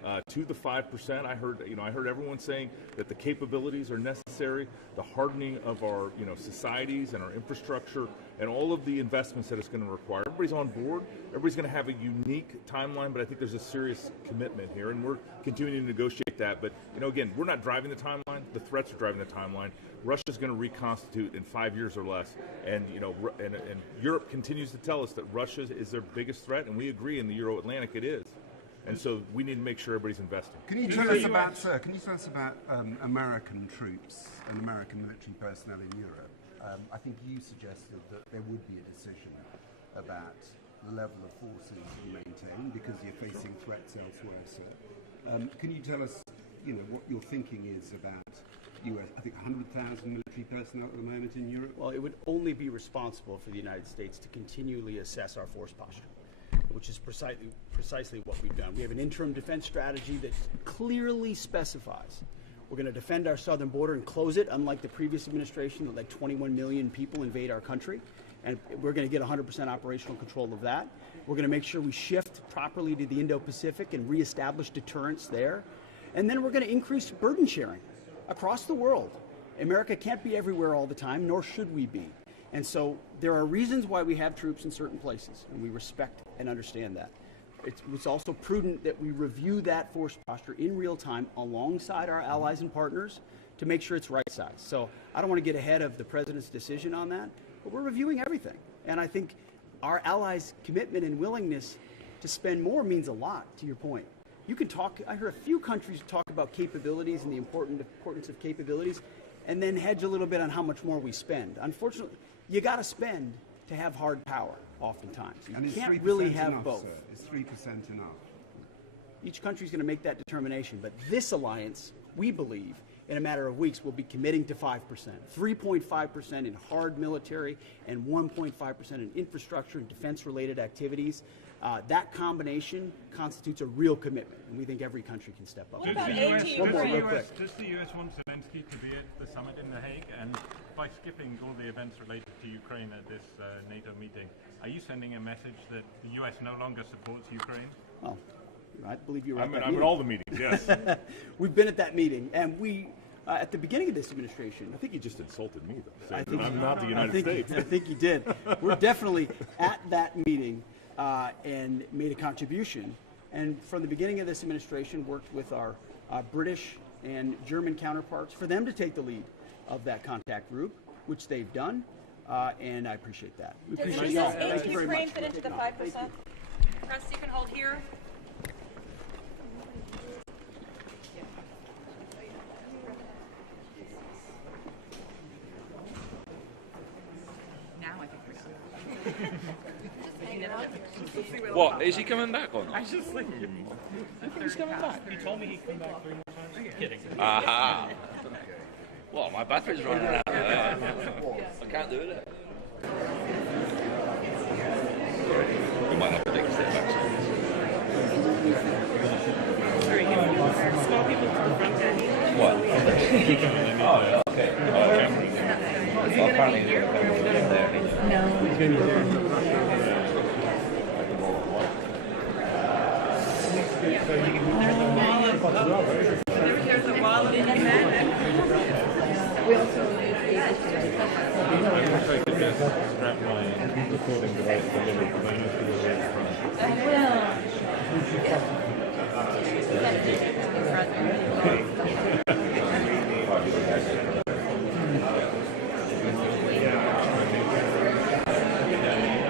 to the 5%. I heard everyone saying that the capabilities are necessary, the hardening of our societies and our infrastructure, and all of the investments that it's going to require. Everybody's on board. Everybody's going to have a unique timeline, but I think there's a serious commitment here, and we're continuing to negotiate that. But again, we're not driving the timeline. The threats are driving the timeline. Russia's going to reconstitute in 5 years or less, and and Europe continues to tell us that Russia is their biggest threat, and we agree in the Euro-Atlantic it is. And so we need to make sure everybody's investing. Can you tell us about American troops and American military personnel in Europe? I think you suggested that there would be a decision about the level of forces you maintain because you're facing threats elsewhere, sir. Can you tell us, what your thinking is about US, I think 100,000 military personnel at the moment in Europe? Well, it would only be responsible for the United States to continually assess our force posture, which is precisely what we've done. We have an interim defense strategy that clearly specifies we're going to defend our southern border and close it, unlike the previous administration that let 21 million people invade our country. And we're going to get 100% operational control of that. We're going to make sure we shift properly to the Indo-Pacific and reestablish deterrence there. And then we're going to increase burden sharing across the world. America can't be everywhere all the time, nor should we be. And so there are reasons why we have troops in certain places, and we respect and understand that. It's also prudent that we review that force posture in real time alongside our allies and partners to make sure it's right size. So I don't want to get ahead of the president's decision on that, but we're reviewing everything. And I think our allies' commitment and willingness to spend more means a lot, to your point. You can talk, I heard a few countries talk about capabilities and the importance of capabilities, and then hedge a little bit on how much more we spend. Unfortunately, you got to spend to have hard power, oftentimes. You can't really have enough, both. Sir? Is 3% enough? Each country's going to make that determination, but this alliance, we believe, in a matter of weeks, will be committing to 5%, 3.5% in hard military, and 1.5% in infrastructure and defense-related activities. That combination constitutes a real commitment, and we think every country can step up. Does the US want Zelensky to be at the summit in The Hague? And by skipping all the events related to Ukraine at this NATO meeting, are you sending a message that the US no longer supports Ukraine? Well, I believe you're right. I'm at all the meetings, yes. We've been at that meeting, and we, at the beginning of this administration... I think you just insulted me, though, saying I'm not the United States. I think you did. We're definitely at that meeting and made a contribution. And from the beginning of this administration, worked with our British and German counterparts for them to take the lead of that contact group, which they've done, and I appreciate that. We appreciate y'all. Thank you very much. Fit into the 5%? Press, you can hold here. Now I think we're done. What, is he coming back or not? I was just thinking. He's coming back. He told me he'd come back 3 more times. Kidding. Aha. Well, my battery's running out there. I can't do it. We might have to take a step back. Small people to the front end. What? Oh, yeah, okay. Well, apparently he's going to come there. No. He's going to be there. There's a wall of independence. We also need to be able I wish I could just strap my recording device to Lily because I know she will read from. I will.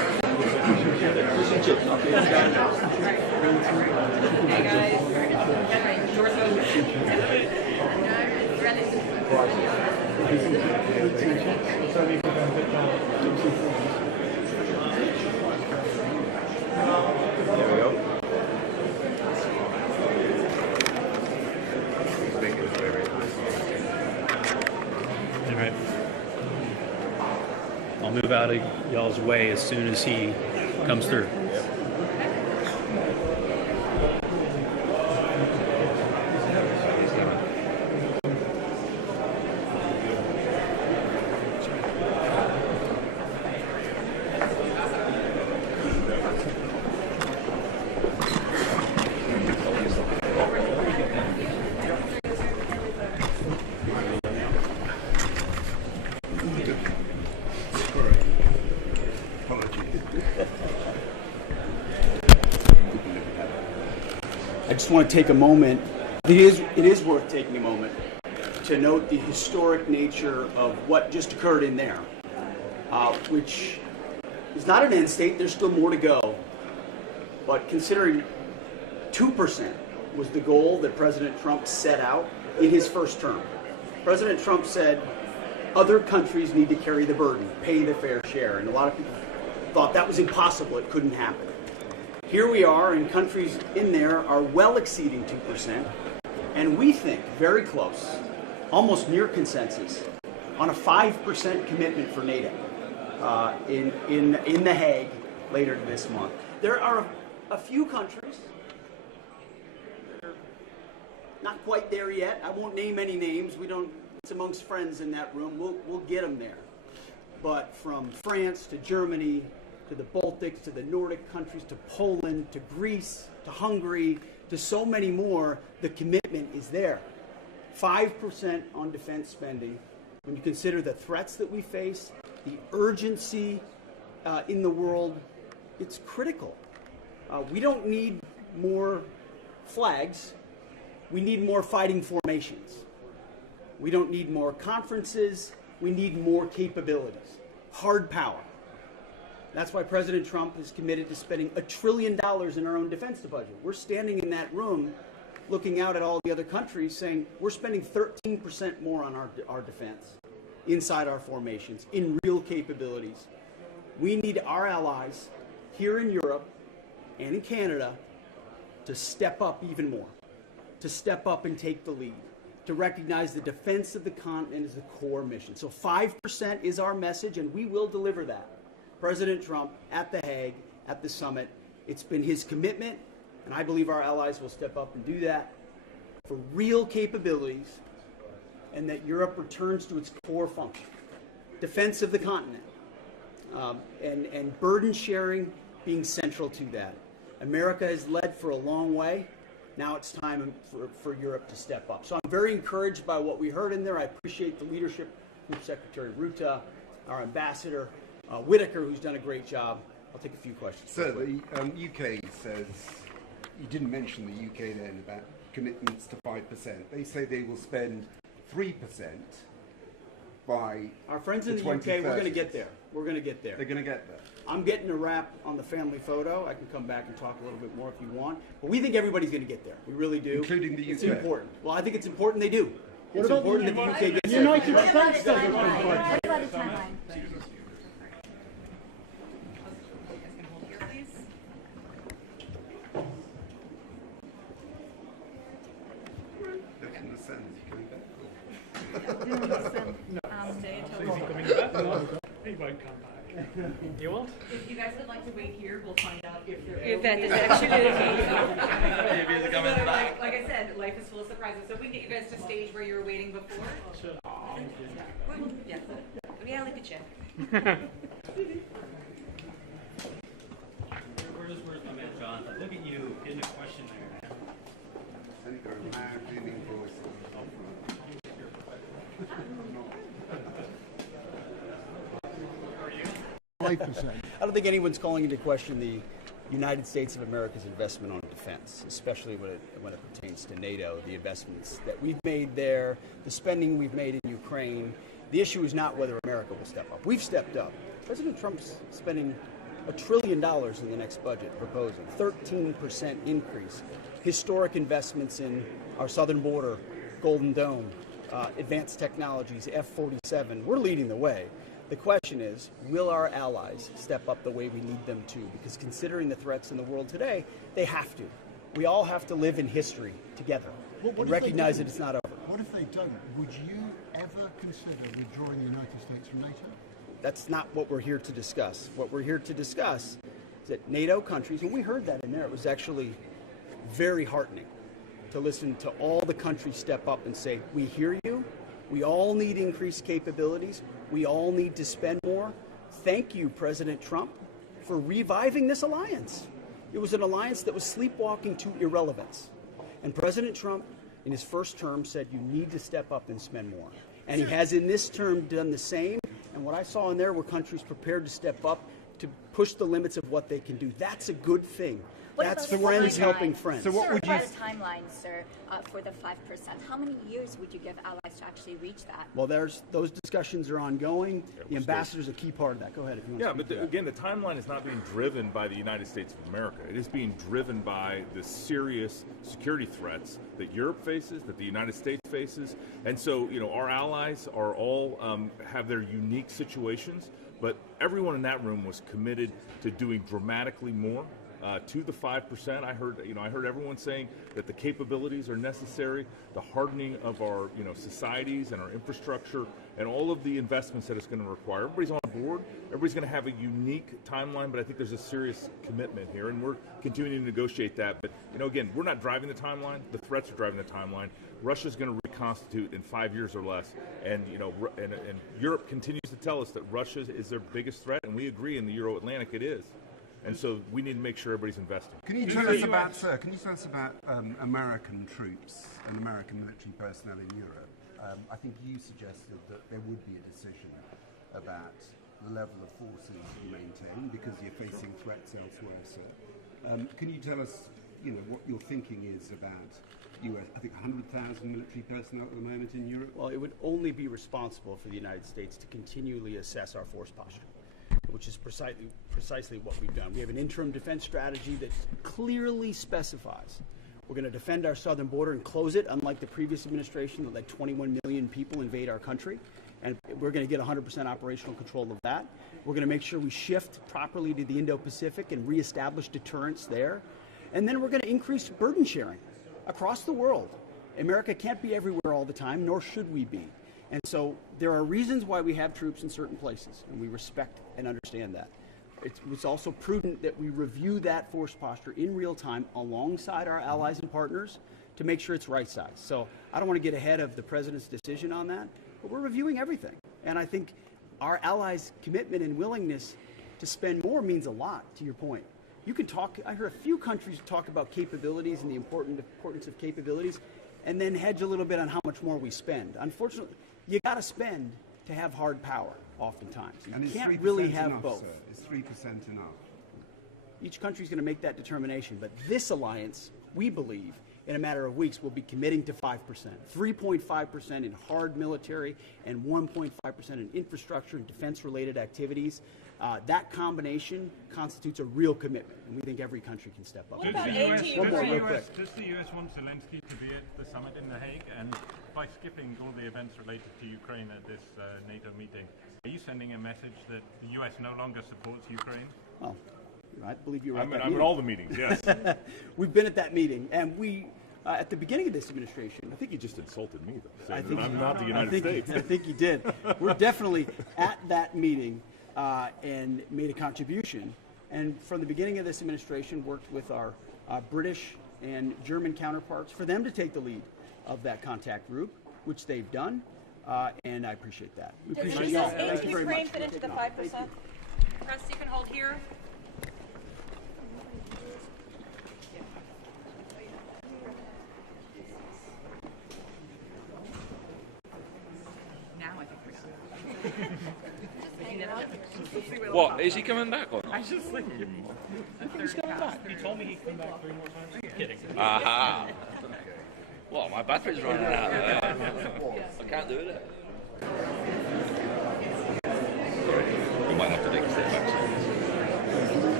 I'll move out of y'all's way as soon as he comes through. I just want to take a moment. It is worth taking a moment to note the historic nature of what just occurred in there, which is not an end state. There's still more to go. But considering 2% was the goal that President Trump set out in his first term, President Trump said other countries need to carry the burden, pay the fair share. And a lot of people thought that was impossible. It couldn't happen. Here we are, and countries in there are well exceeding 2%, and we think very close, almost near consensus, on a 5% commitment for NATO in The Hague later this month. There are a few countries that are not quite there yet. I won't name any names. We don't. It's amongst friends in that room. We'll get them there. But from France to Germany, to the Baltics, to the Nordic countries, to Poland, to Greece, to Hungary, to so many more, the commitment is there. 5% on defense spending. When you consider the threats that we face, the urgency in the world, it's critical. We don't need more flags. We need more fighting formations. We don't need more conferences. We need more capabilities. Hard power. That's why President Trump is committed to spending $1 trillion in our own defense budget. We're standing in that room looking out at all the other countries saying we're spending 13% more on our defense inside our formations, in real capabilities. We need our allies here in Europe and in Canada to step up even more, to step up and take the lead, to recognize the defense of the continent as the core mission. So 5% is our message, and we will deliver that. President Trump at The Hague, at the summit, it's been his commitment, and I believe our allies will step up and do that for real capabilities, and that Europe returns to its core function, defense of the continent, and burden sharing being central to that. America has led for a long way. Now it's time for Europe to step up. So I'm very encouraged by what we heard in there. I appreciate the leadership from Secretary Ruta, our ambassador, Whitaker, who's done a great job. I'll take a few questions. So the UK says, you didn't mention the UK then about commitments to 5%. They say they will spend 3% by our friends in the UK. We're going to get there. We're going to get there. They're going to get there. I'm getting a wrap on the family photo. I can come back and talk a little bit more if you want. But we think everybody's going to get there. We really do. Including the UK. It's important. Well, I think it's important they do. What it's about important the that the UK gets there. United States doesn't What about the timeline? He won't come back. You won't? If you guys would like to wait here, we'll find out if there If that is actually the case. Maybe it's coming back. Like I said, life is full of surprises. So if we can get you guys to stage where you were waiting before. Sure. Yeah. Reality check. Where's my man Jonathan? Look at you getting a question there. And you got a loud, booming voice. 5%. I don't think anyone's calling into question the United States of America's investment on defense, especially when it pertains to NATO, the investments that we've made there, the spending we've made in Ukraine. The issue is not whether America will step up. We've stepped up. President Trump's spending $1 $1 trillion in the next budget proposal, 13% increase, historic investments in our southern border, Golden Dome, advanced technologies, F-47. We're leading the way. The question is, will our allies step up the way we need them to? Because considering the threats in the world today, they have to. We all have to live in history together and recognize that it's not over. What if they don't? Would you ever consider withdrawing the United States from NATO? That's not what we're here to discuss. What we're here to discuss is that NATO countries, when we heard that in there, it was actually very heartening to listen to all the countries step up and say, we hear you, we all need increased capabilities, we all need to spend more. Thank you, President Trump, for reviving this alliance. It was an alliance that was sleepwalking to irrelevance. And President Trump, in his first term, said you need to step up and spend more. And he has in this term done the same. And what I saw in there were countries prepared to step up to push the limits of what they can do. That's a good thing. That's friends helping friends. So what would you... timeline, sir, for the 5%? How many years would you give allies to actually reach that? Well, those discussions are ongoing. The ambassador is a key part of that. Go ahead if you want to speak. Again, the timeline is not being driven by the United States of America. It is being driven by the serious security threats that Europe faces, that the United States faces. And so, our allies are all have their unique situations, but everyone in that room was committed to doing dramatically more. To the 5%, I heard everyone saying that the capabilities are necessary, the hardening of our societies and our infrastructure, and all of the investments that it's going to require. Everybody's on board. Everybody's going to have a unique timeline, but I think there's a serious commitment here, and we're continuing to negotiate that. But again, we're not driving the timeline. The threats are driving the timeline. Russia's going to reconstitute in 5 years or less, and and Europe continues to tell us that Russia is their biggest threat, and we agree in the Euro-Atlantic it is. And so we need to make sure everybody's investing. Can you tell us about American troops and American military personnel in Europe? I think you suggested that there would be a decision about the level of forces you maintain because you're facing threats elsewhere, sir. Can you tell us, what your thinking is about US, I think 100,000 military personnel at the moment in Europe? Well, it would only be responsible for the United States to continually assess our force posture, which is precisely what we've done. We have an interim defense strategy that clearly specifies we're going to defend our southern border and close it, unlike the previous administration that let 21 million people invade our country. And we're going to get 100% operational control of that. We're going to make sure we shift properly to the Indo-Pacific and reestablish deterrence there. And then we're going to increase burden sharing across the world. America can't be everywhere all the time, nor should we be. And so there are reasons why we have troops in certain places, and we respect and understand that. It's also prudent that we review that force posture in real time alongside our allies and partners to make sure it's right size. So I don't want to get ahead of the president's decision on that, but we're reviewing everything. And I think our allies' commitment and willingness to spend more means a lot, to your point. You can talk, I heard a few countries talk about capabilities and the importance of capabilities, and then hedge a little bit on how much more we spend. Unfortunately, you got to spend to have hard power, oftentimes. You can't really have both. Sir? Is 3% enough? Each country is going to make that determination, but this alliance, we believe, in a matter of weeks, will be committing to 5%. 3.5% in hard military and 1.5% in infrastructure and defense-related activities. That combination constitutes a real commitment, and we think every country can step up. Does the US want Zelensky to be at the summit in The Hague? And by skipping all the events related to Ukraine at this NATO meeting, are you sending a message that the US no longer supports Ukraine? Well, I believe you're right. I'm at all the meetings, yes. We've been at that meeting, and we, at the beginning of this administration... I think you just insulted me, though, saying I'm not the United States. I think you did. We're definitely at that meeting and made a contribution. And from the beginning of this administration, worked with our British and German counterparts for them to take the lead of that contact group, which they've done, and I appreciate that. We appreciate you all. Thank you very much. Ukraine fit into the 5%? Press, you can hold here. Now I think we're done. What, is he coming back or not? I was just thinking. He's coming back. He told me he'd come back 3 more times. I'm kidding. Aha! Well, my battery's running out. I can't do it. We might have to take a step back.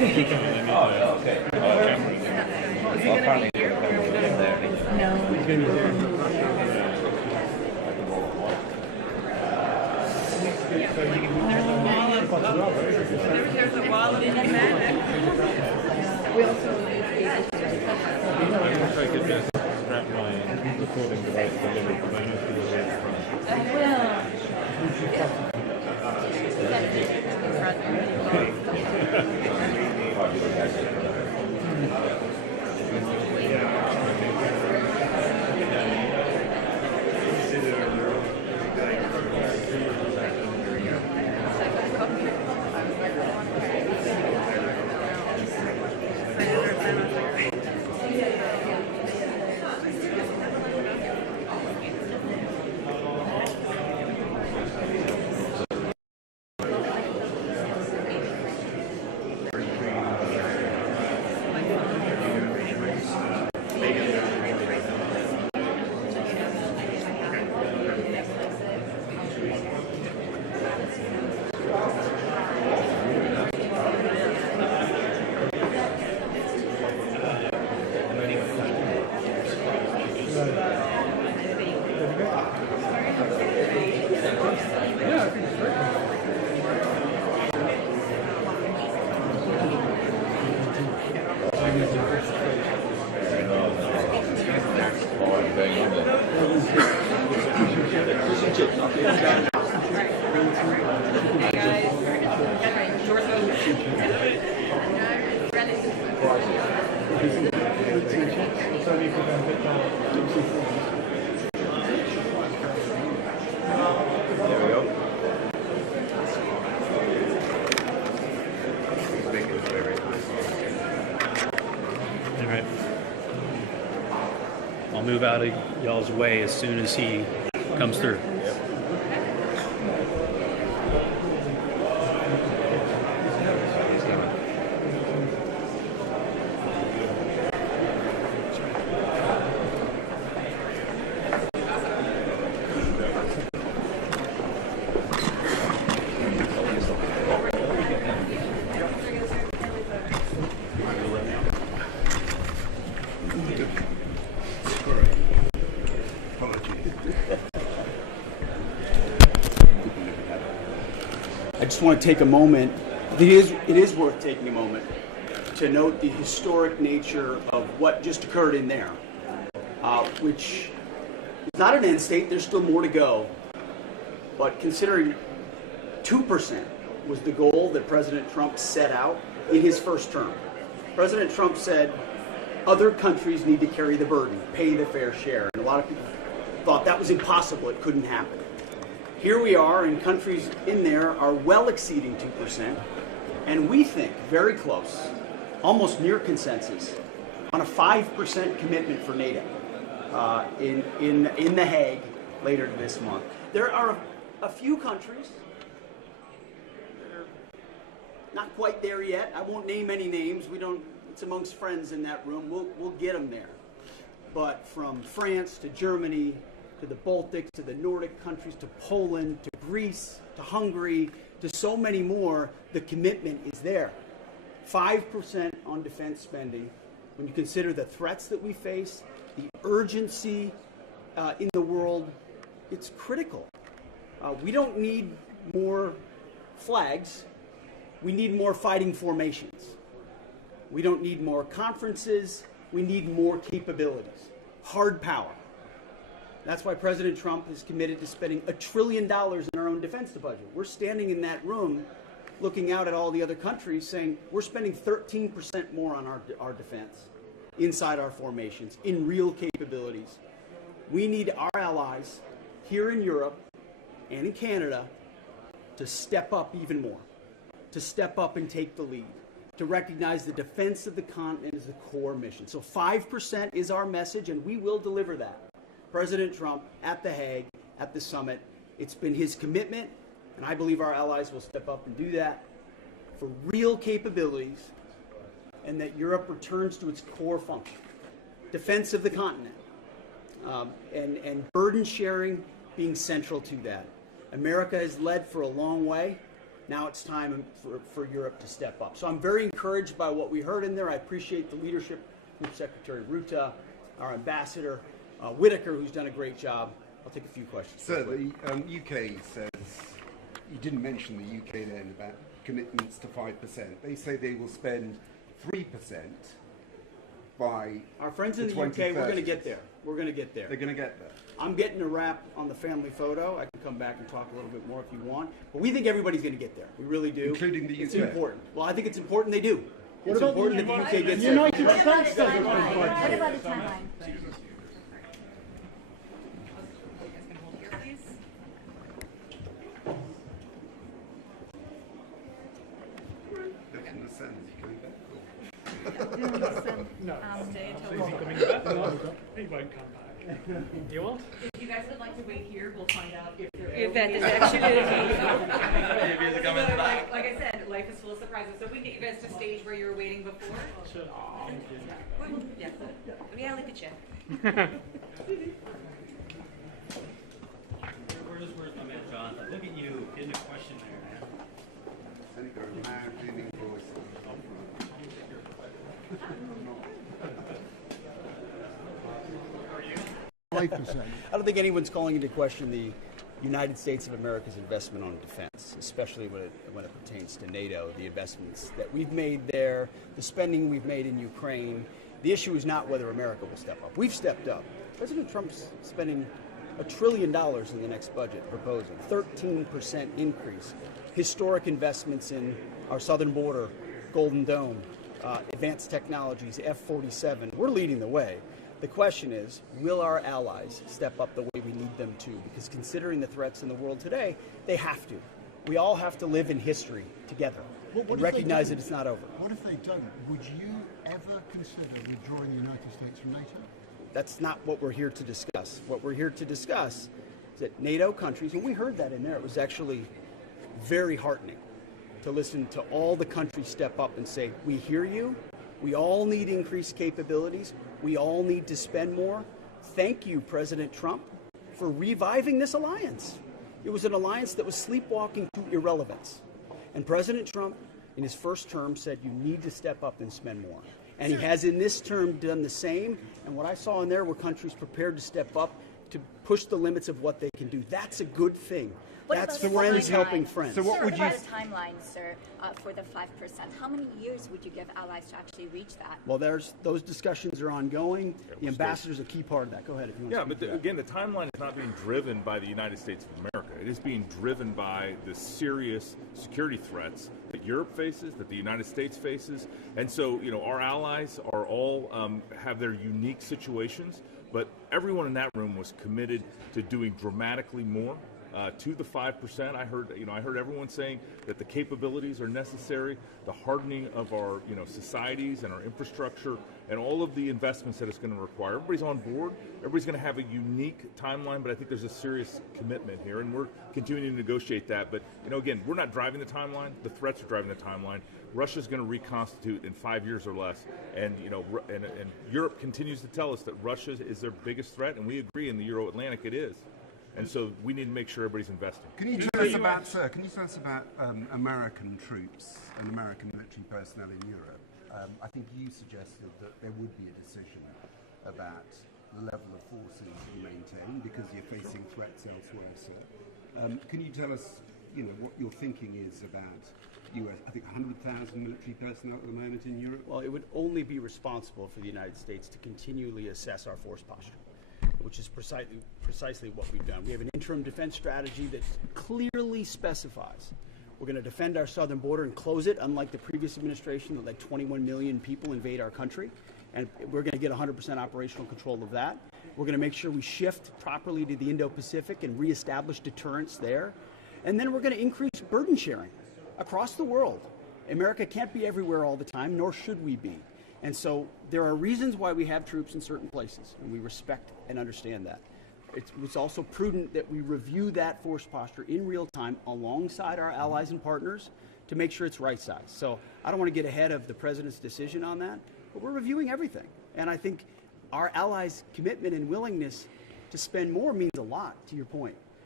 yeah, okay. Well, apparently you're going to live there. No. There's a wall of magic. We also need I wish I could just strap my recording device to limit, but I know people are in front. I'll move out of y'all's way as soon as he comes through. I just want to take a moment. It is worth taking a moment to note the historic nature of what just occurred in there, which is not an end state. There's still more to go. But considering 2% was the goal that President Trump set out in his first term, President Trump said other countries need to carry the burden, pay the fair share. And a lot of people thought that was impossible. It couldn't happen. Here we are, and countries in there are well exceeding 2%, and we think very close, almost near consensus, on a 5% commitment for NATO in The Hague later this month. There are a few countries that are not quite there yet. I won't name any names. We don't. It's amongst friends in that room. We'll get them there. But from France to Germany, to the Baltics, to the Nordic countries, to Poland, to Greece, to Hungary, to so many more, the commitment is there. 5% on defense spending. When you consider the threats that we face, the urgency in the world, it's critical. We don't need more flags. We need more fighting formations. We don't need more conferences. We need more capabilities. Hard power. That's why President Trump is committed to spending $1 trillion in our own defense budget. We're standing in that room looking out at all the other countries saying we're spending 13% more on our defense inside our formations, in real capabilities. We need our allies here in Europe and in Canada to step up even more, to step up and take the lead, to recognize the defense of the continent as the core mission. So 5% is our message, and we will deliver that. President Trump at The Hague, at the summit, it's been his commitment, and I believe our allies will step up and do that for real capabilities, and that Europe returns to its core function, defense of the continent, and burden sharing being central to that. America has led for a long way. Now it's time for Europe to step up. So I'm very encouraged by what we heard in there. I appreciate the leadership from Secretary Ruta, our ambassador, Whitaker, who's done a great job. I'll take a few questions. Sir, the UK says, you didn't mention the UK then about commitments to 5%. They say they will spend 3% by our friends in the UK, we're going to get there. We're going to get there. They're going to get there. I'm getting a wrap on the family photo. I can come back and talk a little bit more if you want. But we think everybody's going to get there. We really do. Including the UK. It's important. Well, I think it's important they do. What It's about important the that the UK gets there. United What about States the doesn't timeline? want What to about the timeline? Looking the sun, is he coming back? No. Stay Is until he coming back? No, he won't come back. You won't? If you guys would like to wait here, we'll find out if there If that is actually Maybe he's coming back. Like I said, life is full of surprises. So if we can get you guys to stage where you were waiting before. Sure. Thank you. Yeah. Reality check. Where's my man Jonathan? Look at you getting a question there, man. And he goes, loud, booming voice. 5%. I don't think anyone's calling into question the United States of America's investment on defense, especially when it pertains to NATO, the investments that we've made there, the spending we've made in Ukraine. The issue is not whether America will step up. We've stepped up. President Trump's spending $1 trillion in the next budget, proposing 13% increase, historic investments in our southern border, Golden Dome, advanced technologies, F-47. We're leading the way. The question is, will our allies step up the way we need them to? Because considering the threats in the world today, they have to. We all have to live in history together and recognize that it's not over. What if they don't? Would you ever consider withdrawing the United States from NATO? That's not what we're here to discuss. What we're here to discuss is that NATO countries, and we heard that in there, it was actually very heartening to listen to all the countries step up and say, we hear you, we all need increased capabilities, we all need to spend more. Thank you, President Trump, for reviving this alliance. It was an alliance that was sleepwalking to irrelevance. And President Trump, in his first term, said you need to step up and spend more. And he has in this term done the same. And what I saw in there were countries prepared to step up to push the limits of what they can do. That's a good thing. That's friends helping friends. So what would you... What about a timeline, sir, for the 5%? How many years would you give allies to actually reach that? Well, those discussions are ongoing. The ambassador's a key part of that. Go ahead if you want to speak to that. Again, the timeline is not being driven by the United States of America. It is being driven by the serious security threats that Europe faces, that the United States faces. And so, our allies are all have their unique situations, but everyone in that room was committed to doing dramatically more. To the 5%, I heard everyone saying that the capabilities are necessary, the hardening of our societies and our infrastructure, and all of the investments that it's going to require. Everybody's on board. Everybody's going to have a unique timeline, but I think there's a serious commitment here, and we're continuing to negotiate that. But again, we're not driving the timeline. The threats are driving the timeline. Russia's going to reconstitute in 5 years or less, and and Europe continues to tell us that Russia is their biggest threat, and we agree in the Euro-Atlantic it is. And so we need to make sure everybody's investing. Can you tell us about American troops and American military personnel in Europe? I think you suggested that there would be a decision about the level of forces you maintain because you're facing threats elsewhere, sir. Can you tell us, what your thinking is about US, I think 100,000 military personnel at the moment in Europe? Well, it would only be responsible for the United States to continually assess our force posture, which is precisely what we've done. We have an interim defense strategy that clearly specifies we're going to defend our southern border and close it, unlike the previous administration that let 21 million people invade our country. And we're going to get 100% operational control of that. We're going to make sure we shift properly to the Indo-Pacific and reestablish deterrence there. And then we're going to increase burden sharing across the world. America can't be everywhere all the time, nor should we be. And so there are reasons why we have troops in certain places, and we respect and understand that. It's also prudent that we review that force posture in real time alongside our allies and partners to make sure it's right size. So I don't want to get ahead of the president's decision on that, but we're reviewing everything. And I think our allies' commitment and willingness to spend more means a lot, to your point.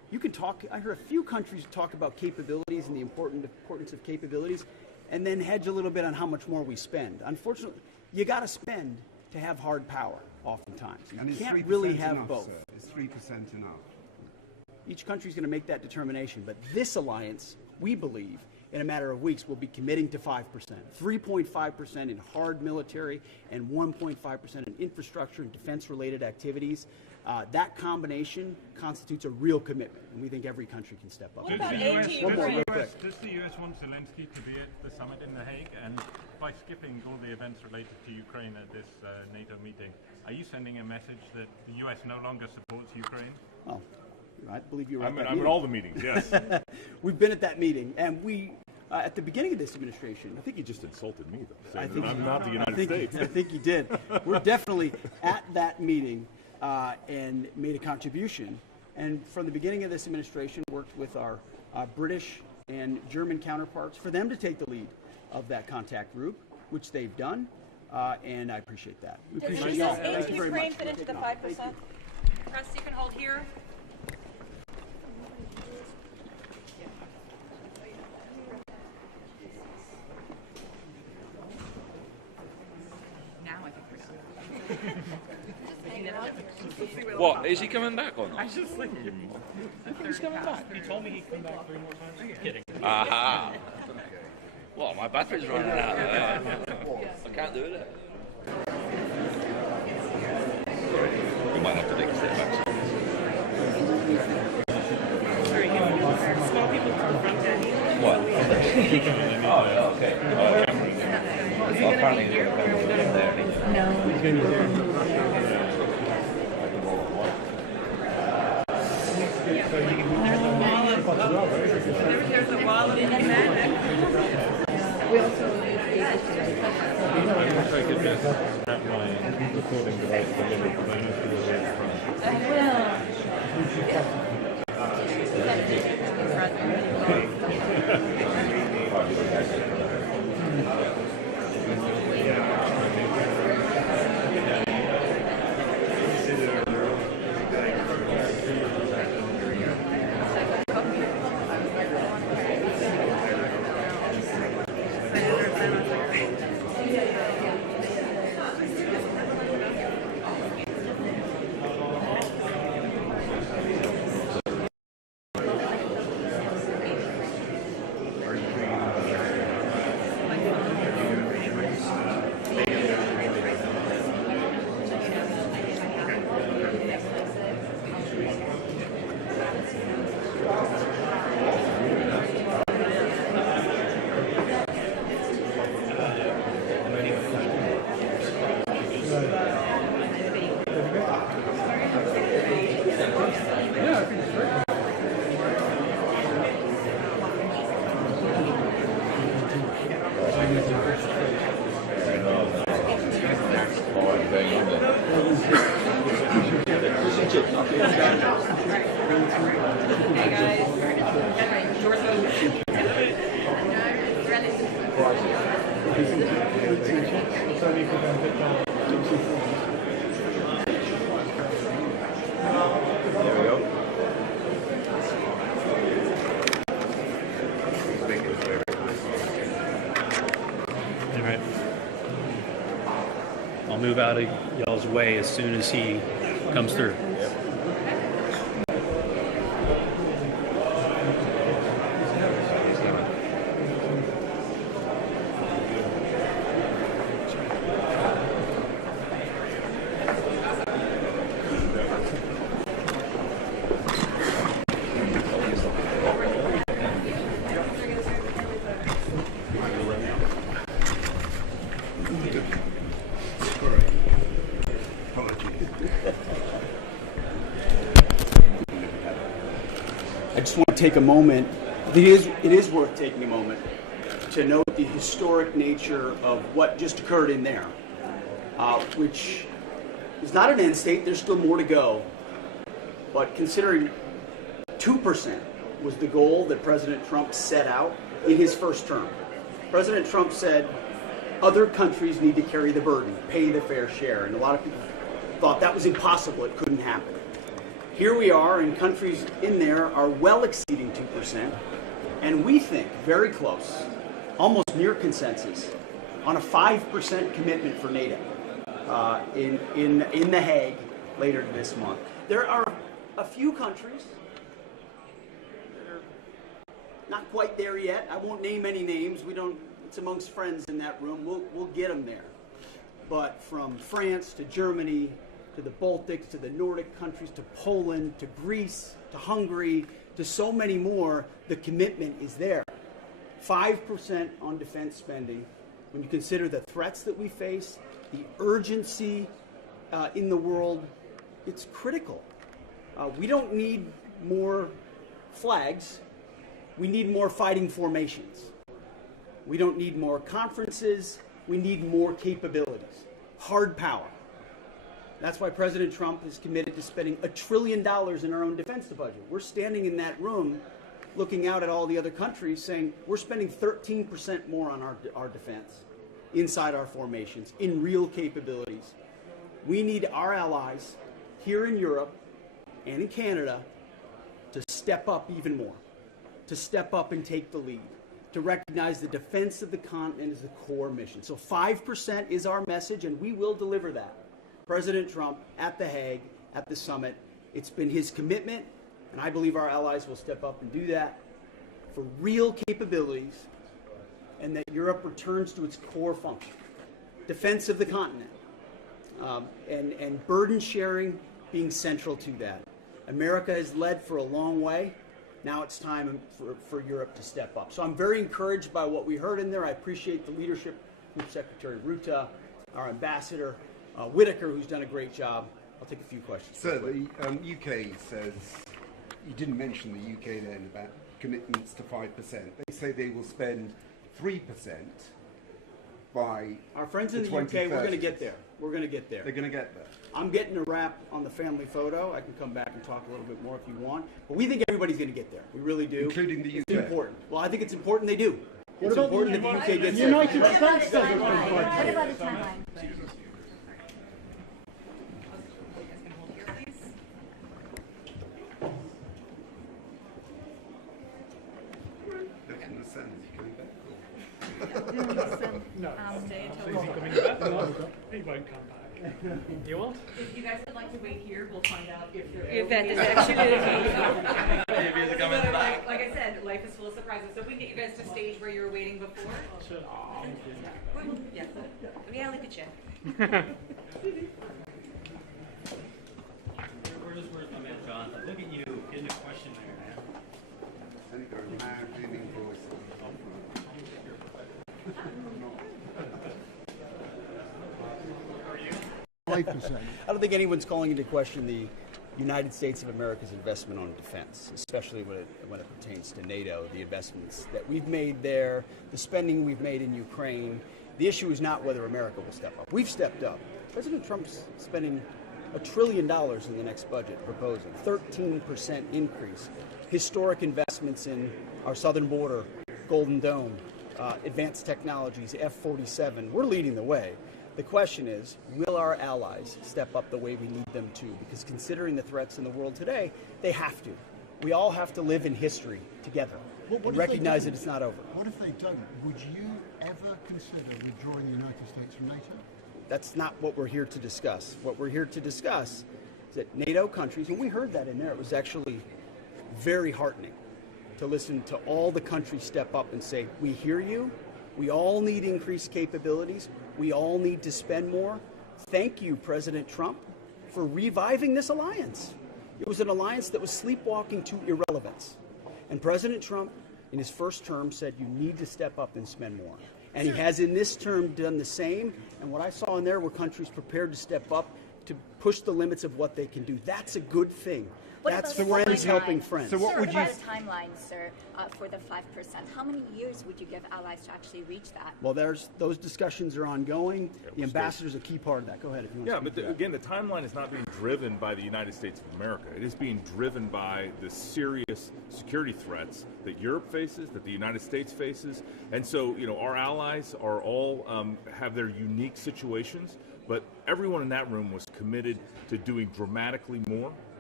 You can talk. I heard a few countries talk about capabilities and the importance of capabilities, and then hedge a little bit on how much more we spend. Unfortunately, you got to spend to have hard power. Oftentimes, you can't really have enough, both. Sir? Is 3% enough? Each country is going to make that determination, but this alliance, we believe, in a matter of weeks, will be committing to 5%, 3.5% in hard military, and 1.5% in infrastructure and defense-related activities. That combination constitutes a real commitment, and we think every country can step up. Does the US want Zelensky to be at the summit in The Hague? And by skipping all the events related to Ukraine at this NATO meeting, are you sending a message that the US no longer supports Ukraine? Well, I believe you're right. I'm at all the meetings, yes. We've been at that meeting, and we, at the beginning of this administration... I think you just insulted me, though, saying that I'm not the United States. I think you did. We're definitely at that meeting and made a contribution. And from the beginning of this administration, worked with our British and German counterparts for them to take the lead of that contact group, which they've done, and I appreciate that. We appreciate y'all. Thank you very much. Ukraine fit into the 5%? Press, you can hold here. Now I think we're done. What, is he coming back or not? I was just thinking. He's coming back. He told me he'd come back 3 more times. I'm kidding. Aha! Well, my battery's running out. I can't do it. We might have to take a step back. Small people to the front end. What? Oh, yeah, okay. Well, apparently they're going to be there. No. He's going to be there. There's a wall of magic. We also I wish I could just wrap my recording device a little bit, but I know people are in front. I'll move out of y'all's way as soon as he comes through. I just want to take a moment. It is worth taking a moment to note the historic nature of what just occurred in there, which is not an end state. There's still more to go. But considering 2% was the goal that President Trump set out in his first term, President Trump said other countries need to carry the burden, pay the fair share. And a lot of people thought that was impossible. It couldn't happen. Here we are, and countries in there are well exceeding 2%, and we think very close, almost near consensus, on a 5% commitment for NATO in The Hague later this month. There are a few countries that are not quite there yet. I won't name any names. We don't. It's amongst friends in that room. We'll get them there. But from France to Germany to the Baltics to the Nordic countries to Poland to Greece to Hungary to so many more, the commitment is there. 5% on defense spending. When you consider the threats that we face, the urgency in the world, it's critical. We don't need more flags. We need more fighting formations. We don't need more conferences. We need more capabilities. Hard power. That's why President Trump is committed to spending $1 trillion in our own defense budget. We're standing in that room looking out at all the other countries saying we're spending 13% more on our defense inside our formations in real capabilities. We need our allies here in Europe and in Canada to step up even more, to step up and take the lead, to recognize the defense of the continent as the core mission. So 5% is our message, and we will deliver that. President Trump at The Hague, at the summit, it's been his commitment, and I believe our allies will step up and do that for real capabilities, and that Europe returns to its core function, defense of the continent, and burden sharing being central to that. America has led for a long way. Now it's time for Europe to step up. So I'm very encouraged by what we heard in there. I appreciate the leadership from Secretary Rutte, our ambassador, Whitaker, who's done a great job. I'll take a few questions. So the UK says, you didn't mention the UK then about commitments to 5%. They say they will spend 3% by our friends in the UK. We're going to get there. We're going to get there. They're going to get there. I'm getting a wrap on the family photo. I can come back and talk a little bit more if you want. But we think everybody's going to get there. We really do. Including the UK. It's important. Well, I think it's important they do. It's about important that the UK gets there. United States doesn't What about the timeline? Looking the sun, is he coming back? No. Stay Is until he coming back? No, he won't come back. You want? If you guys would like to wait here, we'll find out if there If that is actually Maybe he's coming back. Like I said, life is full of surprises. So if we can get you guys to stage where you were waiting before. Sure. Yeah. Reality check. Where's my man Jonathan? Look at you, getting a question there, man. And you've got a loud booming voice. 5%. I don't think anyone's calling into question the United States of America's investment on defense, especially when it pertains to NATO, the investments that we've made there, the spending we've made in Ukraine. The issue is not whether America will step up. We've stepped up. President Trump's spending $1 trillion in the next budget, proposing 13% increase, historic investments in our southern border, Golden Dome, advanced technologies, F-47. We're leading the way. The question is, will our allies step up the way we need them to? Because considering the threats in the world today, they have to. We all have to live in history together and recognize that it's not over. What if they don't? Would you ever consider withdrawing the United States from NATO? That's not what we're here to discuss. What we're here to discuss is that NATO countries, and we heard that in there, it was actually very heartening to listen to all the countries step up and say, we hear you, we all need increased capabilities, we all need to spend more. Thank you, President Trump, for reviving this alliance. It was an alliance that was sleepwalking to irrelevance. And President Trump, in his first term, said you need to step up and spend more. And he has in this term done the same. And what I saw in there were countries prepared to step up to push the limits of what they can do. That's a good thing. That's friends helping friends. So what would you... What about a timeline, sir, for the 5%? How many years would you give allies to actually reach that? Well, those discussions are ongoing. The ambassador is a key part of that. Go ahead if you want to speak to that. Again, the timeline is not being driven by the United States of America. It is being driven by the serious security threats that Europe faces, that the United States faces. And so, our allies are all have their unique situations, but everyone in that room was committed to doing dramatically more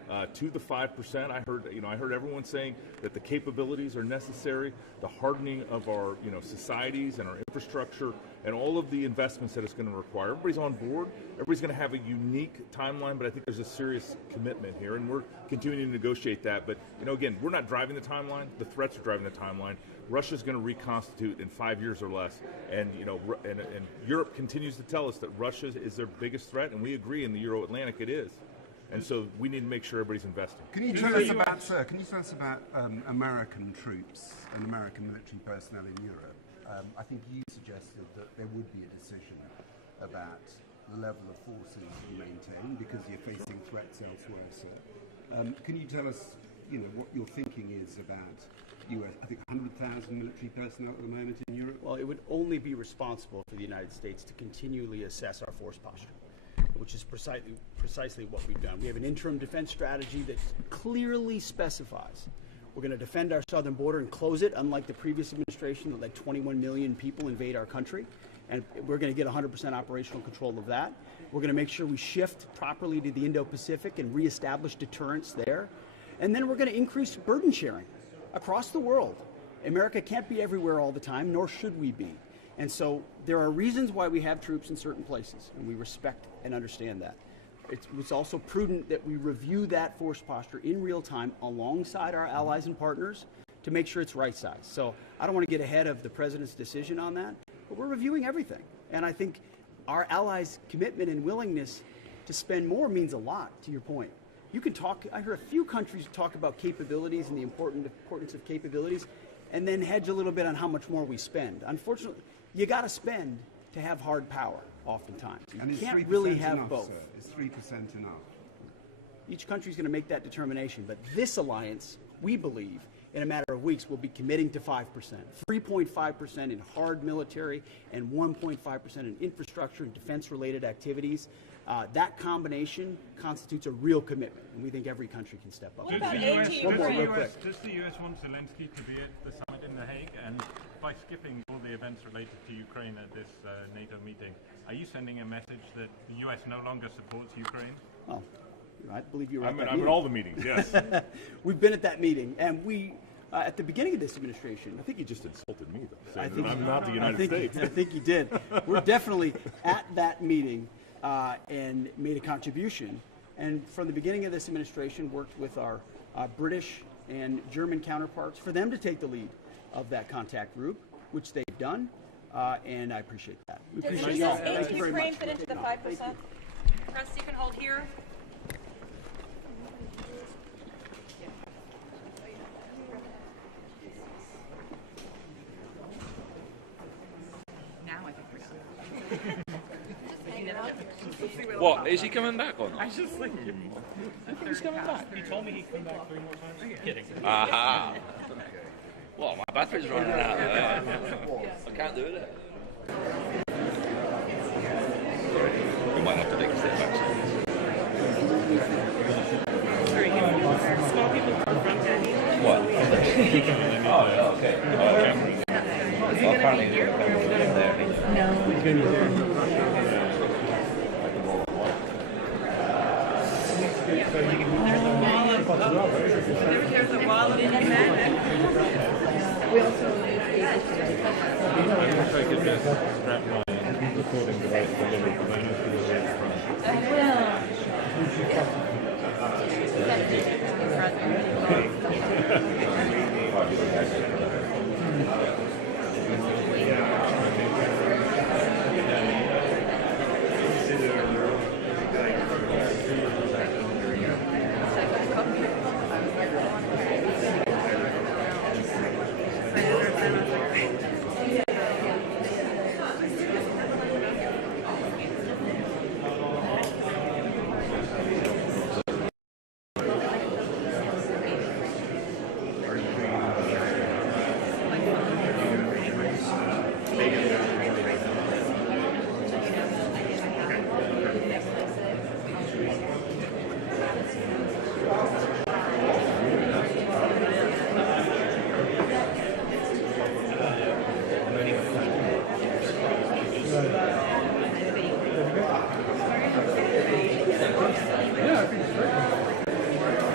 to the 5%. I heard everyone saying that the capabilities are necessary, the hardening of our societies and our infrastructure, and all of the investments that it's going to require. Everybody's on board. Everybody's going to have a unique timeline, but I think there's a serious commitment here, and we're continuing to negotiate that. But again, we're not driving the timeline. The threats are driving the timeline. Russia's going to reconstitute in 5 years or less, and and Europe continues to tell us that Russia is their biggest threat, and we agree in the Euro-Atlantic it is. And so we need to make sure everybody's investing. Can you tell us about, sir? Can you tell us about American troops and American military personnel in Europe? I think you suggested that there would be a decision about the level of forces you maintain because you're facing threats elsewhere, sir. Can you tell us, what your thinking is about US? I think 100,000 military personnel at the moment in Europe. Well, it would only be responsible for the United States to continually assess our force posture, which is precisely what we've done. We have an interim defense strategy that clearly specifies we're going to defend our southern border and close it, unlike the previous administration that let 21 million people invade our country. And we're going to get 100% operational control of that. We're going to make sure we shift properly to the Indo-Pacific and reestablish deterrence there. And then we're going to increase burden sharing across the world. America can't be everywhere all the time, nor should we be. And so there are reasons why we have troops in certain places, and we respect and understand that. It's also prudent that we review that force posture in real time alongside our allies and partners to make sure it's right size. So I don't want to get ahead of the president's decision on that, but we're reviewing everything. And I think our allies' commitment and willingness to spend more means a lot, to your point. You can talk, I heard a few countries talk about capabilities and the importance of capabilities, and then hedge a little bit on how much more we spend. Unfortunately, you got to spend to have hard power, oftentimes. You can't really have enough, both. Sir? Is 3% enough? Each country's going to make that determination, but this alliance, we believe, in a matter of weeks, will be committing to 5%. 3.5% in hard military and 1.5% in infrastructure and defense-related activities. That combination constitutes a real commitment, and we think every country can step up. Does the US want Zelensky to be at the summit in The Hague? And by skipping all the events related to Ukraine at this NATO meeting, are you sending a message that the US no longer supports Ukraine? Well, I believe you're right. I'm at all the meetings, yes. We've been at that meeting, and we, at the beginning of this administration, I think you just insulted me, though, saying that I'm not the United States. I think you did. We're definitely at that meeting and made a contribution. And from the beginning of this administration, worked with our British and German counterparts for them to take the lead of that contact group, which they've done, and I appreciate that. We appreciate y'all. Thank you very much. Ukraine fit into the 5%? Press, you can hold here. Now I think we're done. What, is he coming back or not? I just think I think he's coming back. He told me he'd come back 3 more times. Are you kidding? Aha! Well, my battery's running out. I can't do it. We might have to take a step back. small people to the front end. What? Oh, yeah, okay. Is he going to be here? No. He's going to be there. There's a wall of men. We also I wish I could just strap my recording device to Lily because I know she was in front.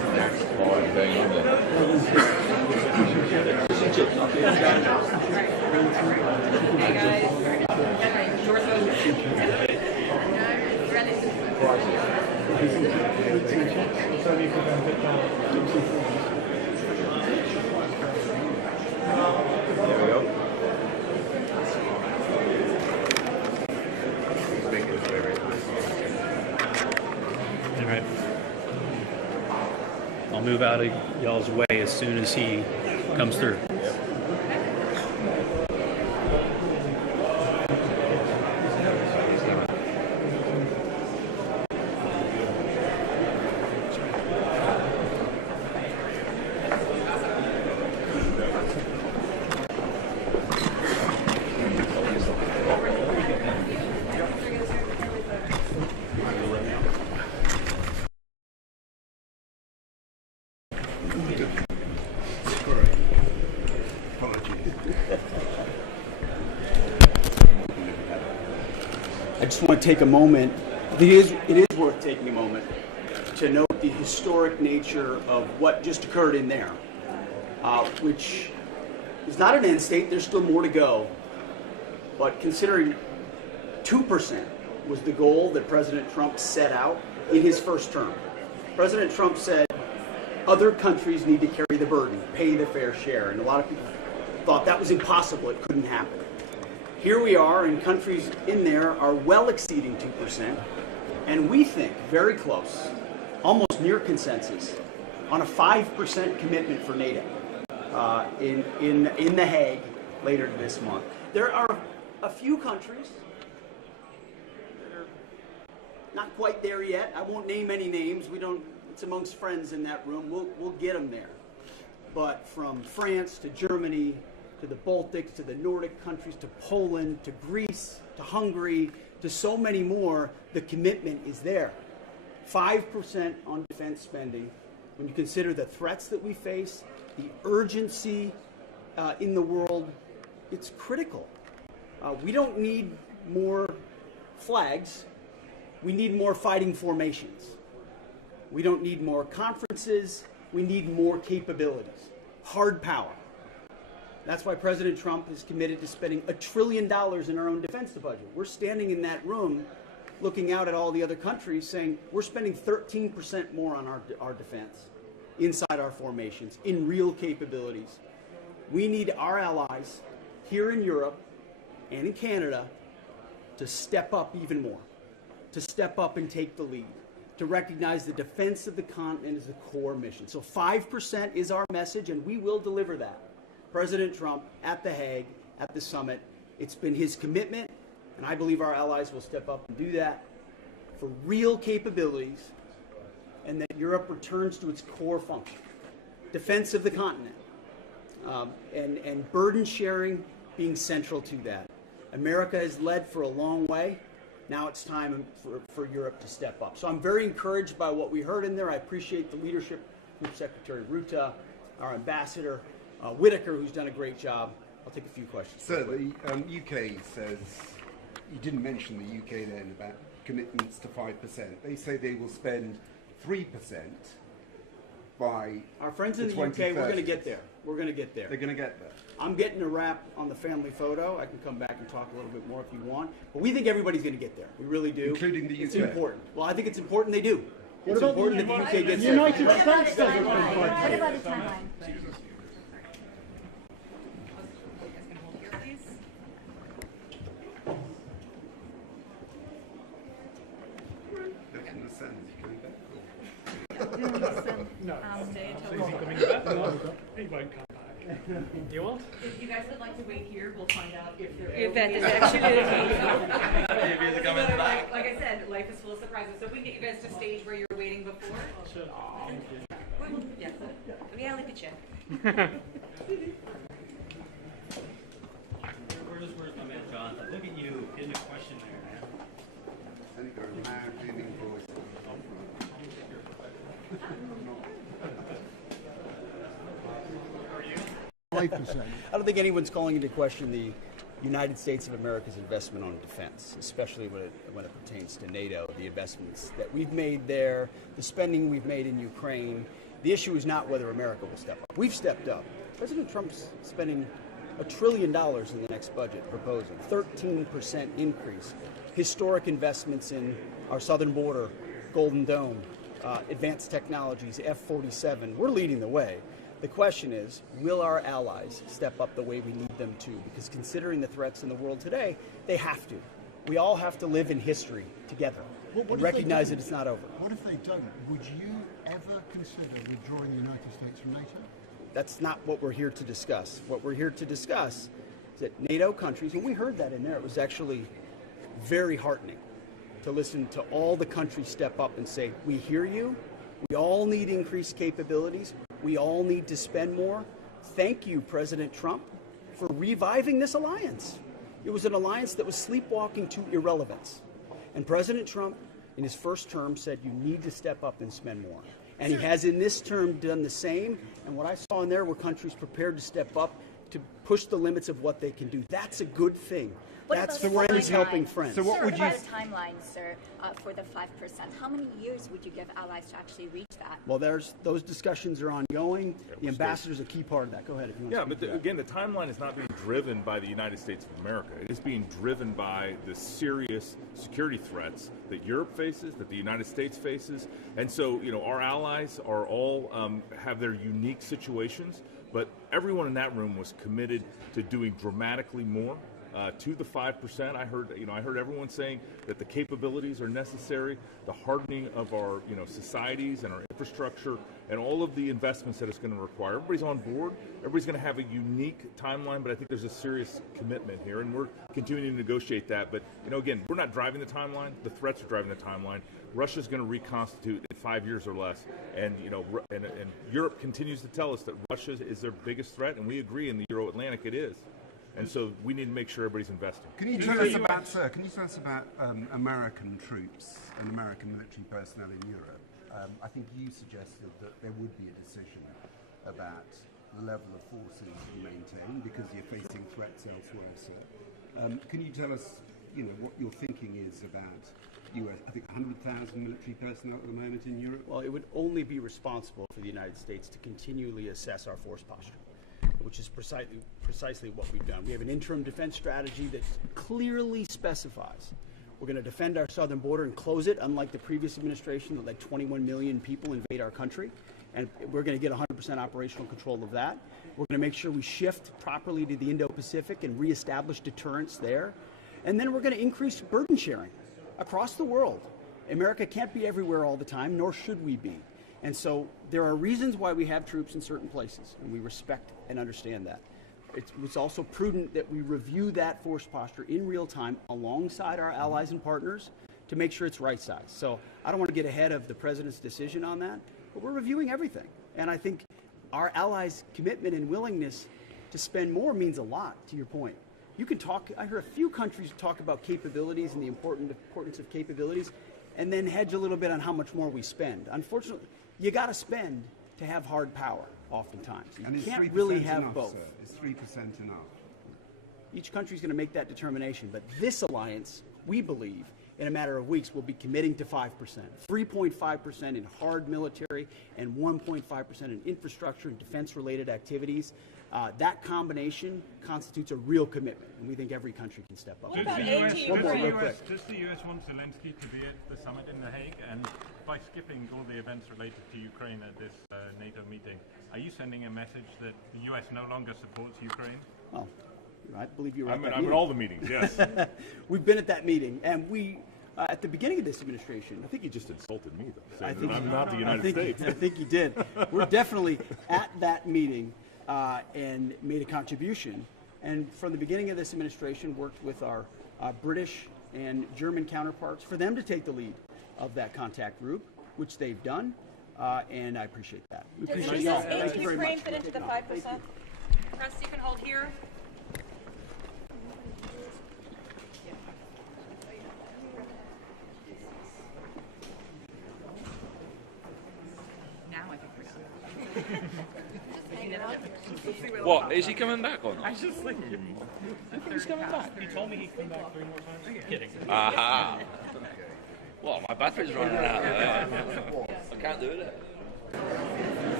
All right. I'll move out of y'all's way as soon as he comes through. I just want to take a moment. It is worth taking a moment to note the historic nature of what just occurred in there, which is not an end state. There's still more to go. But considering 2% was the goal that President Trump set out in his first term, President Trump said other countries need to carry the burden, pay the fair share. And a lot of people thought that was impossible. It couldn't happen. Here we are, and countries in there are well exceeding 2%, and we think very close, almost near consensus, on a 5% commitment for NATO in The Hague later this month. There are a few countries that are not quite there yet. I won't name any names. We don't. It's amongst friends in that room. We'll get them there. But from France to Germany, to the Baltics, to the Nordic countries, to Poland, to Greece, to Hungary, to so many more, the commitment is there. 5% on defense spending. When you consider the threats that we face, the urgency in the world, it's critical. We don't need more flags. We need more fighting formations. We don't need more conferences. We need more capabilities. Hard power. That's why President Trump is committed to spending $1 trillion in our own defense budget. We're standing in that room looking out at all the other countries saying we're spending 13% more on our defense inside our formations, in real capabilities. We need our allies here in Europe and in Canada to step up even more, to step up and take the lead, to recognize the defense of the continent as the core mission. So 5% is our message, and we will deliver that. President Trump at The Hague, at the summit, it's been his commitment, and I believe our allies will step up and do that for real capabilities, and that Europe returns to its core function, defense of the continent, and burden sharing being central to that. America has led for a long way. Now it's time for Europe to step up. So I'm very encouraged by what we heard in there. I appreciate the leadership, Group Secretary Ruta, our ambassador, Whitaker, who's done a great job. I'll take a few questions. So the UK says, you didn't mention the UK then about commitments to 5%. They say they will spend 3% by our friends in the UK. We're going to get there. We're going to get there. They're going to get there. I'm getting a wrap on the family photo. I can come back and talk a little bit more if you want. But we think everybody's going to get there. We really do. Including the UK. It's important. Well, I think it's important they do. It's about important the that the UK gets there. United What about States the doesn't timeline? provide. What about the timeline? That's in the sense you can get No. So is he coming back? No. He won't come back. You want? If you guys would like to wait here, we'll find out if there If that is actually like I said, life is full of surprises. So if we can get you guys to stage where you're waiting before. Sure. Yeah. Reality check. Where's my man Jonathan? Look at you getting a question there, man. And you've got a loud, booming voice. 5%. I don't think anyone's calling into question the United States of America's investment on defense, especially when it pertains to NATO, the investments that we've made there, the spending we've made in Ukraine, The issue is not whether America will step up. We've stepped up. President Trump's spending $1 trillion in the next budget proposal, 13% increase, historic investments in our southern border, Golden Dome, advanced technologies, F-47. We're leading the way. The question is, will our allies step up the way we need them to? Because considering the threats in the world today, they have to. We all have to live in history together and recognize that it's not over. What if they don't? Would you ever consider withdrawing the United States from NATO? That's not what we're here to discuss. What we're here to discuss is that NATO countries, and we heard that in there, it was actually very heartening to listen to all the countries step up and say, we hear you, we all need increased capabilities, we all need to spend more. Thank you, President Trump, for reviving this alliance. It was an alliance that was sleepwalking to irrelevance. And President Trump, in his first term, said you need to step up and spend more. And he has in this term done the same. And what I saw in there were countries prepared to step up to push the limits of what they can do. That's a good thing. That's friends helping friends. So what would you... What about a timeline, sir, for the 5%? How many years would you give allies to actually reach that? Well, those discussions are ongoing. The ambassador is a key part of that. Go ahead if you want to speak to that. Again, the timeline is not being driven by the United States of America. It is being driven by the serious security threats that Europe faces, that the United States faces. And so, our allies are all have their unique situations, but everyone in that room was committed to doing dramatically more. To the 5%, I heard everyone saying that the capabilities are necessary, the hardening of our societies and our infrastructure, and all of the investments that it's going to require. Everybody's on board. Everybody's going to have a unique timeline, but I think there's a serious commitment here, and we're continuing to negotiate that. But again, we're not driving the timeline. The threats are driving the timeline. Russia's going to reconstitute in 5 years or less, and and Europe continues to tell us that Russia is their biggest threat, and we agree in the Euro-Atlantic it is. And so we need to make sure everybody's investing. Can you tell us about, American troops and American military personnel in Europe? I think you suggested that there would be a decision about the level of forces you maintain because you're facing threats elsewhere, sir. Can you tell us, what your thinking is about US, I think 100,000 military personnel at the moment in Europe? Well, it would only be responsible for the United States to continually assess our force posture, which is precisely what we've done. We have an interim defense strategy that clearly specifies we're going to defend our southern border and close it, unlike the previous administration that let 21 million people invade our country. And we're going to get 100% operational control of that. We're going to make sure we shift properly to the Indo-Pacific and reestablish deterrence there. And then we're going to increase burden sharing across the world. America can't be everywhere all the time, nor should we be. And so there are reasons why we have troops in certain places, and we respect and understand that. It's also prudent that we review that force posture in real time alongside our allies and partners to make sure it's right size. So I don't want to get ahead of the president's decision on that, but we're reviewing everything. And I think our allies' commitment and willingness to spend more means a lot, to your point. You can talk, I heard a few countries talk about capabilities and the importance of capabilities, and then hedge a little bit on how much more we spend. Unfortunately, you got to spend to have hard power oftentimes. You can't really have enough, both. Sir? Is 3% enough? Each country's going to make that determination, but this alliance, we believe, in a matter of weeks, will be committing to 5%. 3.5% in hard military and 1.5% in infrastructure and defense-related activities. That combination constitutes a real commitment, and we think every country can step up. Does the U.S. want Zelensky to be at the summit in The Hague? And by skipping all the events related to Ukraine at this NATO meeting, are you sending a message that the U.S. no longer supports Ukraine? Well, I believe you're right. I'm at all the meetings, yes. We've been at that meeting, and we, at the beginning of this administration... I think you just insulted me, though, saying that I'm not the United States. I think you did. We're definitely at that meeting and made a contribution. And from the beginning of this administration, worked with our British and German counterparts for them to take the lead of that contact group, which they've done, and I appreciate that. We appreciate y'all. Thank you very much. Ukraine fit into the 5%? Press, you can hold here. Now I think we're done. What, is he coming back or not? I just think he's coming back. He told me he'd come back 3 more times. Kidding. Aha. Well, my battery's running out. I can't do it.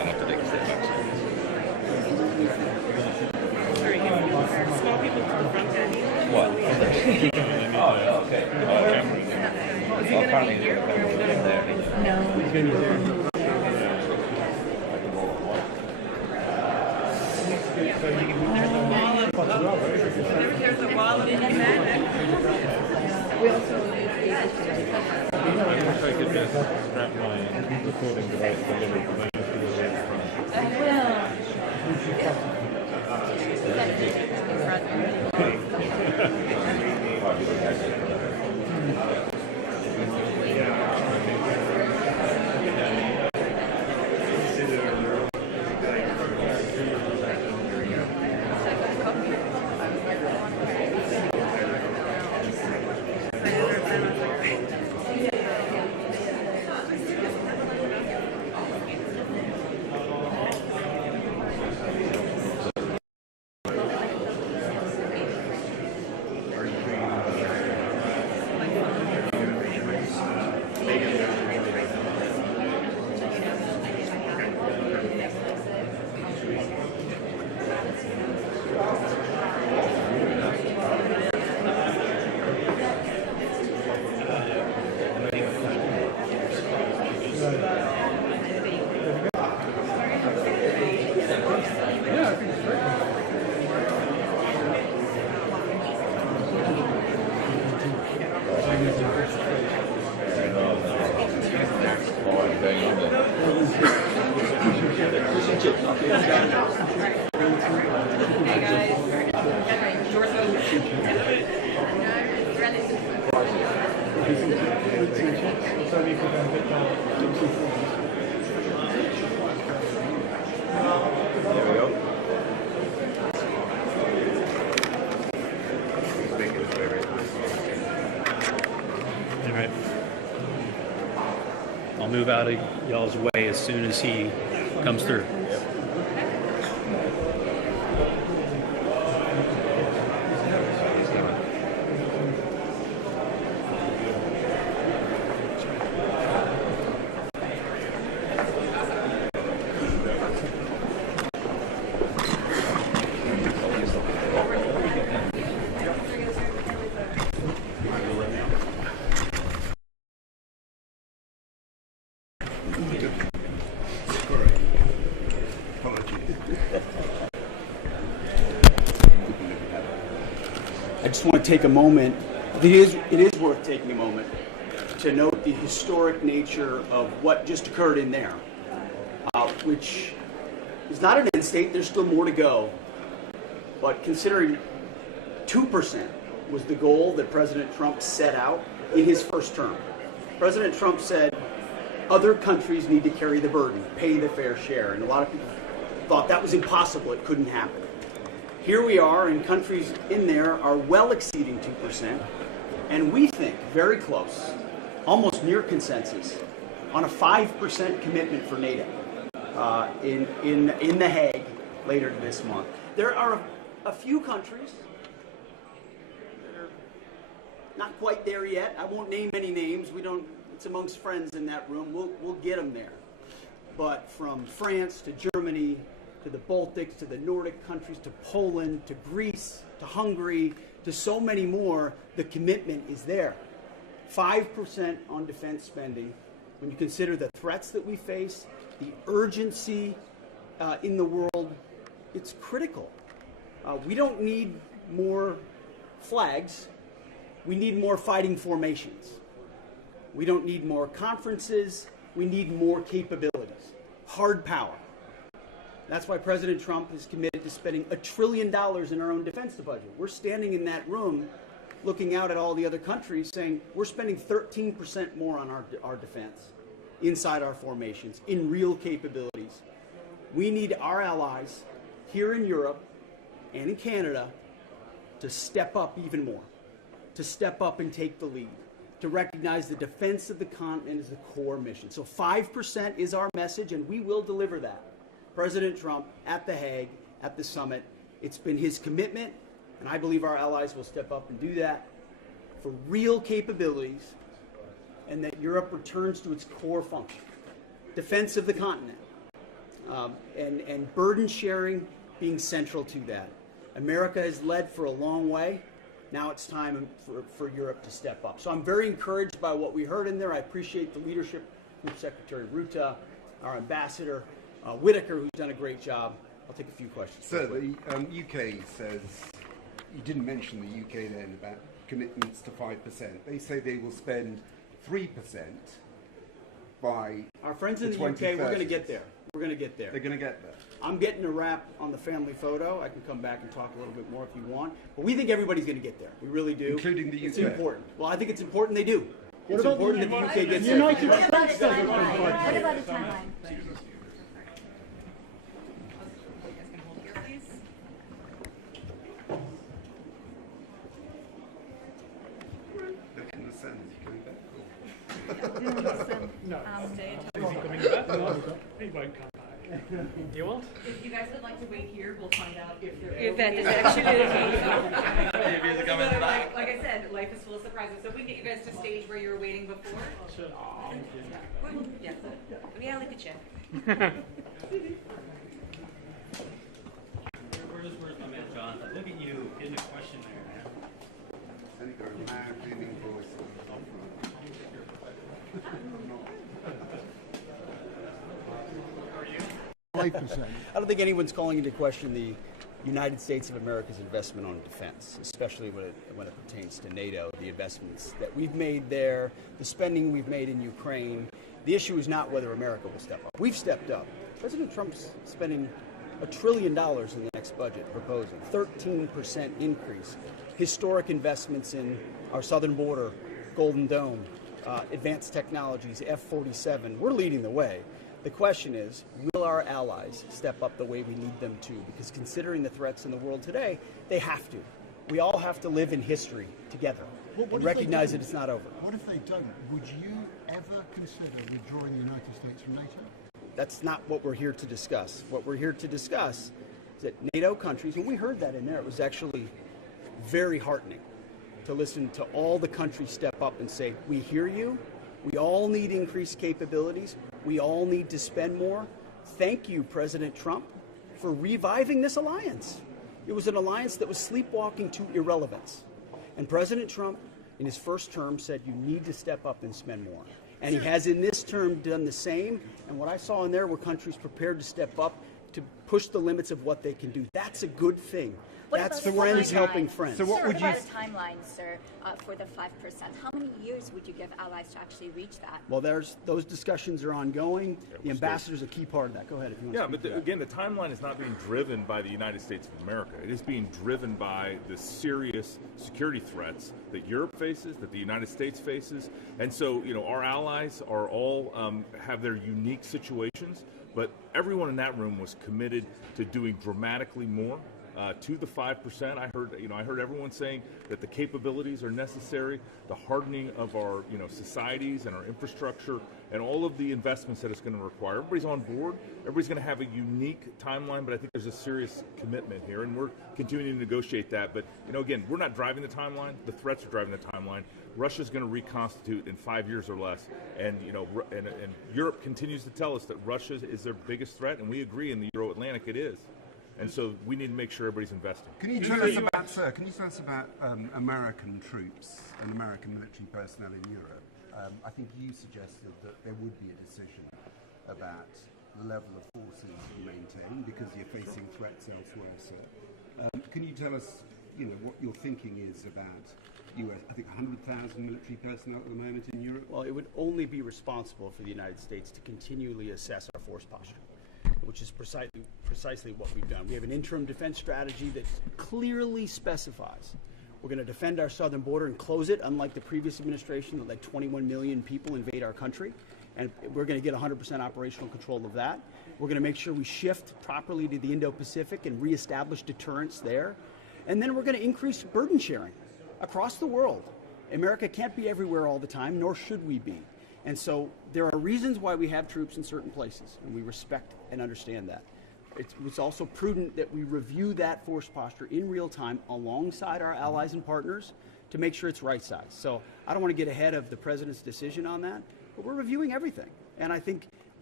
might have to take a step back. Small people to the front there. What? Oh, yeah, okay. Well, apparently he's going to come in there. No. He's going to be there. There's a wall of men. We also need to I wish I could just strap my recording device to the limit, but I have to go right I'll move out of y'all's way as soon as he comes through. I just want to take a moment. It is worth taking a moment to note the historic nature of what just occurred in there, which is not an end state. There's still more to go. But considering 2% was the goal that President Trump set out in his first term, President Trump said other countries need to carry the burden, pay the fair share. And a lot of people thought that was impossible. It couldn't happen. Here we are, and countries in there are well exceeding 2%, and we think very close, almost near consensus, on a 5% commitment for NATO in The Hague later this month. There are a few countries that are not quite there yet. I won't name any names. We don't. It's amongst friends in that room. We'll get them there. But from France to Germany, to the Baltics, to the Nordic countries, to Poland, to Greece, to Hungary, to so many more, the commitment is there. 5% on defense spending. When you consider the threats that we face, the urgency in the world, it's critical. We don't need more flags. We need more fighting formations. We don't need more conferences. We need more capabilities. Hard power. That's why President Trump is committed to spending $1 trillion in our own defense budget. We're standing in that room looking out at all the other countries saying we're spending 13% more on our defense inside our formations, in real capabilities. We need our allies here in Europe and in Canada to step up even more, to step up and take the lead, to recognize the defense of the continent as the core mission. So 5% is our message, and we will deliver that. President Trump at The Hague, at the summit, it's been his commitment, and I believe our allies will step up and do that for real capabilities, and that Europe returns to its core function, defense of the continent. and burden sharing being central to that. America has led for a long way. Now it's time for Europe to step up. So I'm very encouraged by what we heard in there. I appreciate the leadership from Secretary Rutte, our ambassador, Whitaker, who's done a great job. I'll take a few questions. So the UK says, you didn't mention the UK then about commitments to 5%. They say they will spend 3% by our friends in the UK, we're going to get there. We're going to get there. They're going to get there. I'm getting a wrap on the family photo. I can come back and talk a little bit more if you want. But we think everybody's going to get there. We really do. Including the UK. It's important. Well, I think it's important they do. It's about important the that the UK gets there. What about the timeline? What about the timeline? In the sense, coming back. No. Is he coming back? No, he won't come back. Do you want? If you guys would like to wait here, we'll find out If that is actually the case. Like I said, life is full of surprises. So if we can get you guys to stage where you were waiting before. Sure. Yeah. Yeah, look at you. Where's my man Jonathan? Look at you getting a question there, man. And you got a loud booming voice. 5%. I don't think anyone's calling into question the United States of America's investment on defense, especially when it pertains to NATO, the investments that we've made there, the spending we've made in Ukraine. The issue is not whether America will step up. We've stepped up. President Trump's spending $1 trillion in the next budget, proposing 13% increase, historic investments in our southern border, Golden Dome, advanced technologies, F-47. We're leading the way. The question is, will our allies step up the way we need them to? Because considering the threats in the world today, they have to. We all have to live in history together and recognize that it's not over. What if they don't? Would you ever consider withdrawing the United States from NATO? That's not what we're here to discuss. What we're here to discuss is that NATO countries, and we heard that in there, it was actually very heartening to listen to all the countries step up and say, we hear you, we all need increased capabilities, we all need to spend more. Thank you, President Trump, for reviving this alliance. It was an alliance that was sleepwalking to irrelevance. And President Trump, in his first term, said you need to step up and spend more. And he has in this term done the same. And what I saw in there were countries prepared to step up to push the limits of what they can do. That's a good thing. That's friends helping friends. So what about a timeline, sir, for the 5%? How many years would you give allies to actually reach that? Well, those discussions are ongoing. The ambassador is a key part of that. Go ahead if you want to speak to that. Again, the timeline is not being driven by the United States of America. It is being driven by the serious security threats that Europe faces, that the United States faces. And so, our allies are all have their unique situations, but everyone in that room was committed to doing dramatically more. To the 5%, I heard everyone saying that the capabilities are necessary, the hardening of our societies and our infrastructure, and all of the investments that it's going to require. Everybody's on board. Everybody's going to have a unique timeline, but I think there's a serious commitment here, and we're continuing to negotiate that. But again, we're not driving the timeline. The threats are driving the timeline. Russia's going to reconstitute in 5 years or less, and and Europe continues to tell us that Russia is their biggest threat, and we agree in the Euro-Atlantic it is. And so we need to make sure everybody's investing. Can you tell us about American troops and American military personnel in Europe? I think you suggested that there would be a decision about the level of forces you maintain because you're facing threats elsewhere, sir. Can you tell us, what your thinking is about US, I think 100,000 military personnel at the moment in Europe? Well, it would only be responsible for the United States to continually assess our force posture, which is precisely what we've done. We have an interim defense strategy that clearly specifies we're going to defend our southern border and close it, unlike the previous administration that let 21 million people invade our country. And we're going to get 100% operational control of that. We're going to make sure we shift properly to the Indo-Pacific and reestablish deterrence there. And then we're going to increase burden sharing across the world. America can't be everywhere all the time, nor should we be. And so there are reasons why we have troops in certain places, and we respect and understand that. It's also prudent that we review that force posture in real time alongside our allies and partners to make sure it's right size. So I don't want to get ahead of the president's decision on that, but we're reviewing everything. And I think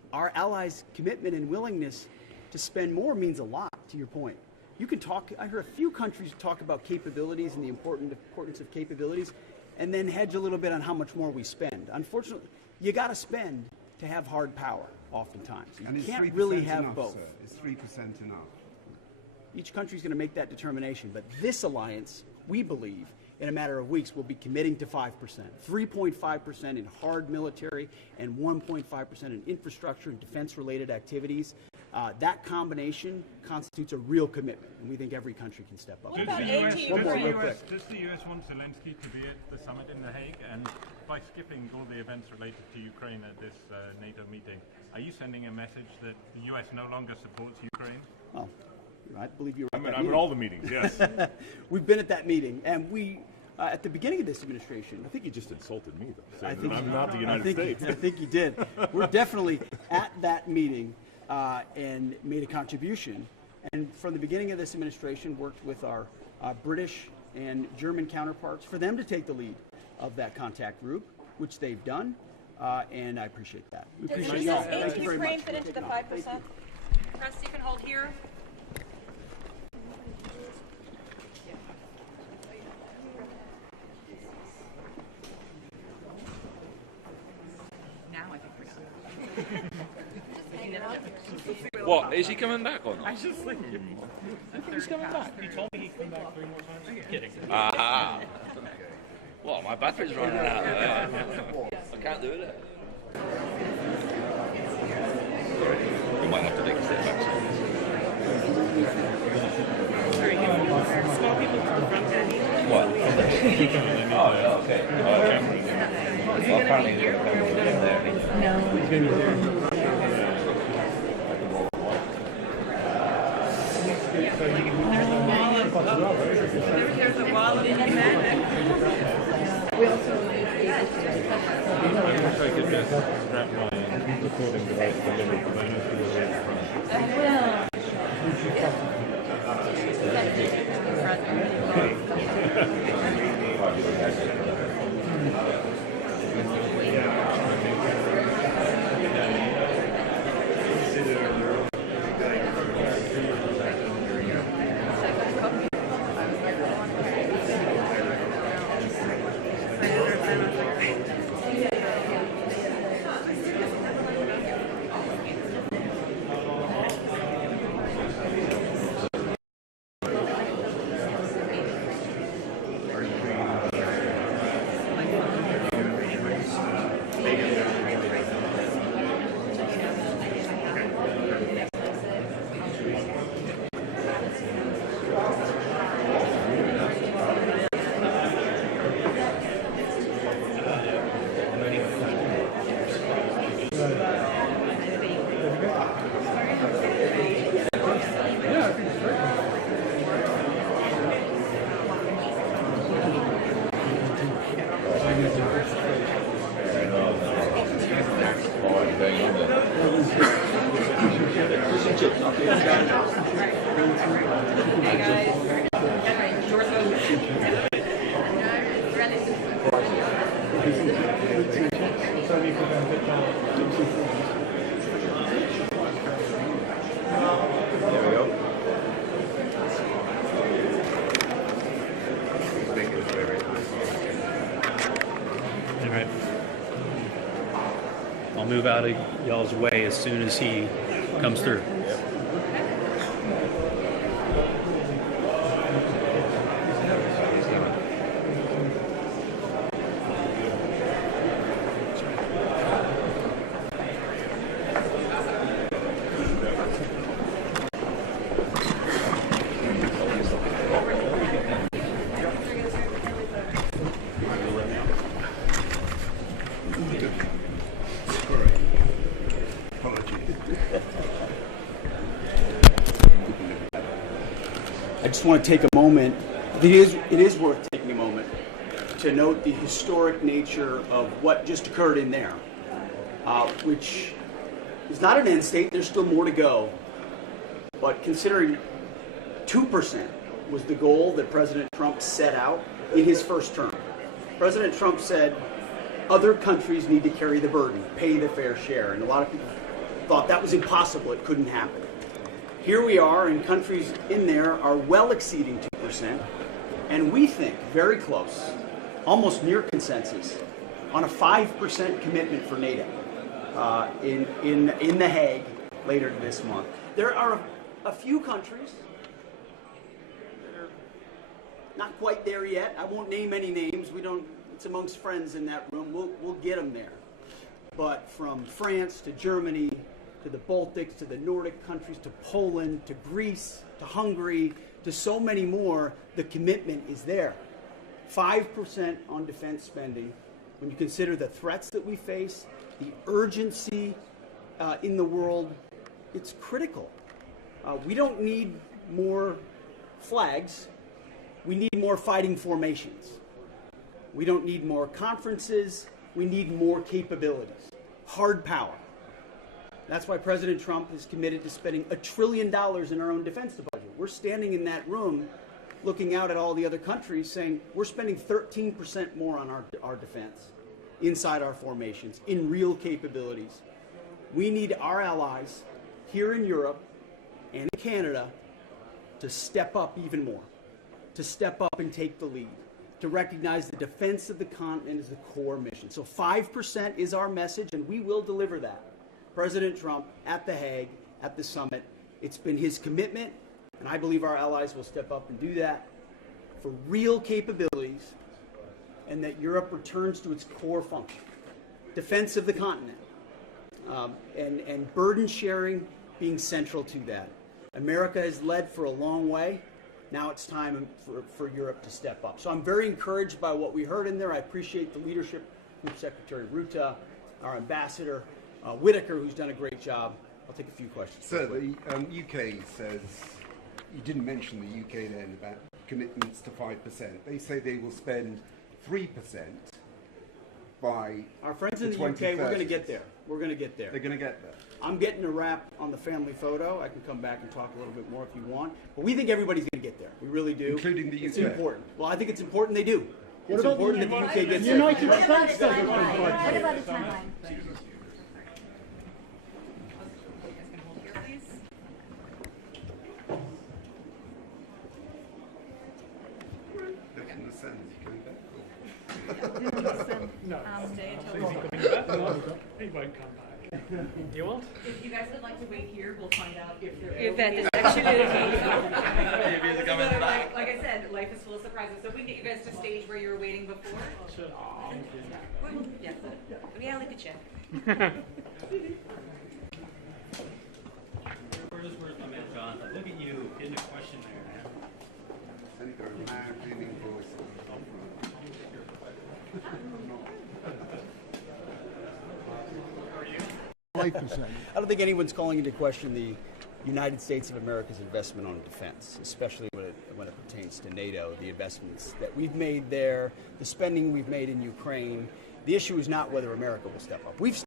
our allies' commitment and willingness to spend more means a lot, to your point. You can talk, I heard a few countries talk about capabilities and the importance of capabilities, and then hedge a little bit on how much more we spend. Unfortunately, you got to spend to have hard power, oftentimes. You can't really have enough, both. Sir? Is 3% enough? Each country's going to make that determination, but this alliance, we believe, in a matter of weeks, will be committing to 5%, 3.5% in hard military and 1.5% in infrastructure and defense-related activities. That combination constitutes a real commitment, and we think every country can step up. Does the US want Zelensky to be at the summit in The Hague? And by skipping all the events related to Ukraine at this NATO meeting, are you sending a message that the US no longer supports Ukraine? Well, I believe you're I'm at all the meetings, yes. We've been at that meeting, and we, at the beginning of this administration... I think you just insulted me, though, saying that I'm not the United States. I think you did. We're definitely at that meeting and made a contribution. And from the beginning of this administration, worked with our British and German counterparts for them to take the lead of that contact group, which they've done, and I appreciate that. We appreciate y'all. Thank you very much. Ukraine fit into the 5%? Press, you can hold here. Now I think we're done. What, is he coming back or not? I was just thinking. I think he's coming back. He told me he'd come back 3 more times. Kidding. Aha! Well, my battery's running out there. I can't do it. You might have to take a step back. Small people from front. What? Oh, yeah, okay. Well, apparently he's going to come there. No. He's going to be there. There's a wallet in the bag. We also I wish I could just strap my recording device to Lily because I know she was in front. I'll move out of y'all's way as soon as he comes through. I just want to take a moment. It is worth taking a moment to note the historic nature of what just occurred in there, which is not an end state. There's still more to go. But considering 2% was the goal that President Trump set out in his first term, President Trump said other countries need to carry the burden, pay the fair share. And a lot of people thought that was impossible, it couldn't happen. Here we are, and countries in there are well exceeding 2%, and we think very close, almost near consensus, on a 5% commitment for NATO in The Hague later this month. There are a few countries that are not quite there yet. I won't name any names. We don't. It's amongst friends in that room. We'll get them there. But from France to Germany to the Baltics to the Nordic countries to Poland to Greece to Hungary to so many more, the commitment is there. 5% on defense spending. When you consider the threats that we face, the urgency in the world, it's critical. We don't need more flags. We need more fighting formations. We don't need more conferences. We need more capabilities. Hard power. That's why President Trump is committed to spending $1 trillion in our own defense budget. We're standing in that room looking out at all the other countries saying we're spending 13% more on our defense inside our formations, in real capabilities. We need our allies here in Europe and in Canada to step up even more, to step up and take the lead, to recognize the defense of the continent as the core mission. So 5% is our message, and we will deliver that. President Trump at The Hague, at the summit, it's been his commitment, and I believe our allies will step up and do that for real capabilities, and that Europe returns to its core function, defense of the continent, and burden sharing being central to that. America has led for a long way. Now it's time for Europe to step up. So I'm very encouraged by what we heard in there. I appreciate the leadership from Secretary Rutte, our ambassador, Whitaker, who's done a great job. I'll take a few questions. So the UK says, you didn't mention the UK then about commitments to 5%. They say they will spend 3% by our friends in the UK. We're going to get there. We're going to get there. They're going to get there. I'm getting a wrap on the family photo. I can come back and talk a little bit more if you want. But we think everybody's going to get there. We really do. Including the UK. It's important. Well, I think it's important they do. It's about important that the UK gets there. United States doesn't What about the timeline? In the sense, you coming back? No. Stay Is until. he coming back? No, he won't come back. You want? If you guys would like to wait here, we'll find out if there If that is actually Maybe he's coming back. like I said, life is full of surprises. So if we can get you guys to stage where you were waiting before. Sure. Yeah. Yeah, look at you. Where's my man John? Look at you getting a question there, man. And you've got a loud, booming voice. 5%. I don't think anyone's calling into question the United States of America's investment on defense, especially when it pertains to NATO, the investments that we've made there, the spending we've made in Ukraine. The issue is not whether America will step up. We've